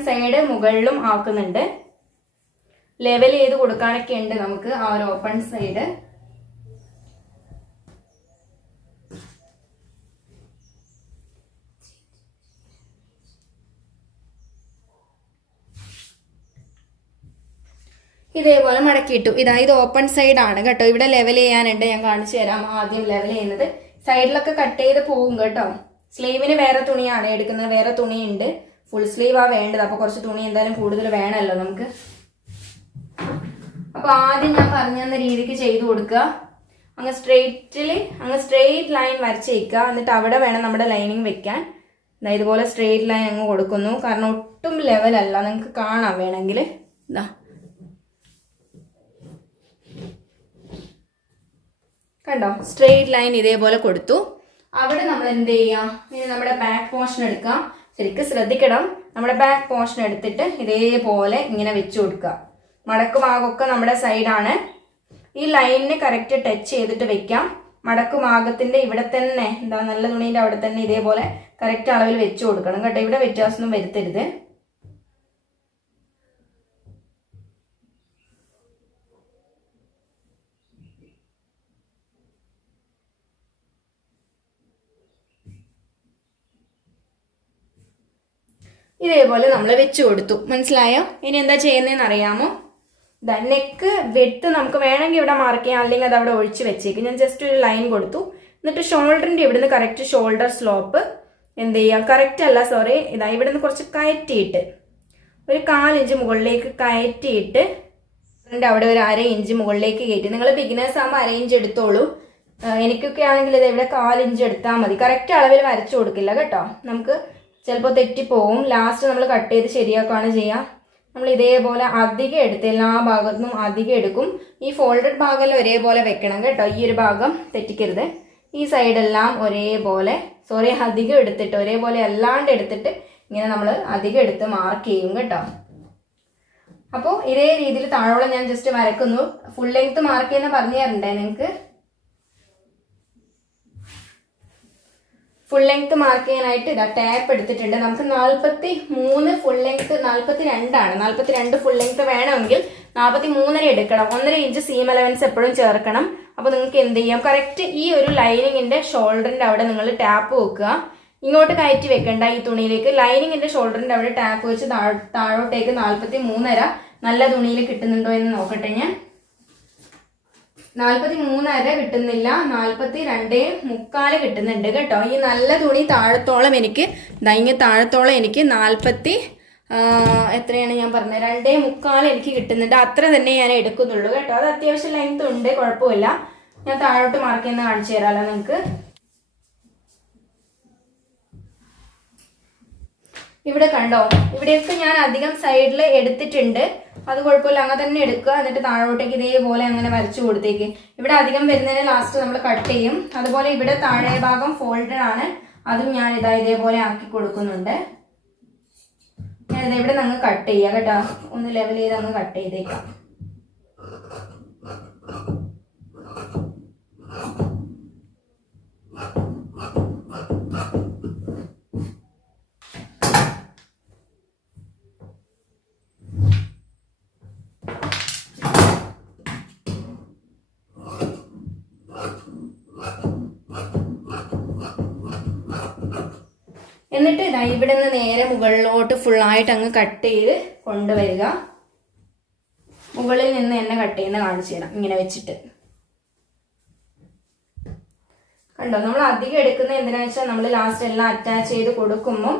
സൈഡ് മുകളിലും ആക്കുന്നുണ്ട്. ലെവൽ ചെയ്ത് കൊടുക്കാനൊക്കെ ഉണ്ട് നമുക്ക് ആ ഒരു ഓപ്പൺ സൈഡ്. ഇതേപോലെ മടക്കിയിട്ടു. ഇത് ഓപ്പൺ സൈഡ് ആണ് കേട്ടോ. ഇവിടെ ലെവൽ ചെയ്യാനുണ്ട്, ഞാൻ കാണിച്ചു തരാം. ആദ്യം ലെവൽ ചെയ്യുന്നത് സൈഡിലൊക്കെ കട്ട് ചെയ്ത് പോകും കേട്ടോ. സ്ലീവിന് വേറെ തുണിയാണ് എടുക്കുന്നത്, വേറെ തുണിയുണ്ട്. ഫുൾ സ്ലീവാ വേണ്ടത്, അപ്പൊ കുറച്ച് തുണി എന്തായാലും കൂടുതൽ വേണമല്ലോ നമുക്ക്. അപ്പൊ ആദ്യം ഞാൻ പറഞ്ഞു തന്ന രീതിക്ക് ചെയ്തു കൊടുക്കുക. അങ്ങ് സ്ട്രെയിറ്റ് ലൈൻ വരച്ചേക്കുക. എന്നിട്ട് അവിടെ വേണം നമ്മുടെ ലൈനിങ് വെക്കാൻ. ഇതുപോലെ സ്ട്രെയിറ്റ് ലൈൻ അങ്ങ് കൊടുക്കുന്നു. കാരണം ഒട്ടും ലെവലല്ല, നിങ്ങൾക്ക് കാണാം വേണമെങ്കിൽ. ഇതാ കണ്ടോ, സ്ട്രെയിറ്റ് ലൈൻ ഇതേപോലെ കൊടുത്തു. അവിടെ നമ്മൾ എന്ത് ചെയ്യാം, ഇനി നമ്മുടെ ബാക്ക് പോർഷൻ എടുക്കാം. ശരിക്കും ശ്രദ്ധിക്കണം, നമ്മുടെ ബാക്ക് പോർഷൻ എടുത്തിട്ട് ഇതേപോലെ ഇങ്ങനെ വെച്ചു കൊടുക്കുക. മടക്ക് ഭാഗമൊക്കെ നമ്മുടെ സൈഡാണ്. ഈ ലൈനിന് കറക്റ്റ് ടച്ച് ചെയ്തിട്ട് വെക്കാം. മടക്ക് ഭാഗത്തിന്റെ ഇവിടെ തന്നെ എന്താ നല്ല തുണീൻ്റെ അവിടെ തന്നെ ഇതേപോലെ കറക്റ്റ് അളവിൽ വെച്ചു കൊടുക്കണം കേട്ടോ. ഇവിടെ വ്യത്യാസമൊന്നും വരുത്തരുത്. ഇതേപോലെ നമ്മൾ വെച്ച് കൊടുത്തു. മനസ്സിലായോ? ഇനി എന്താ ചെയ്യുന്നതെന്ന് അറിയാമോ? നെക്ക് വെട്ട് നമുക്ക് വേണമെങ്കിൽ ഇവിടെ മാർക്ക് ചെയ്യാം, അല്ലെങ്കിൽ അത് അവിടെ ഒഴിച്ച് വെച്ചേക്കും. ഞാൻ ജസ്റ്റ് ഒരു ലൈൻ കൊടുത്തു. എന്നിട്ട് ഷോൾഡറിന്റെ ഇവിടുന്ന് കറക്റ്റ് ഷോൾഡർ സ്ലോപ്പ് എന്ത് ചെയ്യാം, കറക്റ്റ് അല്ല സോറി, ഇതാ ഇവിടുന്ന് കുറച്ച് കയറ്റിയിട്ട് ഒരു 1/4 ഇഞ്ച് മുകളിലേക്ക് കയറ്റിയിട്ട് അവിടെ ഒരു 1/2 ഇഞ്ച് മുകളിലേക്ക് കയറ്റി. നിങ്ങൾ ബിഗിനേഴ്സ് ആകുമ്പോൾ 1/2 ഇഞ്ച് എടുത്തോളൂ. എനിക്കൊക്കെ ആണെങ്കിൽ ഇത് ഇവിടെ 1/4 ഇഞ്ച് എടുത്താൽ മതി. കറക്റ്റ് അളവിൽ വരച്ചു കൊടുക്കില്ല കേട്ടോ, നമുക്ക് ചിലപ്പോൾ തെറ്റിപ്പോവും. ലാസ്റ്റ് നമ്മൾ കട്ട് ചെയ്ത് ശരിയാക്കുകയാണ് ചെയ്യുക. നമ്മൾ ഇതേപോലെ അധികം എടുത്ത് എല്ലാ ഭാഗത്തുനിന്നും അധികം എടുക്കും. ഈ ഫോൾഡഡ് ഭാഗമെല്ലാം ഒരേപോലെ വെക്കണം കേട്ടോ. ഈ ഒരു ഭാഗം തെറ്റിക്കരുത്. ഈ സൈഡെല്ലാം ഒരേപോലെ അധികം എടുത്തിട്ട് ഒരേപോലെ അല്ലാണ്ട് എടുത്തിട്ട് ഇങ്ങനെ നമ്മൾ അധികം എടുത്ത് മാർക്ക് ചെയ്യും കേട്ടോ. അപ്പോൾ ഇതേ രീതിയിൽ താഴോളം ഞാൻ ജസ്റ്റ് വരക്കുന്നു. ഫുൾ ലെങ്ത് മാർക്ക് ചെയ്യുന്ന പറഞ്ഞു തരണ്ടേ നിങ്ങൾക്ക്? ഫുൾ ലെങ്ത് മാർക്ക് ചെയ്യാനായിട്ട് ഇതാ ടാപ്പ് എടുത്തിട്ടുണ്ട്. നമുക്ക് 43 ഫുൾ ലെങ്ത്, 42 42 ഫുൾ ലെങ്ത് വേണമെങ്കിൽ 43.5 എടുക്കണം. 1.5 ഇഞ്ച് സീം അലവൻസ് എപ്പോഴും ചേർക്കണം. അപ്പൊ നിങ്ങൾക്ക് എന്ത് ചെയ്യാം, കറക്റ്റ് ഈ ഒരു ലൈനിങ്ങിന്റെ ഷോൾഡറിന്റെ അവിടെ നിങ്ങൾ ടാപ്പ് വെക്കുക. ഇങ്ങോട്ട് കയറ്റി വെക്കണ്ട ഈ തുണിയിലേക്ക്. ലൈനിങ്ങിന്റെ ഷോൾഡറിന്റെ അവിടെ ടാപ്പ് വെച്ച് താഴോട്ടേക്ക് 43.5 നല്ല തുണിയിൽ കിട്ടുന്നുണ്ടോ എന്ന് നോക്കട്ടെ ഞാൻ. 43.5 കിട്ടുന്നില്ല, 42.25 കിട്ടുന്നുണ്ട് കേട്ടോ. ഈ നല്ല തുണി താഴത്തോളം എനിക്ക് താഴത്തോളം എനിക്ക് 40 എത്രയാണ് ഞാൻ പറഞ്ഞത്, 2.25 എനിക്ക് കിട്ടുന്നുണ്ട്. അത്ര തന്നെ ഞാൻ എടുക്കുന്നുള്ളൂ കേട്ടോ. അത് അത്യാവശ്യം ലെങ്ത് ഉണ്ട്, കുഴപ്പമില്ല. ഞാൻ താഴോട്ട് മാർക്ക് ചെയ്യുന്ന കാണിച്ചു തരാമല്ലോ നിങ്ങൾക്ക്. ഇവിടെ കണ്ടോ, ഇവിടെയൊക്കെ ഞാൻ അധികം സൈഡിൽ എടുത്തിട്ടുണ്ട്. അത് കുഴപ്പമില്ല, അങ്ങനെ തന്നെ എടുക്കുക. എന്നിട്ട് താഴോട്ടേക്ക് ഇതേപോലെ അങ്ങനെ വരച്ചു കൊടുത്തേക്ക്. ഇവിടെ അധികം വരുന്നതിന് ലാസ്റ്റ് നമ്മൾ കട്ട് ചെയ്യും. അതുപോലെ ഇവിടെ താഴെ ഭാഗം ഫോൾഡഡ് ആണ്, അതും ഞാൻ ഇതേപോലെ ആക്കി കൊടുക്കുന്നുണ്ട്. ഞാനിത് ഇവിടെ നിന്ന് കട്ട് ചെയ്യാം കേട്ടോ. ഒന്ന് ലെവൽ ചെയ്ത് അങ്ങ് കട്ട് ചെയ്തേക്കാം. എന്നിട്ട് ഇതാ ഇവിടെ നിന്ന് നേരെ മുകളിലോട്ട് ഫുള്ളായിട്ട് അങ്ങ് കട്ട് ചെയ്ത് കൊണ്ടുവരിക. മുകളിൽ നിന്ന് തന്നെ കട്ട് ചെയ്യുന്ന കാണിച്ചു തരാം. ഇങ്ങനെ വെച്ചിട്ട് കണ്ടോ, നമ്മൾ അധികം എടുക്കുന്നത് എന്തിനാണെന്ന് വെച്ചാൽ നമ്മൾ ലാസ്റ്റ് എല്ലാം അറ്റാച്ച് ചെയ്ത് കൊടുക്കുമ്പോൾ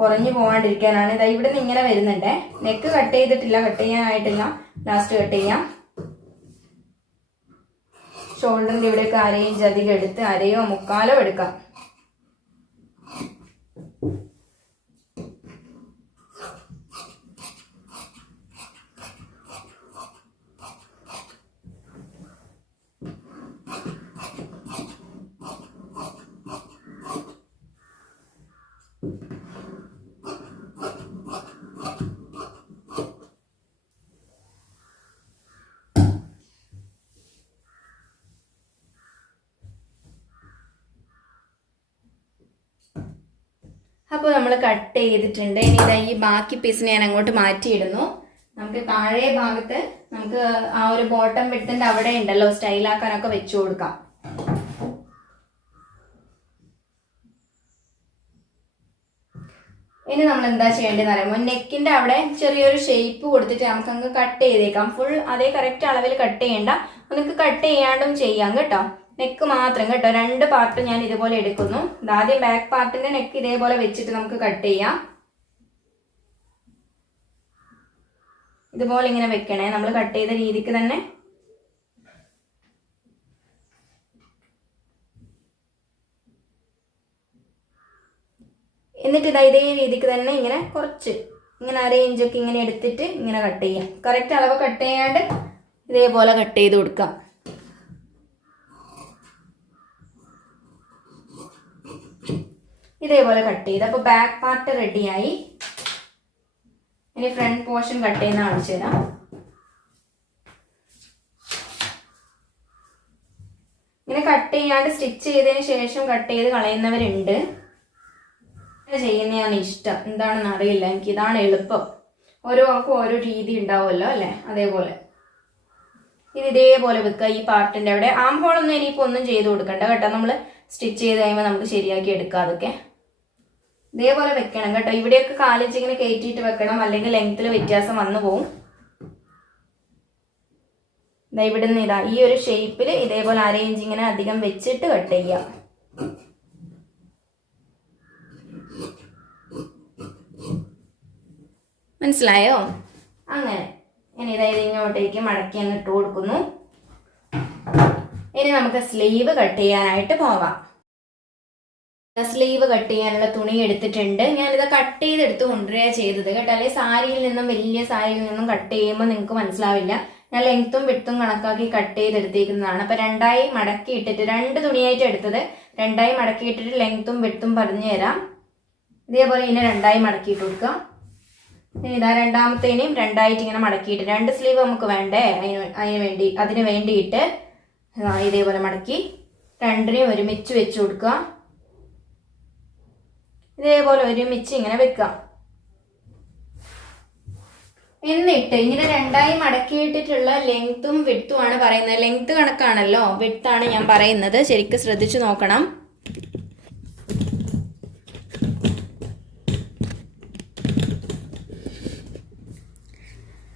കുറഞ്ഞു പോകാണ്ടിരിക്കാനാണ്. ഇതാ ഇവിടെ നിന്ന് ഇങ്ങനെ വരുന്നുണ്ടേ. നെക്ക് കട്ട് ചെയ്തിട്ടില്ല, കട്ട് ചെയ്യാനായിട്ടില്ല, ലാസ്റ്റ് കട്ട് ചെയ്യാം. ഷോൾഡറിന്റെ ഇവിടെയൊക്കെ 1/2 ഇഞ്ച് അധികം എടുത്ത് 1/2 മുക്കാലോ എടുക്കാം. അപ്പോൾ നമ്മൾ കട്ട് ചെയ്തിട്ടുണ്ട്. ഇനി ഇതാ ഈ ബാക്കി പീസിനെ ഞാൻ അങ്ങോട്ട് മാറ്റിയിടുന്നു. നമുക്ക് താഴെ ഭാഗത്ത് നമുക്ക് ആ ഒരു ബോട്ടം വിഡ്ത്തിന്റെ അവിടെ ഉണ്ടല്ലോ സ്റ്റൈലാക്കാനൊക്കെ വെച്ചു കൊടുക്കാം. ഇനി നമ്മൾ എന്താ ചെയ്യേണ്ടതെന്ന് അറിയുമ്പോൾ നെക്കിന്റെ അവിടെ ചെറിയൊരു ഷേപ്പ് കൊടുത്തിട്ട് നമുക്ക് അങ്ങ് കട്ട് ചെയ്തേക്കാം. ഫുൾ അതേ കറക്റ്റ് അളവിൽ കട്ട് ചെയ്യണ്ട, നമുക്ക് കട്ട് ചെയ്യാണ്ടും ചെയ്യാം കേട്ടോ. നെക്ക് മാത്രം കേട്ടോ. 2 പാർട്ട് ഞാൻ ഇതുപോലെ എടുക്കുന്നു. ആദ്യം ബാക്ക് പാർട്ടിന്റെ നെക്ക് ഇതേപോലെ വെച്ചിട്ട് നമുക്ക് കട്ട് ചെയ്യാം. ഇതുപോലെ ഇങ്ങനെ വെക്കണേ, നമ്മൾ കട്ട് ചെയ്ത രീതിക്ക് തന്നെ. എന്നിട്ട് ഇതാ ഇതേ രീതിക്ക് തന്നെ ഇങ്ങനെ കുറച്ച് ഇങ്ങനെ 1/2 ഇഞ്ചൊക്കെ ഇങ്ങനെ എടുത്തിട്ട് ഇങ്ങനെ കട്ട് ചെയ്യാം. കറക്റ്റ് അളവ് കട്ട് ചെയ്യാണ്ട് ഇതേപോലെ കട്ട് ചെയ്ത് കൊടുക്കാം. ഇതേപോലെ കട്ട് ചെയ്ത് അപ്പോൾ ബാക്ക് പാർട്ട് റെഡിയായി. ഇനി ഫ്രണ്ട് പോർഷൻ കട്ട് ചെയ്യുന്ന കാണിച്ചു തരാം. ഇങ്ങനെ കട്ട് ചെയ്യാണ്ട് സ്റ്റിച്ച് ചെയ്തതിന് ശേഷം കട്ട് ചെയ്ത് കളയുന്നവരുണ്ട്. ചെയ്യുന്നതാണ് ഇഷ്ടം, എന്താണെന്ന് അറിയില്ല, എനിക്ക് ഇതാണ് എളുപ്പം. ഓരോ ആൾക്കും ഓരോ രീതി ഉണ്ടാവുമല്ലോ അല്ലേ, അതേപോലെ ഇത് ഇതേപോലെ വെക്കുക. ഈ പാർട്ടിൻ്റെ അവിടെ ആം ഹോളൊന്നും ഇനിയിപ്പോൾ ഒന്നും ചെയ്ത് കൊടുക്കണ്ട കേട്ടോ, നമ്മൾ സ്റ്റിച്ച് ചെയ്ത് കഴിയുമ്പോൾ നമുക്ക് ശരിയാക്കി എടുക്കാം. അതൊക്കെ ഇതേപോലെ വെക്കണം കേട്ടോ. ഇവിടെയൊക്കെ കാലിഞ്ച് ഇങ്ങനെ കയറ്റിയിട്ട് വെക്കണം, അല്ലെങ്കിൽ ലെങ്ത്തിൽ വ്യത്യാസം വന്നു പോവും. ഇവിടെ നിന്ന് ഇതാ ഈ ഒരു ഷേപ്പിൽ ഇതേപോലെ 1/2 ഇഞ്ച് ഇങ്ങനെ അധികം വെച്ചിട്ട് കട്ട് ചെയ്യാം. മനസ്സിലായോ? അങ്ങനെ ഇനി ഇതായത് ഇങ്ങോട്ടേക്ക് മടക്കി അങ്ങ് ഇട്ട് കൊടുക്കുന്നു. ഇനി നമുക്ക് സ്ലീവ് കട്ട് ചെയ്യാനായിട്ട് പോവാം. സ്ലീവ് കട്ട് ചെയ്യാനുള്ള തുണി എടുത്തിട്ടുണ്ട്. ഞാനിത് കട്ട് ചെയ്തെടുത്ത് കൊണ്ടുവരിക ചെയ്തത് കേട്ടോ, അല്ലെങ്കിൽ സാരിയിൽ നിന്നും വലിയ സാരിയിൽ നിന്നും കട്ട് ചെയ്യുമ്പോൾ നിങ്ങൾക്ക് മനസ്സിലാവില്ല. ഞാൻ ലെങ്ത്തും വിഡ്ത്തും കണക്കാക്കി കട്ട് ചെയ്തെടുത്തേക്കുന്നതാണ്. അപ്പൊ 2ആയി മടക്കി ഇട്ടിട്ട് 2 തുണിയായിട്ട് എടുത്തത് 2ആയി മടക്കി ഇട്ടിട്ട് ലെങ്ത്തും വിഡ്ത്തും പറഞ്ഞു തരാം. ഇതേപോലെ ഇങ്ങനെ 2ആയി മടക്കിയിട്ട് കൊടുക്കാം. ഇനി ഇതാ രണ്ടാമത്തേനെയും 2ആയിട്ട് ഇങ്ങനെ മടക്കിയിട്ട് 2 സ്ലീവ് നമുക്ക് വേണ്ടേ, അതിന് വേണ്ടിയിട്ട് ഇതേപോലെ മടക്കി 2നെയും ഒരുമിച്ച് വെച്ച് കൊടുക്കുക. ഇതേപോലെ ഒരുമിച്ച് ഇങ്ങനെ വെക്കാം. എന്നിട്ട് ഇങ്ങനെ 2ആയി മടക്കിയിട്ടിട്ടുള്ള ലെങ്ത്തും വിഡ്ത്തും ആണ് പറയുന്നത്. ലെങ്ത്ത് കണക്കാണല്ലോ, വിഡ്ത്താണ് ഞാൻ പറയുന്നത്, ശരിക്കും ശ്രദ്ധിച്ചു നോക്കണം.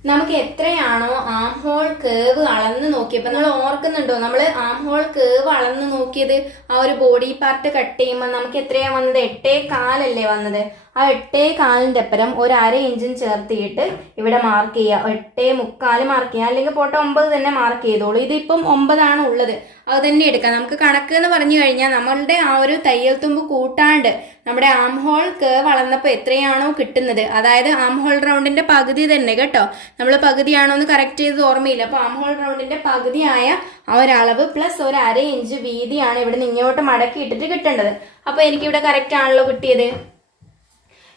നമുക്ക് എത്രയാണോ ആം ഹോൾ കേവ് അളന്ന് നോക്കിയപ്പോൾ നമ്മൾ ഓർക്കുന്നുണ്ടോ, നമ്മൾ ആം ഹോൾ കേവ് അളന്ന് നോക്കിയത് ആ ഒരു ബോഡി പാർട്ട് കട്ട് ചെയ്യുമ്പോൾ നമുക്ക് എത്രയാ വന്നത്? 8.25 വന്നത്. ആ 8.25 അപ്പുറം ഒരു 1/2 ഇഞ്ചും ചേർത്തിയിട്ട് ഇവിടെ മാർക്ക് ചെയ്യുക. 8.25 മാർക്ക് ചെയ്യുക, അല്ലെങ്കിൽ പോട്ടെ 9 തന്നെ മാർക്ക് ചെയ്തോളൂ. ഇതിപ്പം 9 ഉള്ളത്, അത് തന്നെ എടുക്കാം. നമുക്ക് കണക്ക് എന്ന് പറഞ്ഞു കഴിഞ്ഞാൽ നമ്മളുടെ ആ ഒരു തയ്യൽ തുമ്പ് കൂട്ടാണ്ട് നമ്മുടെ ആം ഹോൾ കേവ് അളന്നപ്പോൾ എത്രയാണോ കിട്ടുന്നത്, അതായത് ആം ഹോൾ റൗണ്ടിന്റെ പകുതി തന്നെ കേട്ടോ, നമ്മൾ പകുതിയാണോ എന്ന് കറക്റ്റ് ചെയ്ത് ഓർമ്മയില്ല. അപ്പൊ ആം ഹോൾ റൗണ്ടിന്റെ പകുതിയായ ആ ഒരളവ് പ്ലസ് ഒരു 1/2 ഇഞ്ച് വീതിയാണ് ഇവിടെ നിന്ന് ഇങ്ങോട്ട് മടക്കി ഇട്ടിട്ട് കിട്ടേണ്ടത്. അപ്പൊ എനിക്കിവിടെ കറക്റ്റ് ആണല്ലോ കിട്ടിയത്.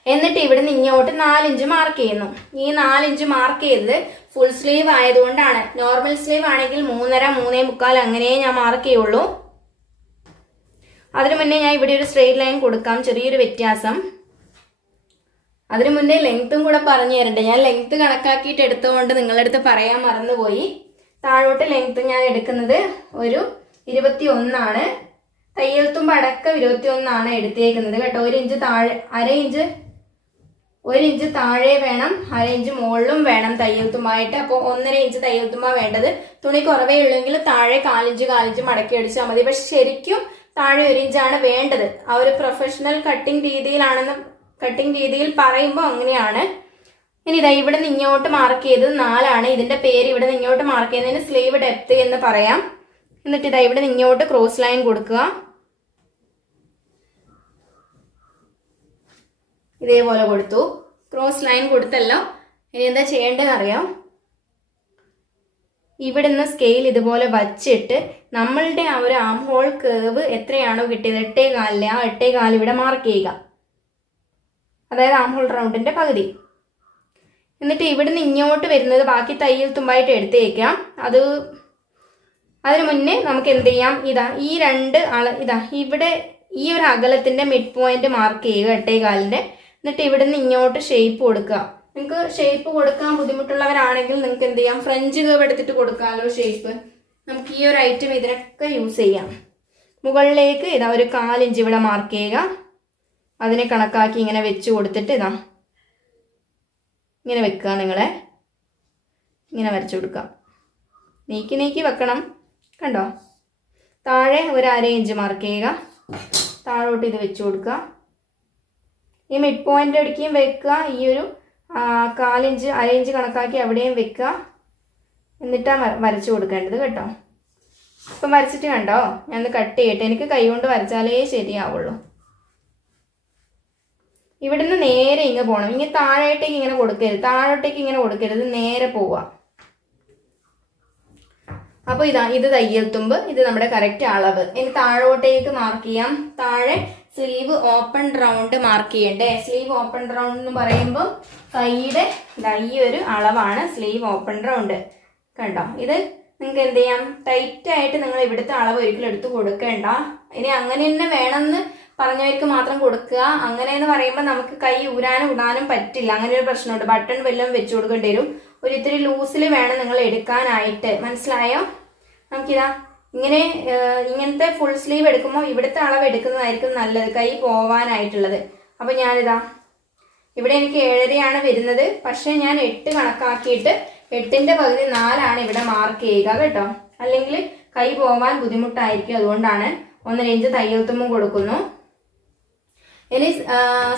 എന്നിട്ട് ഇവിടെ നിന്ന് ഇങ്ങോട്ട് 4 ഇഞ്ച് മാർക്ക് ചെയ്യുന്നു. ഈ 4 ഇഞ്ച് മാർക്ക് ചെയ്തത് ഫുൾ സ്ലീവ് ആയതുകൊണ്ടാണ്. നോർമൽ സ്ലീവ് ആണെങ്കിൽ 3.5 3.25 അങ്ങനെ ഞാൻ മാർക്ക് ചെയ്യുള്ളൂ. അതിനു മുന്നേ ഞാൻ ഇവിടെ ഒരു സ്ട്രെയിറ്റ് ലൈൻ കൊടുക്കാം, ചെറിയൊരു വ്യത്യാസം. അതിനു മുന്നേ ലെങ്ത്തും കൂടെ പറഞ്ഞു തരണ്ടേ, ഞാൻ ലെങ്ത്ത് കണക്കാക്കിയിട്ട് എടുത്തുകൊണ്ട് നിങ്ങളുടെ അടുത്ത് പറയാൻ മറന്നുപോയി. താഴോട്ട് ലെങ്ത്ത് ഞാൻ എടുക്കുന്നത് ഒരു 21 തയ്യൽ തുമ്പ് അടക്കം 21 എടുത്തേക്കുന്നത് കേട്ടോ. 1 ഇഞ്ച് താഴെ, 1 ഇഞ്ച് താഴെ വേണം, 1/2 ഇഞ്ച് മുകളിലും വേണം തയ്യൽ തുമ്പായിട്ട്. അപ്പോൾ 1.5 ഇഞ്ച് തയ്യൽ തുമ്പാ വേണ്ടത്. തുണി കുറവേ ഉള്ളെങ്കിൽ താഴെ 4 ഇഞ്ച് മടക്കി അടിച്ചാൽ മതി. പക്ഷെ ശരിക്കും താഴെ 1 ഇഞ്ചാണ് വേണ്ടത്. ആ ഒരു പ്രൊഫഷണൽ കട്ടിംഗ് രീതിയിൽ പറയുമ്പോൾ അങ്ങനെയാണ്. ഇനി ഇതാ ഇവിടെ നിന്ന് ഇങ്ങോട്ട് മാർക്ക് ചെയ്തത് 4. ഇതിന്റെ പേര് ഇവിടെ നിന്ന് ഇങ്ങോട്ട് മാർക്ക് ചെയ്യുന്നതിന് സ്ലീവ് ഡെപ്ത് എന്ന് പറയാം. എന്നിട്ട് ഇതാ ഇവിടെ നിന്ന് ഇങ്ങോട്ട് ക്രോസ് ലൈൻ കൊടുക്കുക. ഇതേപോലെ കൊടുത്തു, ക്രോസ് ലൈൻ കൊടുത്തല്ലോ. ഇനി എന്താ ചെയ്യേണ്ടതെന്ന് അറിയാം. ഇവിടെ നിന്ന് സ്കെയിൽ ഇതുപോലെ വച്ചിട്ട് നമ്മളുടെ ആ ഒരു ആം ഹോൾ കേവ് എത്രയാണോ കിട്ടിയത് 8.25, ആ 8.25 ഇവിടെ മാർക്ക് ചെയ്യുക, അതായത് ആം ഹോൾ റൗണ്ടിന്റെ പകുതി. എന്നിട്ട് ഇവിടുന്ന് ഇങ്ങോട്ട് വരുന്നത് ബാക്കി തയ്യൽ തുമ്പായിട്ട് എടുത്തേക്കാം. അതിനു മുന്നേ നമുക്ക് എന്ത് ചെയ്യാം, ഈ 2 ഇവിടെ ഈ ഒരു അകലത്തിന്റെ മിഡ് പോയിന്റ് മാർക്ക് ചെയ്യുക 8.25. എന്നിട്ട് ഇവിടുന്ന് ഇങ്ങോട്ട് ഷേപ്പ് കൊടുക്കുക. നിങ്ങൾക്ക് ഷേപ്പ് കൊടുക്കാൻ ബുദ്ധിമുട്ടുള്ളവരാണെങ്കിൽ നിങ്ങൾക്ക് എന്ത് ചെയ്യാം, ഫ്രഞ്ച് കേവ് എടുത്തിട്ട് കൊടുക്കാമല്ലോ ഷേപ്പ്. നമുക്ക് ഈ ഒരു ഐറ്റം ഇതിനൊക്കെ യൂസ് ചെയ്യാം. മുകളിലേക്ക് ഒരു 1/4 ഇഞ്ച് ഇവിടെ മാർക്ക് ചെയ്യുക. അതിനെ കണക്കാക്കി ഇങ്ങനെ വെച്ച് കൊടുത്തിട്ട് ഇങ്ങനെ വെക്കുക. നിങ്ങളെ ഇങ്ങനെ വരച്ചു കൊടുക്കുക. നീക്കി വെക്കണം, കണ്ടോ. താഴെ ഒരു 1/2 ഇഞ്ച് മാർക്ക് ചെയ്യുക. താഴോട്ട് ഇത് വെച്ച് കൊടുക്കുക. ഈ മിഡ് പോയിന്റ് അടിക്കുകയും വെക്കുക. ഈ ഒരു 1/4 ഇഞ്ച് 1/2 ഇഞ്ച് കണക്കാക്കി അവിടെയും വെക്കുക. എന്നിട്ടാണ് വരച്ചു കൊടുക്കേണ്ടത് കേട്ടോ. ഇപ്പം വരച്ചിട്ട് കണ്ടോ, ഞാൻ കട്ട് ചെയ്യട്ടെ. എനിക്ക് കൈ കൊണ്ട് വരച്ചാലേ ശരിയാവുള്ളൂ. ഇവിടുന്ന് നേരെ ഇങ്ങ് പോകണം. ഇങ്ങനെ താഴോട്ടേക്ക് ഇങ്ങനെ കൊടുക്കരുത്, താഴോട്ടേക്ക് ഇങ്ങനെ കൊടുക്കരുത്, നേരെ പോവുക. അപ്പോൾ ഇത് തയ്യൽ തുമ്പ്, ഇത് നമ്മുടെ കറക്റ്റ് അളവ്. ഇനി താഴോട്ടേക്ക് മാർക്ക് ചെയ്യാം. താഴെ സ്ലീവ് ഓപ്പൺ റൗണ്ട് മാർക്ക് ചെയ്യണ്ടേ. സ്ലീവ് ഓപ്പൺ റൗണ്ട് എന്ന് പറയുമ്പോൾ കൈയുടെ ഈ ഒരു അളവാണ് സ്ലീവ് ഓപ്പൺ റൗണ്ട്. കണ്ടോ, ഇത് നിങ്ങൾക്ക് എന്ത് ചെയ്യാം, ടൈറ്റ് ആയിട്ട് നിങ്ങൾ ഇവിടുത്തെ അളവ് ഒരിക്കലും എടുത്ത് കൊടുക്കേണ്ട. ഇനി അങ്ങനെ തന്നെ വേണമെന്ന് പറഞ്ഞവർക്ക് മാത്രം കൊടുക്കുക. അങ്ങനെ എന്ന് പറയുമ്പോൾ നമുക്ക് കൈ ഊരാനും ഇടാനും പറ്റില്ല, അങ്ങനെ ഒരു പ്രശ്നമുണ്ട്. ബട്ടൺ വല്ലതും വെച്ച് കൊടുക്കേണ്ടി വരും. ഒരു ഇത്തിരി ലൂസിൽ വേണം നിങ്ങൾ എടുക്കാനായിട്ട്, മനസ്സിലായോ? നമുക്കിതാ ഇങ്ങനത്തെ ഫുൾ സ്ലീവ് എടുക്കുമ്പോൾ ഇവിടുത്തെ അളവ് എടുക്കുന്നതായിരിക്കും നല്ലത്, കൈ പോവാനായിട്ടുള്ളത്. അപ്പം ഞാനിതാ ഇവിടെ എനിക്ക് 7.5 വരുന്നത്, പക്ഷെ ഞാൻ 8 കണക്കാക്കിയിട്ട് 8ന്റെ പകുതി 4 ഇവിടെ മാർക്ക് ചെയ്യുക കേട്ടോ. അല്ലെങ്കിൽ കൈ പോവാൻ ബുദ്ധിമുട്ടായിരിക്കും, അതുകൊണ്ടാണ് 1.5 ഇഞ്ച് തയ്യൽ തുമ്പും കൊടുക്കുന്നു. ഇനി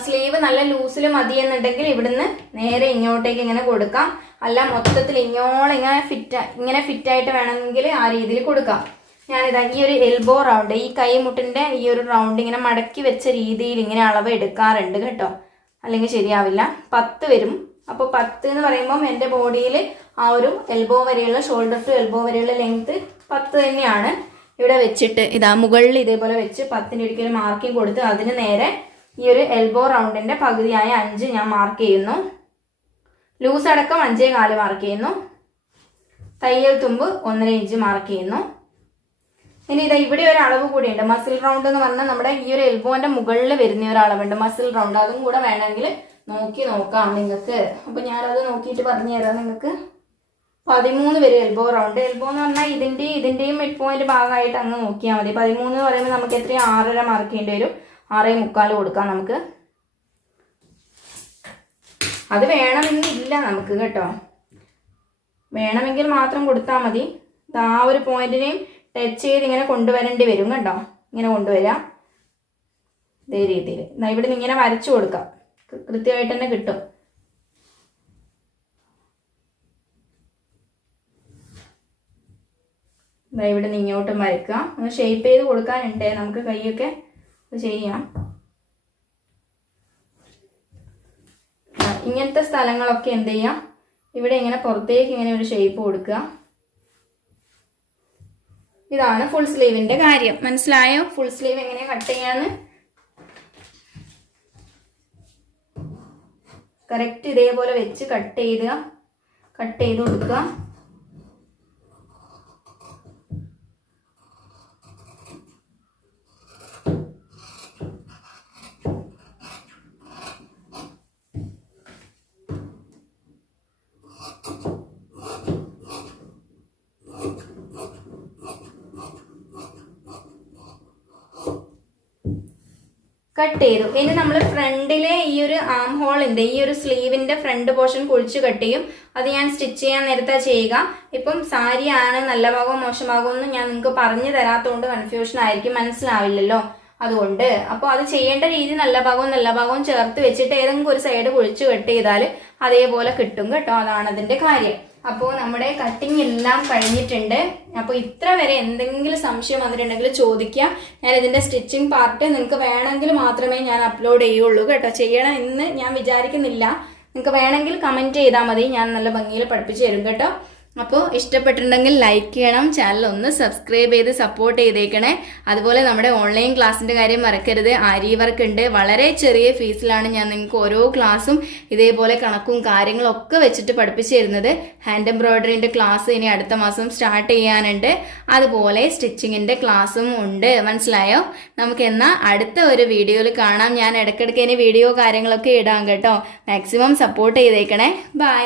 സ്ലീവ് നല്ല ലൂസിൽ മതി എന്നുണ്ടെങ്കിൽ ഇവിടുന്ന് നേരെ ഇങ്ങോട്ടേക്ക് ഇങ്ങനെ കൊടുക്കാം. അല്ല മൊത്തത്തിൽ ഇങ്ങനെ ഫിറ്റായിട്ട് വേണമെങ്കിൽ ആ രീതിയിൽ കൊടുക്കാം. ഞാനിതാ ഈ ഒരു എൽബോ റൗണ്ട്, ഈ കൈമുട്ടിന്റെ ഈ ഒരു റൗണ്ട് ഇങ്ങനെ മടക്കി വെച്ച രീതിയിൽ ഇങ്ങനെ അളവ് എടുക്കാറുണ്ട് കേട്ടോ, അല്ലെങ്കിൽ ശരിയാവില്ല. 10 വരും. അപ്പോൾ 10 എന്ന് പറയുമ്പം എൻ്റെ ബോഡിയിൽ ആ ഒരു എൽബോ വരെയുള്ള, ഷോൾഡർ ടു എൽബോ വരെയുള്ള ലെങ്ത് 10 തന്നെയാണ്. ഇവിടെ വെച്ചിട്ട് മുകളിൽ ഇതേപോലെ വെച്ച് 10ന്റെ ഒരിക്കലും മാർക്കിംഗ് കൊടുത്ത് അതിന് നേരെ ഈ ഒരു എൽബോ റൗണ്ടിന്റെ പകുതിയായ 5 ഞാൻ മാർക്ക് ചെയ്യുന്നു. ലൂസ് അടക്കം 5.25 മാർക്ക് ചെയ്യുന്നു. തയ്യൽ തുമ്പ് 1.5 ഇഞ്ച് മാർക്ക് ചെയ്യുന്നു. ഇനി ഇവിടെ ഒരു അളവ് കൂടിയുണ്ട്, മസിൽ റൗണ്ട് എന്ന് പറഞ്ഞാൽ നമ്മുടെ ഈ ഒരു എൽബോന്റെ മുകളിൽ വരുന്ന ഒരു അളവുണ്ട്, മസിൽ റൗണ്ട്. അതും കൂടെ വേണമെങ്കിൽ നോക്കാം നിങ്ങൾക്ക്. അപ്പൊ ഞാനത് നോക്കിയിട്ട് പറഞ്ഞു തരാം നിങ്ങൾക്ക്. 13 വരും എൽബോ റൗണ്ട്. എൽബോ എന്ന് പറഞ്ഞാൽ ഇതിന്റെയും മിഡ് പോയിന്റ് ഭാഗമായിട്ട് അങ്ങ് നോക്കിയാൽ മതി. 13 എന്ന് പറയുമ്പോൾ നമുക്ക് എത്രയും 6.5 മാർക്ക് ചെയ്യേണ്ടി വരും. 6.25 കൊടുക്കാം നമുക്ക്. അത് വേണമെന്നില്ല നമുക്ക് കേട്ടോ, വേണമെങ്കിൽ മാത്രം കൊടുത്താൽ മതി. ആ ഒരു പോയിന്റിനെയും ടച്ച് ചെയ്ത് ഇങ്ങനെ കൊണ്ടുവരേണ്ടി വരും കേട്ടോ. ഇങ്ങനെ കൊണ്ടുവരാം ഇതേ രീതിയിൽ. ഇവിടെ നിന്ന് ഇങ്ങനെ വരച്ചു കൊടുക്കാം, കൃത്യമായിട്ട് തന്നെ കിട്ടും. ഇവിടെ നിന്ന് ഇങ്ങോട്ടും വരയ്ക്കുക. ഒന്ന് ഷേപ്പ് ചെയ്ത് കൊടുക്കാനുണ്ട് നമുക്ക്, കൈയൊക്കെ ചെയ്യാം. ഇങ്ങനത്തെ സ്ഥലങ്ങളൊക്കെ എന്ത് ചെയ്യാം, ഇവിടെ ഇങ്ങനെ പുറത്തേക്ക് ഇങ്ങനെ ഒരു ഷേപ്പ് കൊടുക്കുക. ഇതാണ് ഫുൾ സ്ലീവിന്റെ കാര്യം. മനസ്സിലായോ? ഫുൾ സ്ലീവ് എങ്ങനെ കട്ട് ചെയ്യാന്ന് കറക്റ്റ് ഇതേപോലെ വെച്ച് കട്ട് ചെയ്ത് കൊടുക്കുക. കട്ട് ചെയ്തു. ഇനി നമ്മൾ ഫ്രണ്ടിലെ ഈ ഒരു ആം ഹോളിന്റെ ഈ ഒരു സ്ലീവിന്റെ ഫ്രണ്ട് പോർഷൻ കുഴിച്ച് കട്ട് ചെയ്യും. അത് ഞാൻ സ്റ്റിച്ച് ചെയ്യാൻ നേരത്തെ ചെയ്യുക. ഇപ്പം സാരി ആണ് നല്ല ഭാഗവും മോശം ഭാഗവും എന്ന് ഞാൻ നിങ്ങൾക്ക് പറഞ്ഞു തരാത്തതുകൊണ്ട് കൺഫ്യൂഷൻ ആയിരിക്കും, മനസ്സിലാവില്ലല്ലോ. അതുകൊണ്ട് അപ്പോൾ അത് ചെയ്യേണ്ട രീതി നല്ല ഭാഗവും ചേർത്ത് വെച്ചിട്ട് ഏതെങ്കിലും ഒരു സൈഡ് കുഴിച്ച് കട്ട് ചെയ്താൽ അതേപോലെ കിട്ടും കേട്ടോ. അതാണ് അതിന്റെ കാര്യം. അപ്പോൾ നമ്മുടെ കട്ടിങ് എല്ലാം കഴിഞ്ഞിട്ടുണ്ട്. അപ്പോൾ ഇത്ര വരെ എന്തെങ്കിലും സംശയം വന്നിട്ടുണ്ടെങ്കിൽ ചോദിക്കുക. ഞാൻ ഇതിന്റെ സ്റ്റിച്ചിങ് പാർട്ട് നിങ്ങൾക്ക് വേണമെങ്കിൽ മാത്രമേ ഞാൻ അപ്ലോഡ് ചെയ്യുള്ളൂ കേട്ടോ. ചെയ്യണം എന്ന് ഞാൻ വിചാരിക്കുന്നില്ല. നിങ്ങൾക്ക് വേണമെങ്കിൽ കമന്റ് ചെയ്താൽ മതി, ഞാൻ നല്ല ഭംഗിയിൽ പഠിപ്പിച്ചു തരും കേട്ടോ. അപ്പോൾ ഇഷ്ടപ്പെട്ടിട്ടുണ്ടെങ്കിൽ ലൈക്ക് ചെയ്യണം, ചാനൽ ഒന്ന് സബ്സ്ക്രൈബ് ചെയ്ത് സപ്പോർട്ട് ചെയ്തേക്കണേ. അതുപോലെ നമ്മുടെ ഓൺലൈൻ ക്ലാസ്സിന്റെ കാര്യം മറക്കരുത്. ആരി വർക്ക് ഉണ്ട്. വളരെ ചെറിയ ഫീസിലാണ് ഞാൻ നിങ്ങൾക്ക് ഓരോ ക്ലാസ്സും ഇതേപോലെ കണക്കും കാര്യങ്ങളും ഒക്കെ വെച്ചിട്ട് പഠിപ്പിച്ചു തരുന്നത്. ഹാൻഡ് എംബ്രോയിഡറിന്റെ ക്ലാസ് ഇനി അടുത്ത മാസം സ്റ്റാർട്ട് ചെയ്യാനുണ്ട്. അതുപോലെ സ്റ്റിച്ചിങ്ങിന്റെ ക്ലാസ്സും ഉണ്ട്. മനസ്സിലായോ? നമുക്ക് എന്നാൽ അടുത്ത ഒരു വീഡിയോയിൽ കാണാം. ഞാൻ ഇടയ്ക്കിടയ്ക്ക് ഇനി വീഡിയോ കാര്യങ്ങളൊക്കെ ഇടാം കേട്ടോ. മാക്സിമം സപ്പോർട്ട് ചെയ്തേക്കണേ. ബൈ.